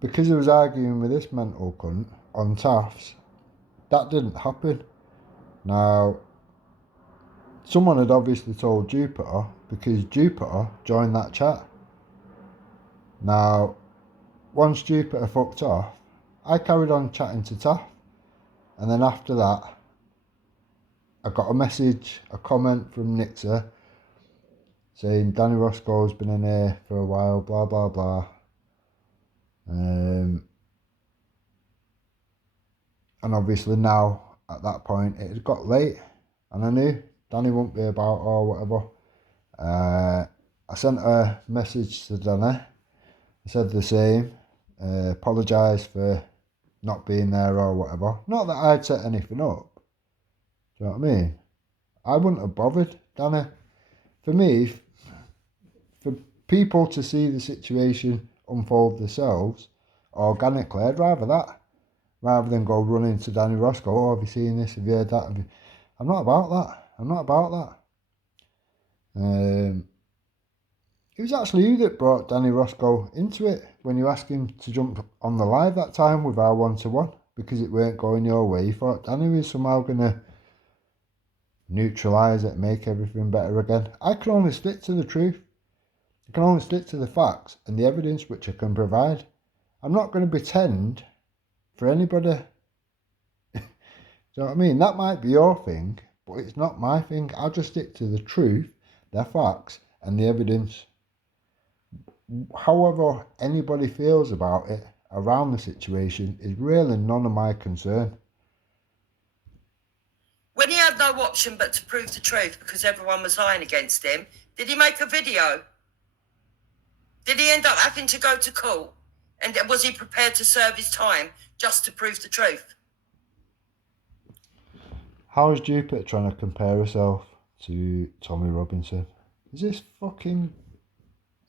because I was arguing with this mental cunt on TAFs, that didn't happen. Now, someone had obviously told Jupiter because Jupiter joined that chat. Now, once Jupiter fucked off, I carried on chatting to Taff, and then after that, I got a message, a comment from Nixie saying Danny Roscoe's been in here for a while, blah, blah, blah. And obviously now, at that point, it had got late, and I knew Danny wouldn't be about or whatever. I sent a message to Danny. I said the same, apologised for not being there or whatever. Not that I'd set anything up. Do you know what I mean? I wouldn't have bothered, Danny. For me, for people to see the situation unfold themselves organically, I'd rather that. Rather than go running to Danny Roscoe, oh, have you seen this, have you heard that? I'm not about that. I'm not about that. It was actually you that brought Danny Roscoe into it when you asked him to jump on the live that time with our 1-to-1 because it weren't going your way. You thought Danny was somehow going to neutralise it, make everything better again. I can only stick to the truth. I can only stick to the facts and the evidence which I can provide. I'm not going to pretend for anybody. Do you know what I mean? That might be your thing, but it's not my thing. I'll just stick to the truth, the facts, and the evidence. However anybody feels about it around the situation is really none of my concern. When he had no option but to prove the truth because everyone was lying against him, did he make a video? Did he end up having to go to court? And was he prepared to serve his time just to prove the truth? How is Jupiter trying to compare herself to Tommy Robinson? Is this fucking...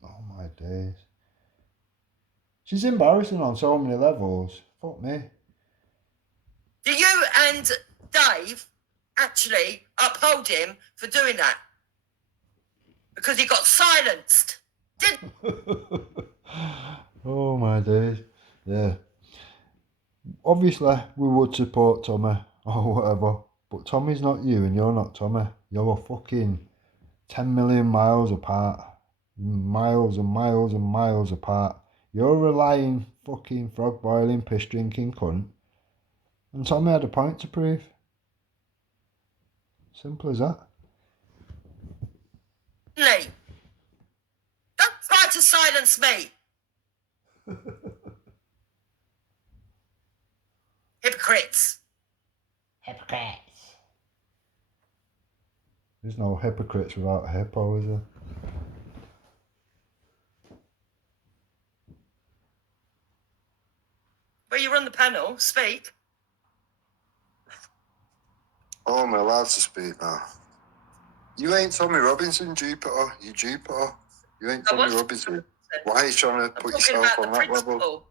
Oh my days. She's embarrassing on so many levels. Fuck me. Do you and Dave actually uphold him for doing that? Because he got silenced. Oh my days. Yeah. Obviously, we would support Tommy or whatever. But Tommy's not you and you're not Tommy. You're fucking 10 million miles apart. Miles and miles and miles apart. You're a lying, fucking frog boiling, piss drinking cunt. And Tommy had a point to prove. Simple as that. Lee, don't try to silence me. Hypocrites. Hypocrites. There's no hypocrites without a hippo, is there? Well, you're on the panel. Speak. Oh, am I allowed to speak now? You ain't Tommy Robinson, Jupiter. You Jupiter. You ain't Tommy Robinson. Why are you trying to put yourself on that level?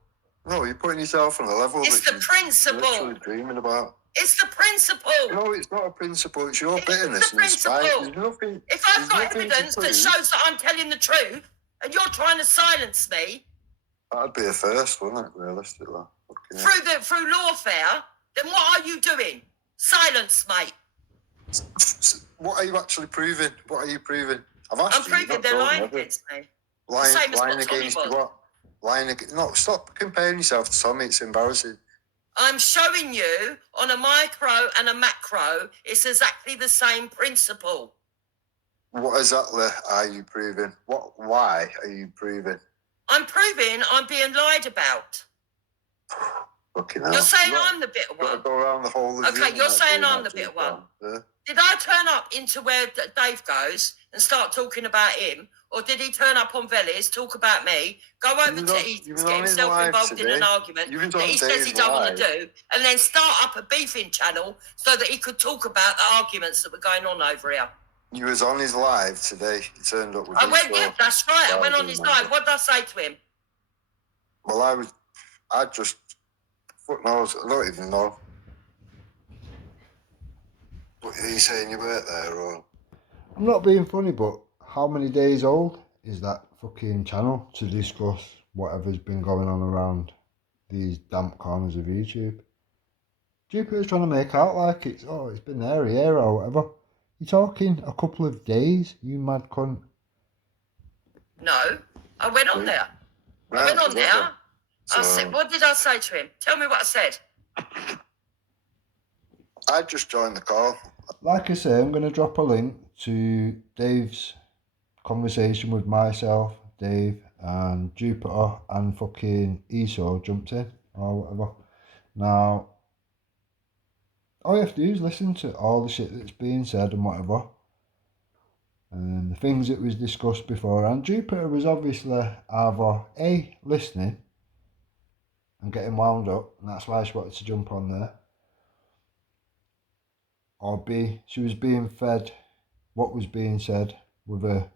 No, you're putting yourself on a level it's that the principle. You're literally dreaming about. It's the principle. No, it's not a principle. It's your bitterness and spite. There's nothing. If I've got evidence that shows that I'm telling the truth, and you're trying to silence me, that'd be a first, wouldn't it? Realistically, through lawfare, then what are you doing? Silence, mate. What are you actually proving? What are you proving? I'm proving they're lying against me. Lying against you what? Lying against... No, stop comparing yourself to Tommy. It's embarrassing. I'm showing you on a micro and a macro, it's exactly the same principle. What exactly are you proving? Why are you proving? I'm proving I'm being lied about. You're saying I'm the bitter one. Go around the whole okay, you're saying I'm the bitter one. Yeah. Did I turn up into where Dave goes and start talking about him? Or did he turn up on Vellies, talk about me, go over to Easton's, get himself involved in an argument that he says he don't want to do, and then start up a beefing channel so that he could talk about the arguments that were going on over here? You was on his live today. He turned up with yeah, that's right. I went on his live. What did I say to him? Well, I just, fuck knows, I don't even know. What are you saying, you weren't there, or? I'm not being funny, but how many days old is that fucking channel to discuss whatever's been going on around these damp corners of YouTube? Jupiter's trying to make out like it's been there a year or whatever. You're talking a couple of days, you mad cunt. No, I went on there. I went on there. I said, what did I say to him? Tell me what I said. I just joined the call. Like I say, I'm going to drop a link to Dave's conversation with myself, Dave, and Jupiter, and fucking Esau jumped in, or whatever. Now, all you have to do is listen to all the shit that's being said and whatever. And the things that was discussed before. And Jupiter was obviously either A, listening and getting wound up, and that's why she wanted to jump on there. Or B, she was being fed what was being said with a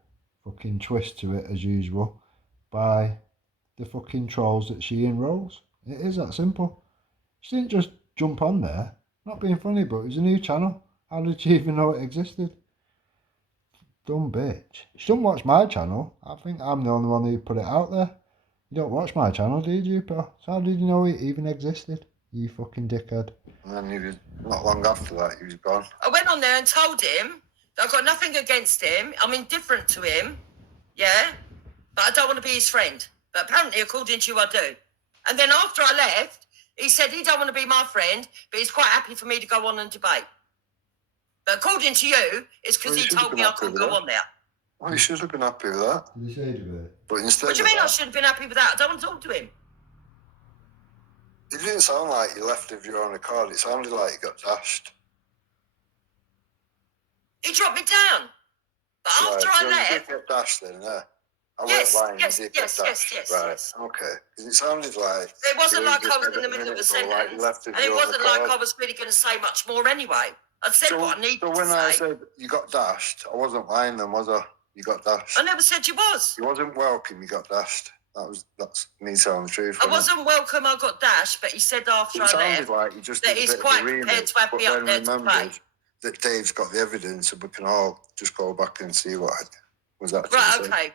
fucking twist to it as usual by the fucking trolls that she enrolls. It is that simple. She didn't just jump on there. Not being funny, but it was a new channel. How did she even know it existed? Dumb bitch. She don't watch my channel. I think I'm the only one who put it out there. You don't watch my channel, do you, Jupiter? So how did you know it even existed? You fucking dickhead. And then he was, not long after that, he was gone. I went on there and told him that I've got nothing against him. I'm indifferent to him. Yeah? But I don't want to be his friend. But apparently, according to you, I do. And then after I left, he said he don't want to be my friend, but he's quite happy for me to go on and debate. But according to you, it's because he told me I couldn't go on there. Well, you should have been happy with that. Did you say debate? But instead what do you mean I should have been happy with that? I don't want to talk to him. It didn't sound like you left of your own accord. It sounded like you got dashed. He dropped me down. But after I left... You did get dashed then, yeah? Yes. Right, okay. Because it sounded like... It wasn't like I was in the middle of a sentence. And it wasn't like I was really going to say much more anyway. I said what I needed to say. So when I said you got dashed, I wasn't lying then, was I? You got dashed. I never said you was. You wasn't welcome, you got dashed. That's me telling the truth. I wasn't welcome, I got dashed, but he said after I left like you just that he's quite prepared to have me up there to play. That Dave's got the evidence and we can all just go back and see what was that. Right, okay.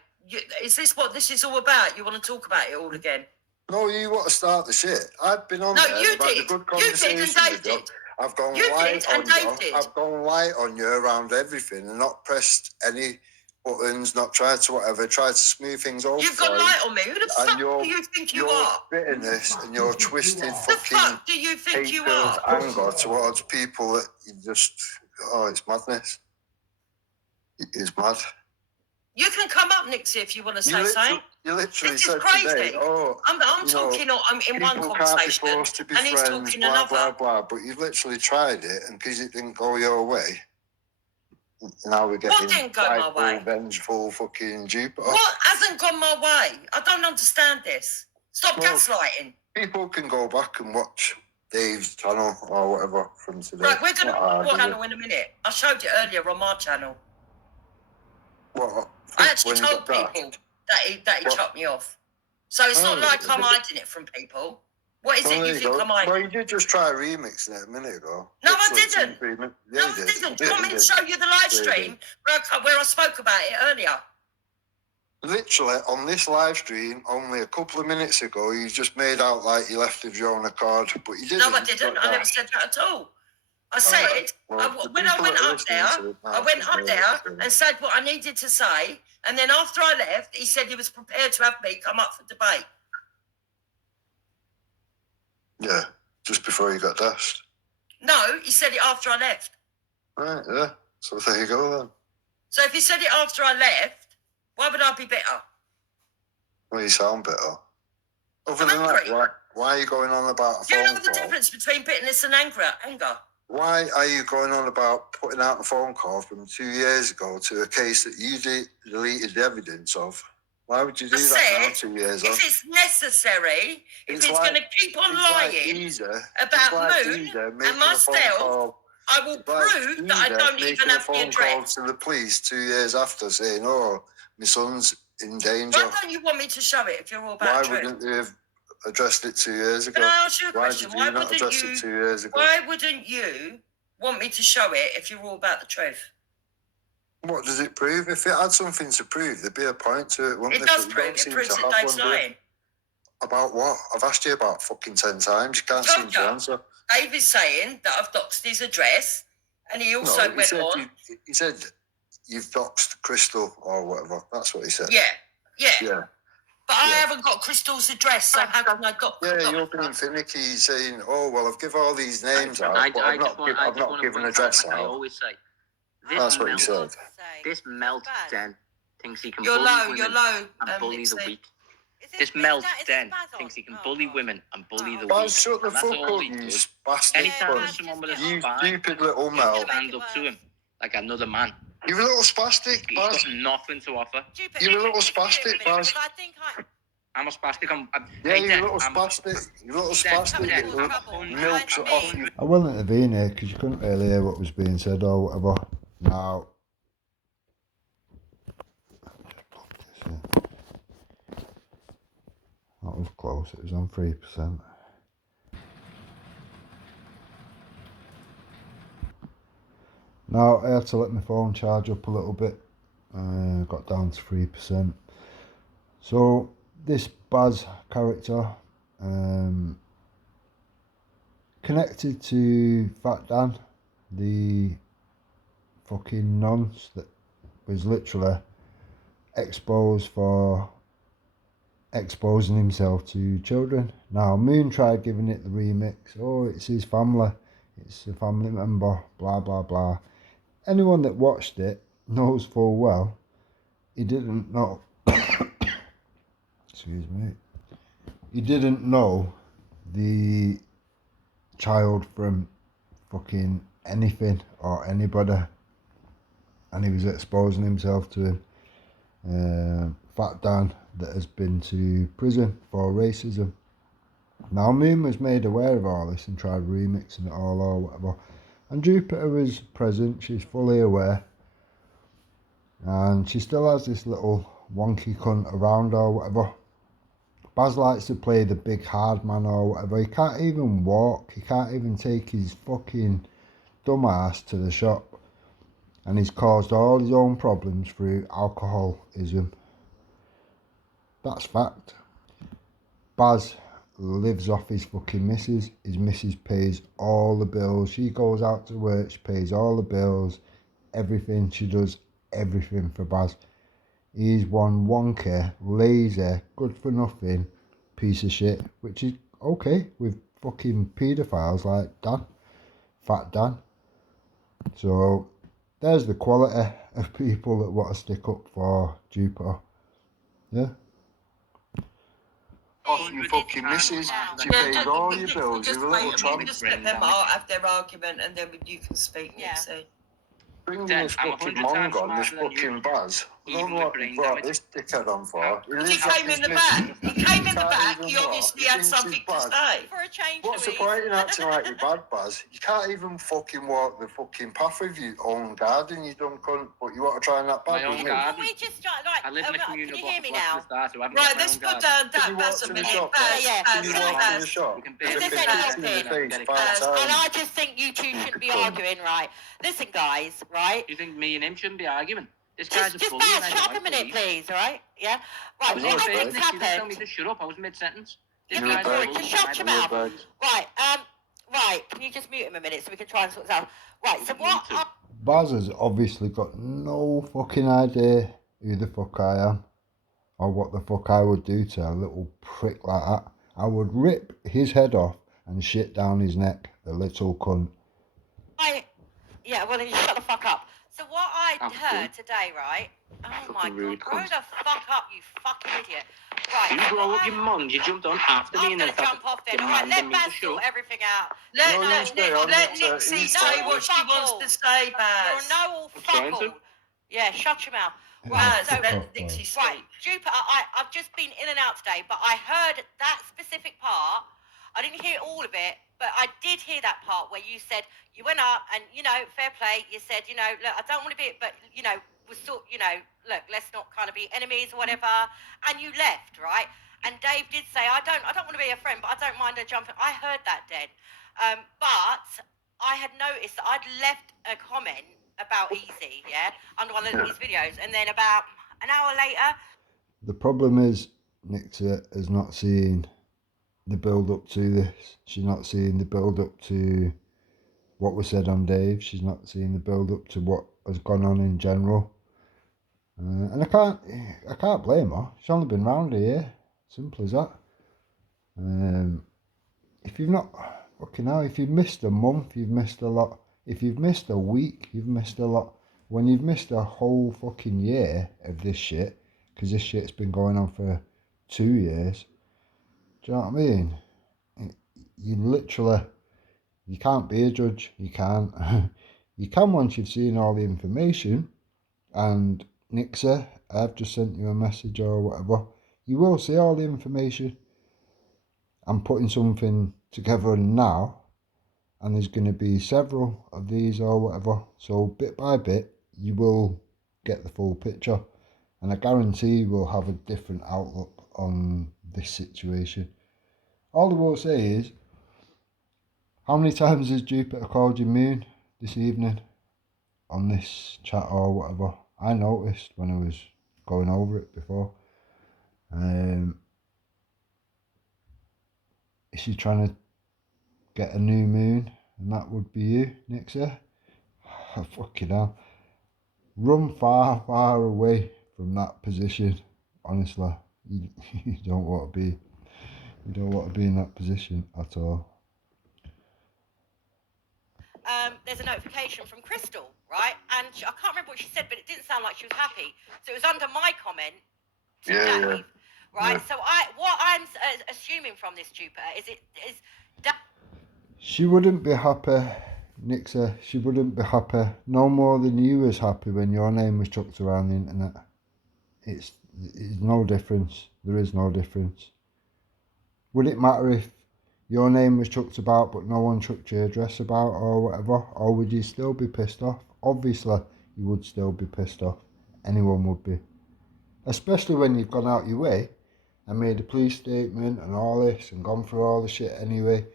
Is this what this is all about? You want to talk about it all again? No, you want to start the shit. I've been on there. No, you did. You did and Dave did. I've gone light on you around everything and not pressed any buttons, not tried to smooth things over. You've got light on me. Who the fuck do you think you are? Your bitterness and your twisted fucking... The fuck do you think you are? Anger towards people that you just... Oh, it's madness. It's mad. You can come up, Nixie, if you want to say something. You literally this said is crazy. Today, I'm talking I'm in one conversation, can't be forced to be and he's friends, talking blah, another. blah, blah. But you've literally tried it, and because it didn't go your way. Now we're getting didn't go my way? vengeful fucking Jupiter. What hasn't gone my way? I don't understand this. Stop Well, gaslighting. People can go back and watch Dave's channel or whatever from today. Right, we're going to Not watch hard, channel in a minute. I showed it earlier on my channel. What? I actually When you told got people that? that he What? chopped me off. So it's not like I'm hiding it from people. What is it there you think go. I'm hiding? Well, you did just try remixing it a minute ago. No, I Literally didn't. 2-3 minutes. No, Yeah, I you didn't. did. Do you want me Yeah, to you show you the live Yeah, you stream where I spoke about it earlier? Literally, on this live stream, only a couple of minutes ago, you just made out like you left of your own accord, but you didn't. No, I didn't. I never said that at all. I said, Well, when I went up there, and said what I needed to say, and then after I left, he said he was prepared to have me come up for debate. Yeah, just before you got dashed. No, he said it after I left. Right, yeah. So there you go then. So if he said it after I left, why would I be bitter? Well, you sound better. Other I'm than angry. that, why are you going on about a Do you phone know the call? difference between bitterness and anger? Why are you going on about putting out a phone call from 2 years ago to a case that you deleted the evidence of? Why would you do that now 2 years on? If it's necessary, if it's going to keep on lying about Moon and myself, I will prove that I don't even have the address. To the police 2 years after saying, "Oh, my son's in danger." Why don't you want me to show it if you're all about Why the truth? wouldn't you have addressed it 2 years ago? Can I ask you a Why question? did you not address it 2 years ago? Why wouldn't you want me to show it if you're all about the truth? What does it prove? If it had something to prove, there'd be a point to it, wouldn't It there? does But you don't prove. It seem proves to that have Dave's one, do you? lying. About what? I've asked you about fucking 10 times. You can't Told seem to you. answer. Dave is saying that I've doxed his address, and he also went on. He said you've doxed Crystal or whatever. That's what he said. Yeah. But I Yeah. haven't got Crystal's address, so how can I dox? Yeah, you're being finicky, saying, "Oh well, I've given all these names out, but I've not given address out." I always say, That's what you said. This melt den thinks he can You're bully low. women You're low. and bully the Nixie. weak. This melt den thinks he can bully women and bully the weak. Baz, shut the And that's fuck all up, he you does. bastard. Anytime Baz. someone with a You spine stupid little mel. stand up to him like another man, You're a little spastic, he's Baz. got nothing to offer. You're a little spastic, Baz. I'm a spastic. Yeah, you're a little spastic. You're a little spastic. It milks it off you. I wouldn't have been here because you couldn't really hear what was being said or whatever. Now, that was close. It was on 3%. Now I had to let my phone charge up a little bit. Got down to 3%. So this Baz character connected to Fat Dan, the fucking nonce that was literally exposed for exposing himself to children. Now Moon tried giving it the remix. Oh, it's his family, it's a family member, blah blah blah. Anyone that watched it knows full well he didn't know. Excuse me. He didn't know the child from fucking anything or anybody, and he was exposing himself to him. Fat Dan that has been to prison for racism. Now Moon was made aware of all this and tried remixing it all or whatever, and Jupiter was present. She's fully aware, and she still has this little wonky cunt around or whatever. Baz likes to play the big hard man or whatever. He can't even walk. He can't even take his fucking dumb ass to the shop. And he's caused all his own problems through alcoholism. That's fact. Baz lives off his fucking missus. His missus pays all the bills. She goes out to work. She pays all the bills. Everything. She does everything for Baz. He's one wonky, lazy, good for nothing piece of shit, which is okay with fucking paedophiles like Dan, Fat Dan. So there's the quality of people that want to stick up for Jupiter. Yeah. Off you fucking missus. She pays all your bills. You're a little tramp. Just let them have their argument, and then you can speak. Yeah. Nixie. That's what I'm saying. This melt den thinks he can bully women and bully the weak. Yeah. And that's all he does. bringing Dan, this I'm fucking 100 times mong on, this smarter than you. fucking Baz. I Even don't know with what brain he brought damage. this dickhead on for. Because he came in the back. He came in the back. He obviously had something to say. For a change, What's the Louise. point in acting like you're bad, Baz? You can't even fucking walk the fucking path of your own garden, you dumb cunt. But you want to try and act bad My with own me? garden. Can we just like? I live in a Can communal you block hear of me flats now? at the start, so I haven't Right, got my let's own put garden. down Can you that walk Baz a to the minute. shop? Baz, Yeah, Can you Baz, walk to the Baz. shop? You can Because Is I've there been any kicking in the helping? face Baz, 5 And times. I just think you two shouldn't be arguing, right? Listen, guys, right? You think me and him shouldn't be arguing? This guy's Just a bully and Baz, I shut don't up a like minute, bullies. please, all right? Yeah? I Right, was what in I a think's sentence. You didn't tell me happened... to shut up. I was mid-sentence. This Yeah, guy's a Rory, bully just and shut I your don't mouth. like bullies. Right, can you just mute him a minute so we can try and sort this out? Right, so what... Me too. Baz has obviously got no fucking idea who the fuck I am or what the fuck I would do to a little prick like that. I would rip his head off and shit down his neck, the little cunt. Yeah, well, then you shut the fuck up. So what I I'm heard cool. today, right? Oh my Fucking rude God, grow cunt. the fuck up, you fucking idiot. Right, You so grow what up, you mong. You jumped on after me I'm and going then to jump off then. All right, let demanding me to Baz shut sort up. everything out. Let, No, let, you stay on. let It's, Nixie he's say fine. what she wants to say, You're Baz. a know-all I'm trying fuckle. to. Yeah, shut your mouth. Right, Baz, so... fuck let off, Nixie Baz. speak. Right, Jupiter, I've just been in and out today, but I heard that specific part. I didn't hear all of it, but I did hear that part where you said you went up and, you know, fair play. You said, you know, look, I don't want to be, but, you know, was sort, you know, look, let's not kind of be enemies or whatever. And you left, right? And Dave did say, I don't want to be a friend, but I don't mind her jumping. I heard that, Den. But I had noticed that I'd left a comment about Easy, yeah, under one of his videos, and then about an hour later, The problem is, Nixa is not seeing the build up to this. She's not seeing the build up to what was said on Dave. She's not seeing the build up to what has gone on in general. And I can't blame her. She's only been round a year. Simple as that. If you've not fucking hell, if you've missed a month, you've missed a lot. If you've missed a week, you've missed a lot. When you've missed a whole fucking year of this shit, because this shit's been going on for 2 years, do you know what I mean? You literally, you can't be a judge. You can't. You can once you've seen all the information. And Nixa, I've just sent you a message or whatever. You will see all the information. I'm putting something together now, and there's going to be several of these or whatever. So bit by bit, you will get the full picture, and I guarantee we'll have a different outlook on this situation. All I will say is, how many times has Jupiter called you moon this evening on this chat or whatever? I noticed when I was going over it before. Is she trying to get a new moon? And that would be you, Nixa? Fucking hell. Run far, far away from that position. Honestly, you don't want to be. You don't want to be in that position at all. there's a notification from Crystal, right? And I can't remember what she said, but it didn't sound like she was happy. So it was under my comment to Dave, right? Yeah. So what I'm assuming from this, Jupiter, is She wouldn't be happy, Nixa. She wouldn't be happy. No more than you was happy when your name was chucked around the internet. It's no difference. There is no difference. Would it matter if your name was chucked about but no one chucked your address about or whatever? Or would you still be pissed off? Obviously, you would still be pissed off. Anyone would be. Especially when you've gone out your way and made a police statement and all this and gone through all the shit anyway,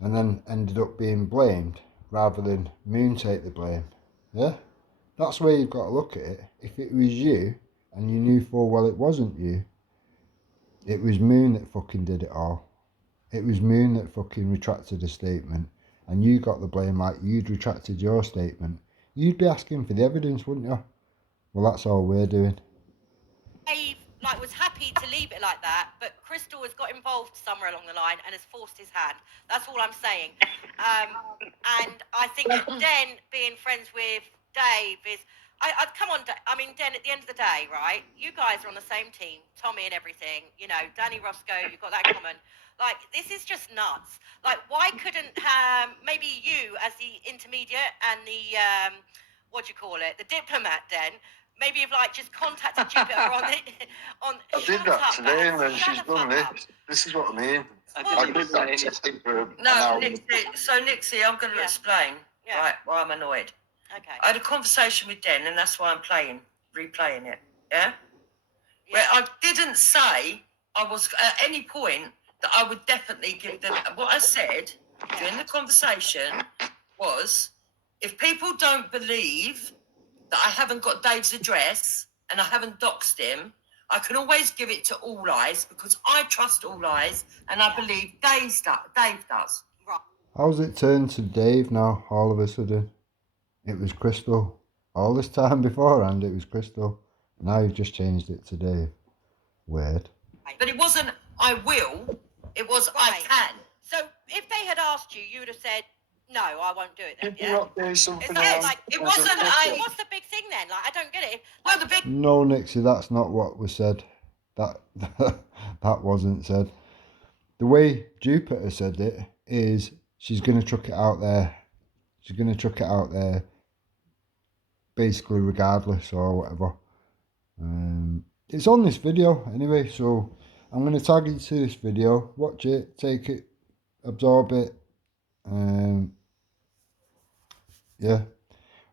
and then ended up being blamed rather than Moon take the blame. Yeah? That's where you've got to look at it. If it was you and you knew full well it wasn't you, it was Moon that fucking did it all. It was Moon that fucking retracted a statement, and you got the blame like you'd retracted your statement. You'd be asking for the evidence, wouldn't you? Well, that's all we're doing. Dave was happy to leave it like that, but Crystal has got involved somewhere along the line and has forced his hand. That's all I'm saying. And I think Den being friends with Dave is... I come on, I mean, Den, at the end of the day, right, you guys are on the same team, Tommy and everything, you know, Danny Roscoe, you've got that in common. Like, this is just nuts. Like, why couldn't maybe you as the intermediate and the what do you call it, the diplomat den, maybe you've like just contacted Jupiter on the on. I did that today, and then she's done this. This is what I mean. I did that today for an No, hour. Nixie, I'm going to explain right why I'm annoyed. Okay. I had a conversation with Den, and that's why I'm replaying it. Yeah? Where I didn't say I was at any point that I would definitely give them. What I said during the conversation was, if people don't believe that I haven't got Dave's address and I haven't doxed him, I can always give it to All Eyes because I trust All Eyes and I believe Dave does. Right. How's it turned to Dave now, all of a sudden? It was Crystal. All this time beforehand, it was Crystal. Now you've just changed it to Dave. Weird. But it wasn't I will, it was I can. So if they had asked you, you would have said, no, I won't do it then, Did you yeah? not do something It's not along like, it the lines wasn't of a- this? what's the big thing then? Like, I don't get it. Well, the big No, Nixie, that's not what was said. That that wasn't said. The way Jupiter said it is she's going to chuck it out there. She's going to chuck it out there basically regardless or whatever. It's on this video anyway, so I'm going to tag you to this video. Watch it, take it, absorb it. Yeah,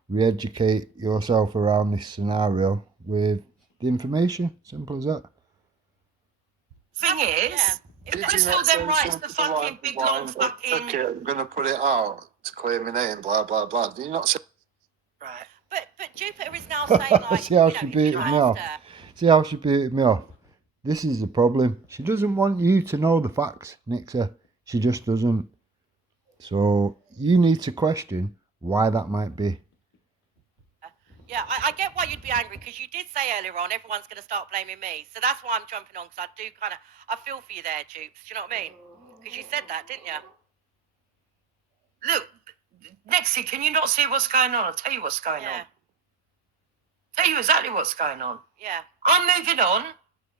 re-educate yourself around this scenario with the information. Simple as that. thing is, Did you Crystal not say then writes something the along fucking the big long lines of, fucking. okay, I'm going to put it out to clear my name, blah, blah, blah. Do you not say... Right. But Jupiter is now saying, like, See how you know, she if beat you me off? asked her- See how she beat me off? This is the problem. She doesn't want you to know the facts, Nixa. She just doesn't. So you need to question why that might be. Yeah, I get why you'd be angry because you did say earlier on everyone's going to start blaming me. So that's why I'm jumping on because I do kind of, I feel for you there, Jupes. Do you know what I mean? Because you said that, didn't you? Look, Nexie, can you not see what's going on? I'll tell you what's going on. Tell you exactly what's going on. Yeah. I'm moving on.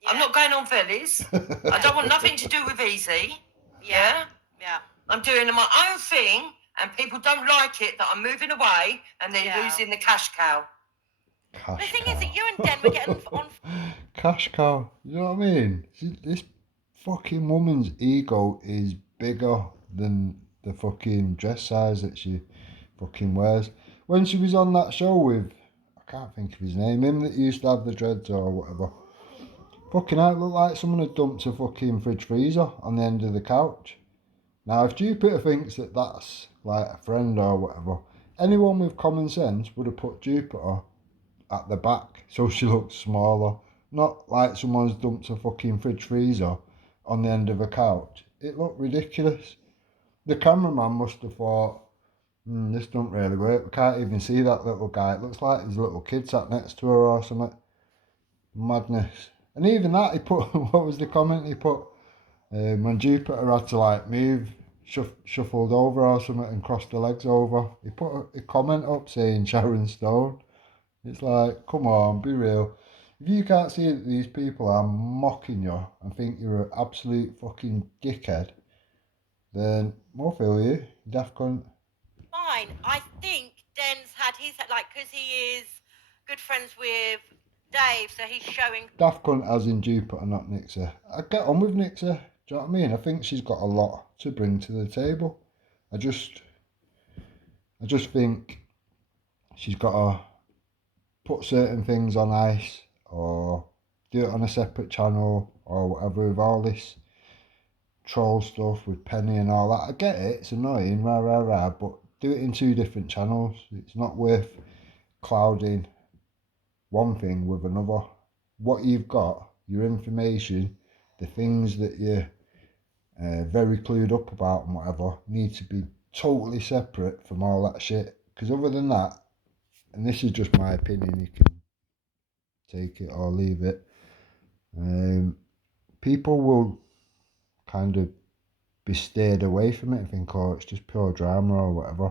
Yeah. I'm not going on Phillies. I don't want nothing to do with Easy. Yeah? Yeah. I'm doing my own thing, and people don't like it that I'm moving away and they're Yeah. losing the cash cow. Cash The thing cow. is that you and Den were getting on. Cash cow. You know what I mean? This fucking woman's ego is bigger than the fucking dress size that she fucking wears. When she was on that show with, I can't think of his name, him that used to have the dreads or whatever. Fucking hell, it looked like someone had dumped a fucking fridge freezer on the end of the couch. Now, if Jupiter thinks that that's like a friend or whatever, anyone with common sense would have put Jupiter at the back so she looks smaller. Not like someone's dumped a fucking fridge freezer on the end of a couch. It looked ridiculous. The cameraman must have thought, this don't really work. We can't even see that little guy. It looks like his little kid sat next to her or something. Madness. And even that, he put, what was the comment he put? When Jupiter had to like move, shuffled over or something and crossed the legs over, he put a comment up saying Sharon Stone. It's like, come on, be real. If you can't see that these people are mocking you and think you're an absolute fucking dickhead, then more feel you, daft cunt. Fine. I think Den's had his, like, because he is good friends with Dave, so he's showing. Daft cunt as in Jupiter, not Nixa. I get on with Nixa. Do you know what I mean? I think she's got a lot to bring to the table. I just think she's got to put certain things on ice or do it on a separate channel or whatever with all this troll stuff with Penny and all that. I get it, it's annoying, but do it in 2 different channels. It's not worth clouding one thing with another. What you've got, your information, the things that you're very clued up about and whatever, need to be totally separate from all that shit. Because other than that, and this is just my opinion, you can take it or leave it, people will kind of be steered away from it and think, oh, it's just pure drama or whatever.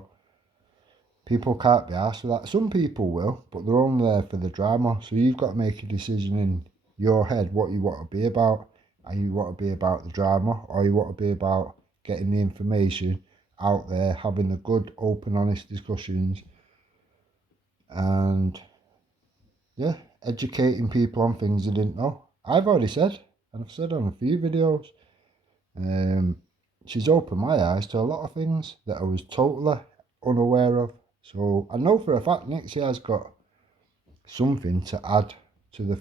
People can't be asked for that. Some people will, but they're only there for the drama. So you've got to make a decision in your head what you want to be about. And you want to be about the drama, or you want to be about getting the information out there, having the good, open, honest discussions, and yeah, educating people on things they didn't know. I've already said, and I've said on a few videos, she's opened my eyes to a lot of things that I was totally unaware of. So I know for a fact Nixie has got something to add to the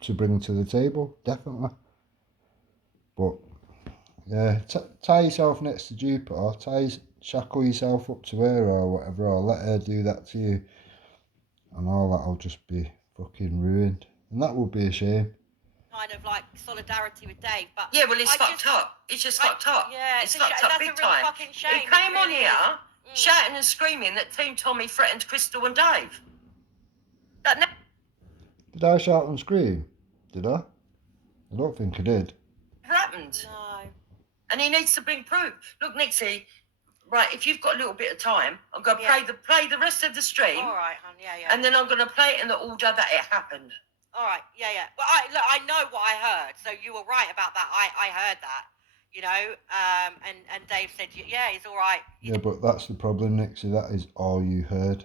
to bring to the table, definitely. But yeah, tie yourself next to Jupiter, shackle yourself up to her or whatever, or let her do that to you, and all that'll just be fucking ruined, and that would be a shame. Kind of like solidarity with Dave, but Yeah, well, it's fucked up. It's just fucked up. Yeah, it's fucked up that's big a real time. fucking shame. He came on really here is. shouting and screaming that Team Tommy threatened Crystal and Dave. That Did I shout and scream? Did I? I don't think I did. never happened. No. And he needs to bring proof. Look, Nixie, right, if you've got a little bit of time, I'm going to Yeah. play the rest of the stream. All right, hon. Yeah, yeah. And then I'm going to play it in the order that it happened. All right, yeah, yeah. But I know what I heard, so you were right about that. I heard that, you know. And Dave said, yeah, he's all right. Yeah, but that's the problem, Nixie. That is all you heard.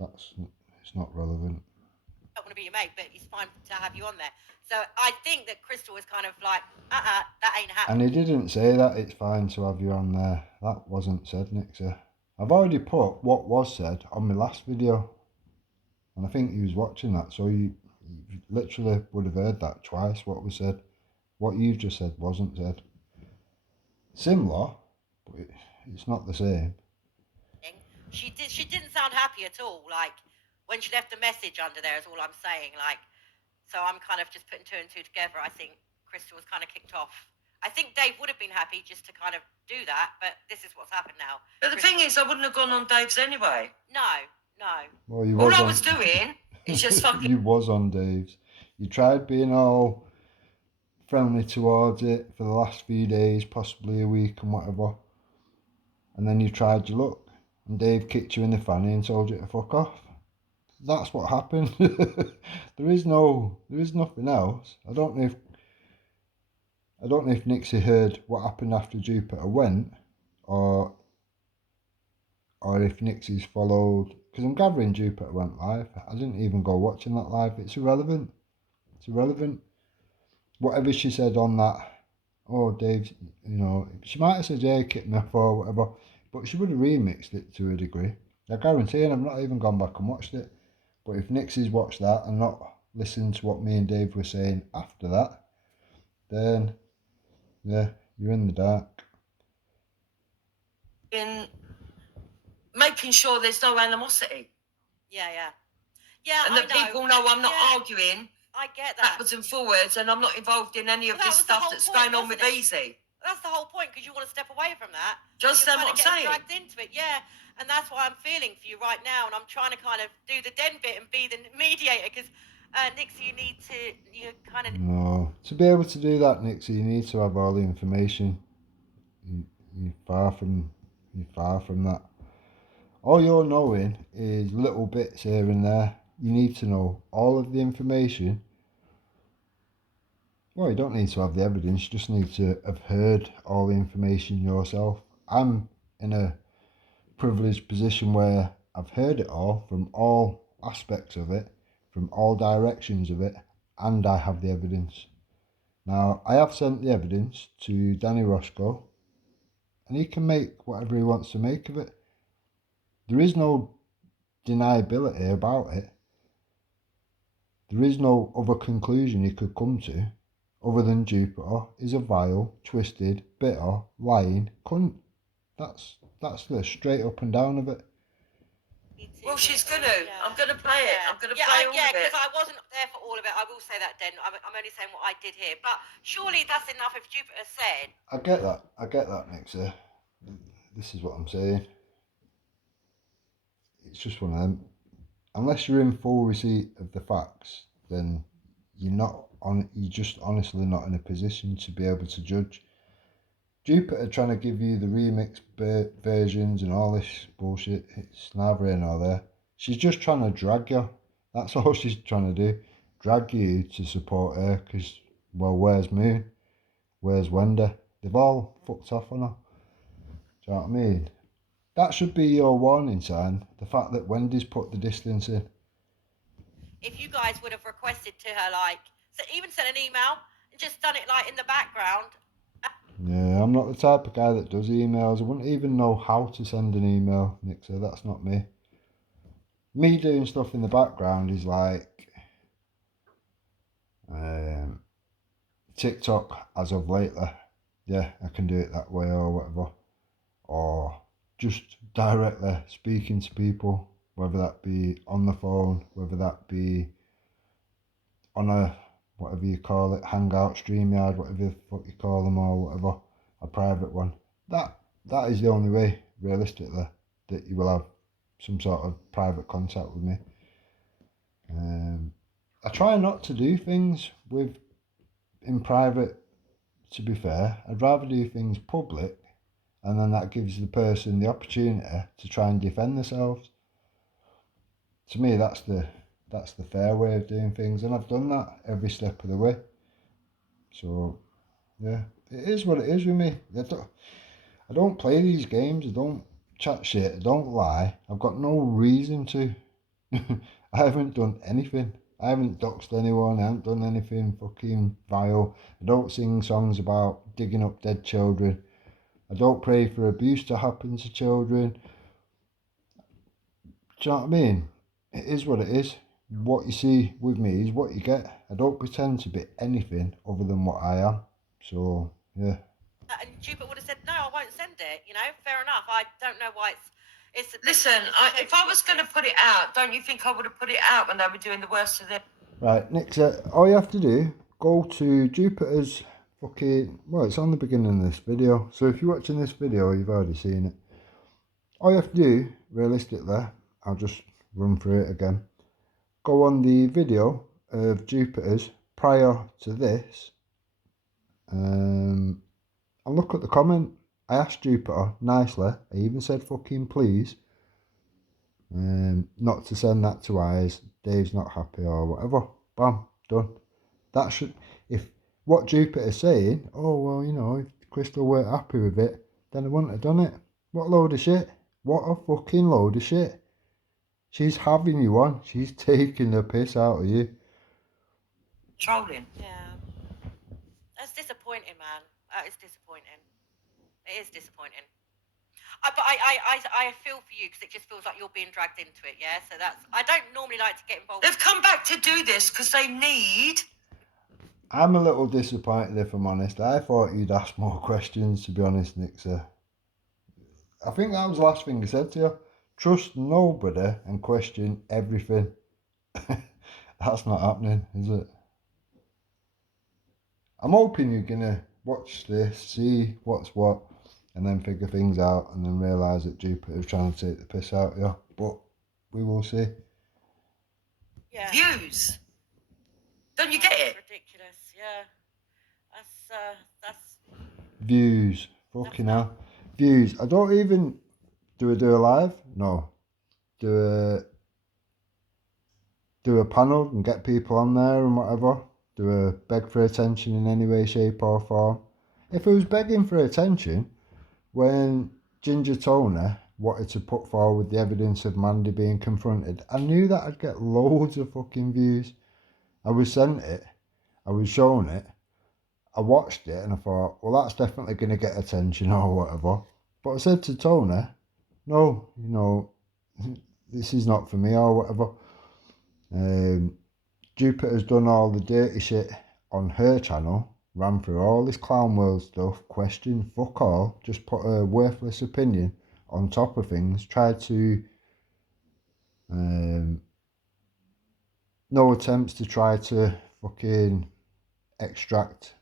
It's not relevant. I don't want to be your mate, but it's fine to have you on there. So I think that Crystal was kind of like, that ain't happening. And he didn't say that it's fine to have you on there. That wasn't said, Nixie. I've already put what was said on my last video, and I think he was watching that, so you literally would have heard that twice. What was said, what you've just said wasn't said. Similar, but it's not the same. She didn't sound happy at all. Like when she left a message under there is all I'm saying. Like, so I'm kind of just putting two and two together. I think Crystal was kind of kicked off. I think Dave would have been happy just to kind of do that, but this is what's happened now. But the thing is, I wouldn't have gone on Dave's anyway. No. Well, you All was I on, was doing is just fucking... You was on Dave's. You tried being all friendly towards it for the last few days, possibly a week and whatever. And then you tried your luck. And Dave kicked you in the fanny and told you to fuck off. That's what happened. There is nothing else. I don't know if Nixie heard what happened after Jupiter went, or if Nixie's followed, because I'm gathering Jupiter went live. I didn't even go watching that live. It's irrelevant. Whatever she said on that, oh Dave, she might have said, yeah, kick me off or whatever, but she would have remixed it to a degree. I guarantee, and I've not even gone back and watched it. But if Nixie's watched that and not listened to what me and Dave were saying after that, then yeah, you're in the dark. In making sure there's no animosity. Yeah. And that people know I'm not arguing I get that. backwards and forwards, and I'm not involved in any of this stuff that's going on with Easy. That's the whole point, because you want to step away from that. Just You're what I'm kind of saying. dragged into it, yeah. And that's what I'm feeling for you right now, and I'm trying to kind of do the den bit and be the mediator, because Nixie, No, to be able to do that, Nixie, you need to have all the information. You're far from that. All you're knowing is little bits here and there. You need to know all of the information. Well, you don't need to have the evidence, you just need to have heard all the information yourself. I'm in a privileged position where I've heard it all from all aspects of it, from all directions of it, and I have the evidence. Now, I have sent the evidence to Danny Roscoe, and he can make whatever he wants to make of it. There is no deniability about it. There is no other conclusion he could come to other than Jupiter is a vile, twisted, bitter, lying cunt. That's the straight up and down of it. Well, she's gonna. I'm gonna play it. I'm gonna play all of it. Yeah, because I wasn't there for all of it. I will say that, Den. I'm only saying what I did here. But surely that's enough if Jupiter said. I get that, Nixie. This is what I'm saying. It's just one of them. Unless you're in full receipt of the facts, then you're just honestly not in a position to be able to judge. Jupiter trying to give you the remix versions and all this bullshit, it's neither here nor there. She's just trying to drag you. That's all she's trying to do. Drag you to support her, because, well, where's Moon? Where's Wendy? They've all fucked off on her. Do you know what I mean? That should be your warning sign. The fact that Wendy's put the distance in. If you guys would have requested to her, like, so even sent an email and just done it like in the background. Yeah, I'm not the type of guy that does emails. I wouldn't even know how to send an email, Nick, so that's not me. Me doing stuff in the background is like TikTok as of lately. Yeah, I can do it that way or whatever. Or just directly speaking to people, whether that be on the phone, whether that be on a, whatever you call it, Hangout, StreamYard, whatever the fuck you call them, or whatever, a private one. That is the only way, realistically, that you will have some sort of private contact with me. I try not to do things in private, to be fair. I'd rather do things public, and then that gives the person the opportunity to try and defend themselves. To me, that's the fair way of doing things, and I've done that every step of the way. So, yeah, it is what it is with me. I don't play these games, I don't chat shit, I don't lie. I've got no reason to. I haven't done anything. I haven't doxed anyone, I haven't done anything fucking vile. I don't sing songs about digging up dead children. I don't pray for abuse to happen to children. Do you know what I mean? It is what it is. What you see with me is what you get. I don't pretend to be anything other than what I am. So, yeah. And Jupiter would have said, no, I won't send it. You know, fair enough. I don't know why it's Listen, if I was going to put it out, don't you think I would have put it out when they were doing the worst of them? Right, Nick, all you have to do, go to Jupiter's fucking, well, it's on the beginning of this video. So if you're watching this video, you've already seen it. All you have to do, realistically, I'll just run through it again. Go on the video of Jupiter's prior to this, and look at the comment. I asked Jupiter nicely, I even said fucking please, not to send that to Eyes, Dave's not happy or whatever. Bam, done. That should, if what Jupiter's saying, oh well, you know, if Crystal weren't happy with it, then I wouldn't have done it. What a load of shit. What a fucking load of shit. She's having you on. She's taking the piss out of you. Trolling. Yeah. That's disappointing, man. That is disappointing. It is disappointing. But I feel for you because it just feels like you're being dragged into it, yeah? So that's... I don't normally like to get involved. They've come back to do this because they need... I'm a little disappointed, if I'm honest. I thought you'd ask more questions, to be honest, Nick, sir. I think that was the last thing I said to you. Trust nobody and question everything. That's not happening, is it? I'm hoping you're going to watch this, see what's what, and then figure things out, and then realise that Jupiter's trying to take the piss out of you. But we will see. Yeah. Views. Don't you get it? Ridiculous, yeah. That's... Views. Fucking hell. Views. I don't even... Do a live? No. Do a panel and get people on there and whatever. Do a beg for attention in any way, shape or form. If it was begging for attention, when Ginger Toner wanted to put forward the evidence of Mandy being confronted, I knew that I'd get loads of fucking views. I was sent it, I was shown it, I watched it and I thought, well, that's definitely going to get attention or whatever. But I said to Toner, no, you know, this is not for me or whatever. Jupiter's done all the dirty shit on her channel, ran through all this Clown World stuff, questioned fuck all, just put a worthless opinion on top of things, tried to, no attempts to try to fucking extract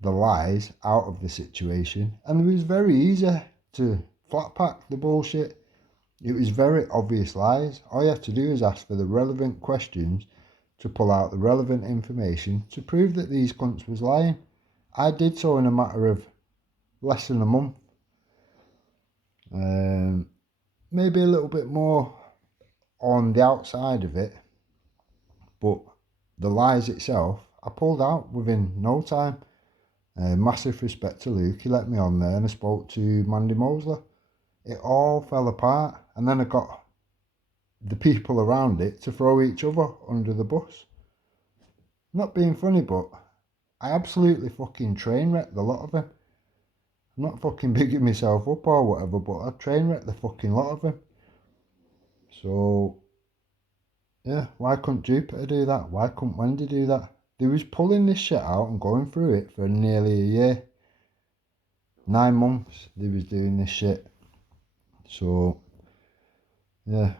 the lies out of the situation, and it was very easy to flat pack the bullshit. It was very obvious lies. All you have to do is ask for the relevant questions to pull out the relevant information to prove that these cunts was lying. I did so in a matter of less than a month. Maybe a little bit more on the outside of it, but the lies itself, I pulled out within no time. Massive respect to Luke, he let me on there and I spoke to Mandy Mosley. it all fell apart. And then I got the people around it to throw each other under the bus. Not being funny, but I absolutely fucking train wrecked a lot of them. I'm not fucking bigging myself up or whatever, but I train wrecked the fucking lot of them. So, yeah, why couldn't Jupiter do that? Why couldn't Wendy do that? They was pulling this shit out and going through it for nearly a year. 9 months they was doing this shit. So, yeah.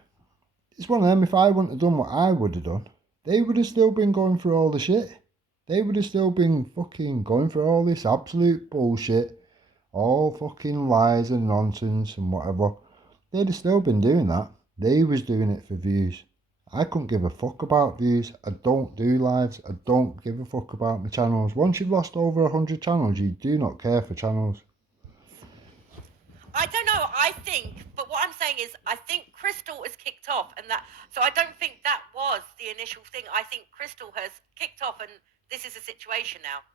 It's one of them, if I wouldn't have done what I would have done, they would have still been going through all the shit. They would have still been fucking going through all this absolute bullshit. All fucking lies and nonsense and whatever. They'd have still been doing that. They was doing it for views. I couldn't give a fuck about views. I don't do lives. I don't give a fuck about my channels. Once you've lost over 100 channels, you do not care for channels. I don't know. I think, but what I'm saying is, I think Crystal is kicked off, and that. So I don't think that was the initial thing. I think Crystal has kicked off, and this is a situation now.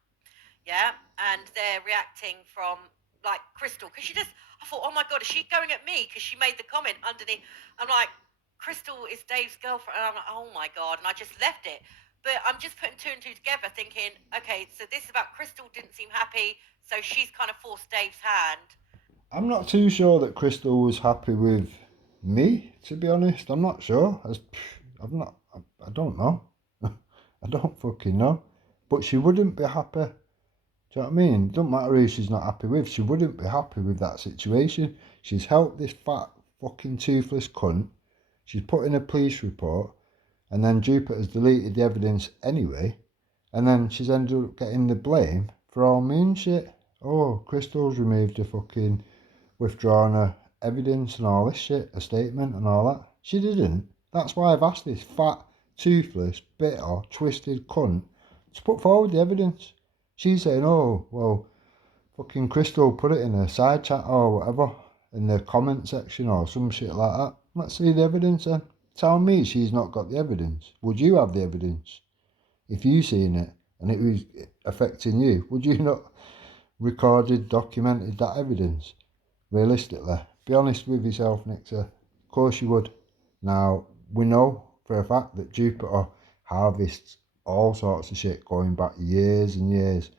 Yeah, and they're reacting from like Crystal because she just. I thought, oh my god, is she going at me because she made the comment underneath? I'm like, Crystal is Dave's girlfriend, and I'm like, oh my god, and I just left it. But I'm just putting two and two together, thinking, okay, so this is about Crystal didn't seem happy, so she's kind of forced Dave's hand. I'm not too sure that Crystal was happy with me, to be honest. I'm not sure. I don't know. I don't fucking know. But she wouldn't be happy. Do you know what I mean? It don't matter who she's not happy with. She wouldn't be happy with that situation. She's helped this fat fucking toothless cunt. She's put in a police report. And then Jupiter's deleted the evidence anyway. And then she's ended up getting the blame for all mean shit. Oh, Crystal's removed her fucking... withdrawn her evidence and all this shit, a statement and all that. She didn't. That's why I've asked this fat, toothless, bitter, twisted cunt to put forward the evidence. She's saying, oh, well, fucking Crystal put it in a side chat or whatever, in the comment section or some shit like that. Let's see the evidence then. Tell me she's not got the evidence. Would you have the evidence? If you seen it and it was affecting you, would you not recorded, documented that evidence? Realistically, be honest with yourself, Nixa. Of course you would. Now, we know for a fact that Jupiter harvests all sorts of shit going back years and years.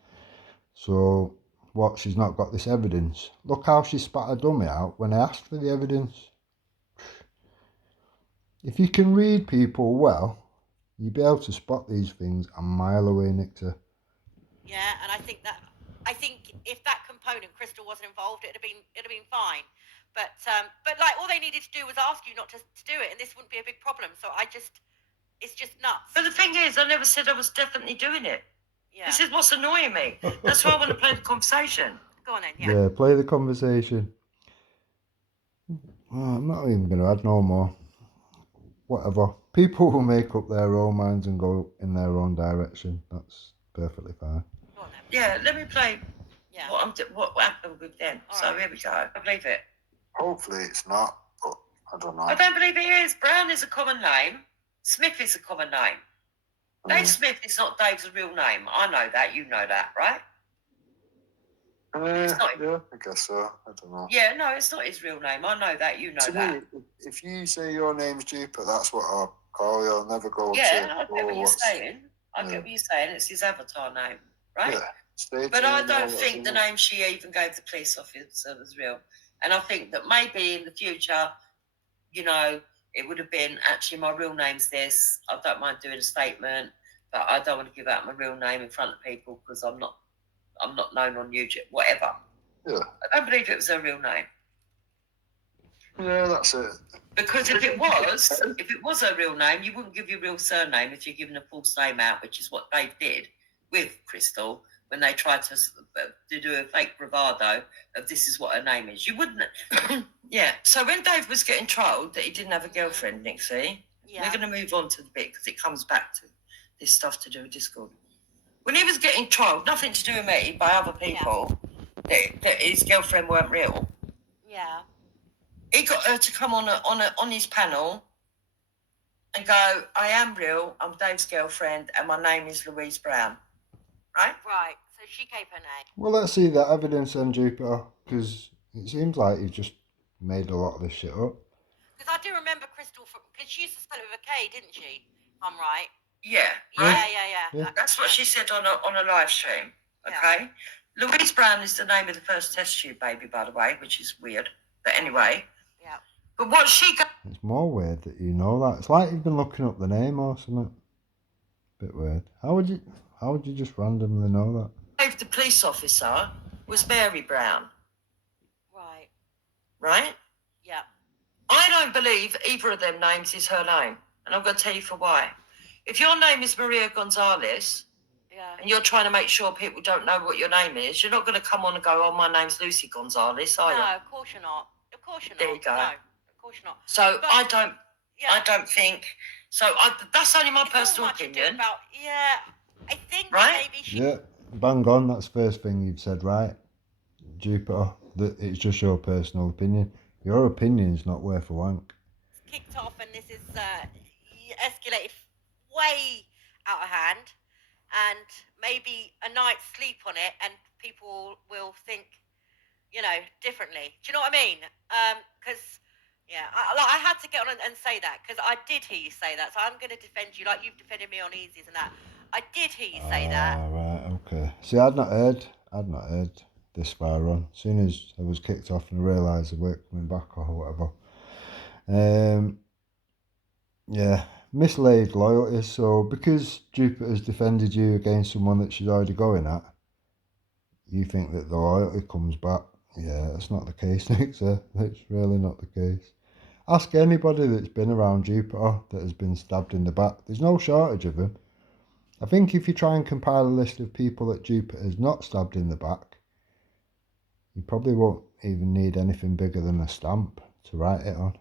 So, what, she's not got this evidence? Look how she spat her dummy out when I asked for the evidence. If you can read people well, you'll be able to spot these things a mile away, Nixa. Yeah, and I think if that component Crystal wasn't involved, it'd have been fine. But like all they needed to do was ask you not to do it, and this wouldn't be a big problem. So it's just nuts. But the thing is, I never said I was definitely doing it. Yeah. This is what's annoying me. That's why I want to play the conversation. Go on then. Yeah. Yeah, play the conversation. Oh, I'm not even going to add no more. Whatever. People will make up their own minds and go in their own direction. That's perfectly fine. Go on then. Yeah, let me play Yeah. what happened with them. All So right. here we go. I believe it. Hopefully it's not, but I don't know. I don't believe it is. Brown is a common name. Smith is a common name. Dave Smith is not Dave's real name. I know that. You know that, right? It's not. Yeah, I guess so. I don't know. Yeah, no, it's not his real name. I know that. You know To that. me, if you say your name's Jupiter, that's what I'll call you. I'll never go Yeah, to. I get what you're what's- saying. I get what you're saying. It's his avatar name, right? Yeah. Stay But I tuned, don't I'll think let the you know. name she even gave the police officer was real. And I think that maybe in the future, you know, it would have been actually my real name's this. I don't mind doing a statement, but I don't want to give out my real name in front of people because I'm not known on YouTube. Whatever. Yeah. I don't believe it was her real name. Yeah, that's it. Because if it was her real name, you wouldn't give your real surname if you're giving a false name out, which is what Dave did with Crystal when they tried to do a fake bravado of this is what her name is. You wouldn't. Yeah. So when Dave was getting trolled that he didn't have a girlfriend, Nixie, Yeah. we're going to move on to the bit because it comes back to this stuff to do with Discord. When he was getting trolled, nothing to do with me, by other people, that his girlfriend weren't real. Yeah. He got her to come on his panel and go, I am real, I'm Dave's girlfriend, and my name is Louise Brown. Right? Right. So she gave her name. Well, let's see that evidence then, Jupiter, because it seems like you've just made a lot of this shit up. Because I do remember Crystal, because she used to spell it with a K, didn't she? If I'm right. Yeah, Yeah, right. yeah. That's what she said on a live stream. Okay. Yeah. Louise Brown is the name of the first test tube baby, by the way, which is weird. But anyway. Yeah. But what she got. It's more weird that you know that. It's like you've been looking up the name or something. Bit weird. How would you just randomly know that? Gave the police officer was Mary Brown. Right. Right? Yeah. I don't believe either of them names is her name. And I'm going to tell you for why. If your name is Maria Gonzalez, and you're trying to make sure people don't know what your name is, you're not going to come on and go, oh, my name's Lucy Gonzalez, are you? No, of course you're not. Of course you're not. There you go. No, of course you're not. So But- I don't think. So that's only my It's all personal much ado opinion. About, I think Right? maybe she Yeah, bang on. That's the first thing you've said, right? Jupiter, that it's just your personal opinion. Your opinion's not worth a wank. kicked off, and this is escalated way out of hand, and maybe a night's sleep on it, and people will think, differently. Do you know what I mean? Because I had to get on and say that, because I did hear you say that, so I'm going to defend you like you've defended me on Easies and that. I did hear you say that. Right, okay. See, I'd not heard this far on. As soon as I was kicked off and I realised the work coming back or whatever. Yeah, mislaid loyalty. So because Jupiter's defended you against someone that she's already going at, you think that the loyalty comes back. Yeah, that's not the case, Nixa. That's really not the case. Ask anybody that's been around Jupiter that has been stabbed in the back. There's no shortage of them. I think if you try and compile a list of people that Jupiter's not stabbed in the back, you probably won't even need anything bigger than a stamp to write it on.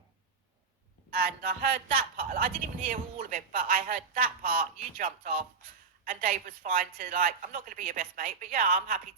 And I heard that part. I didn't even hear all of it, but I heard that part. You jumped off, and Dave was fine to I'm not going to be your best mate, but yeah, I'm happy to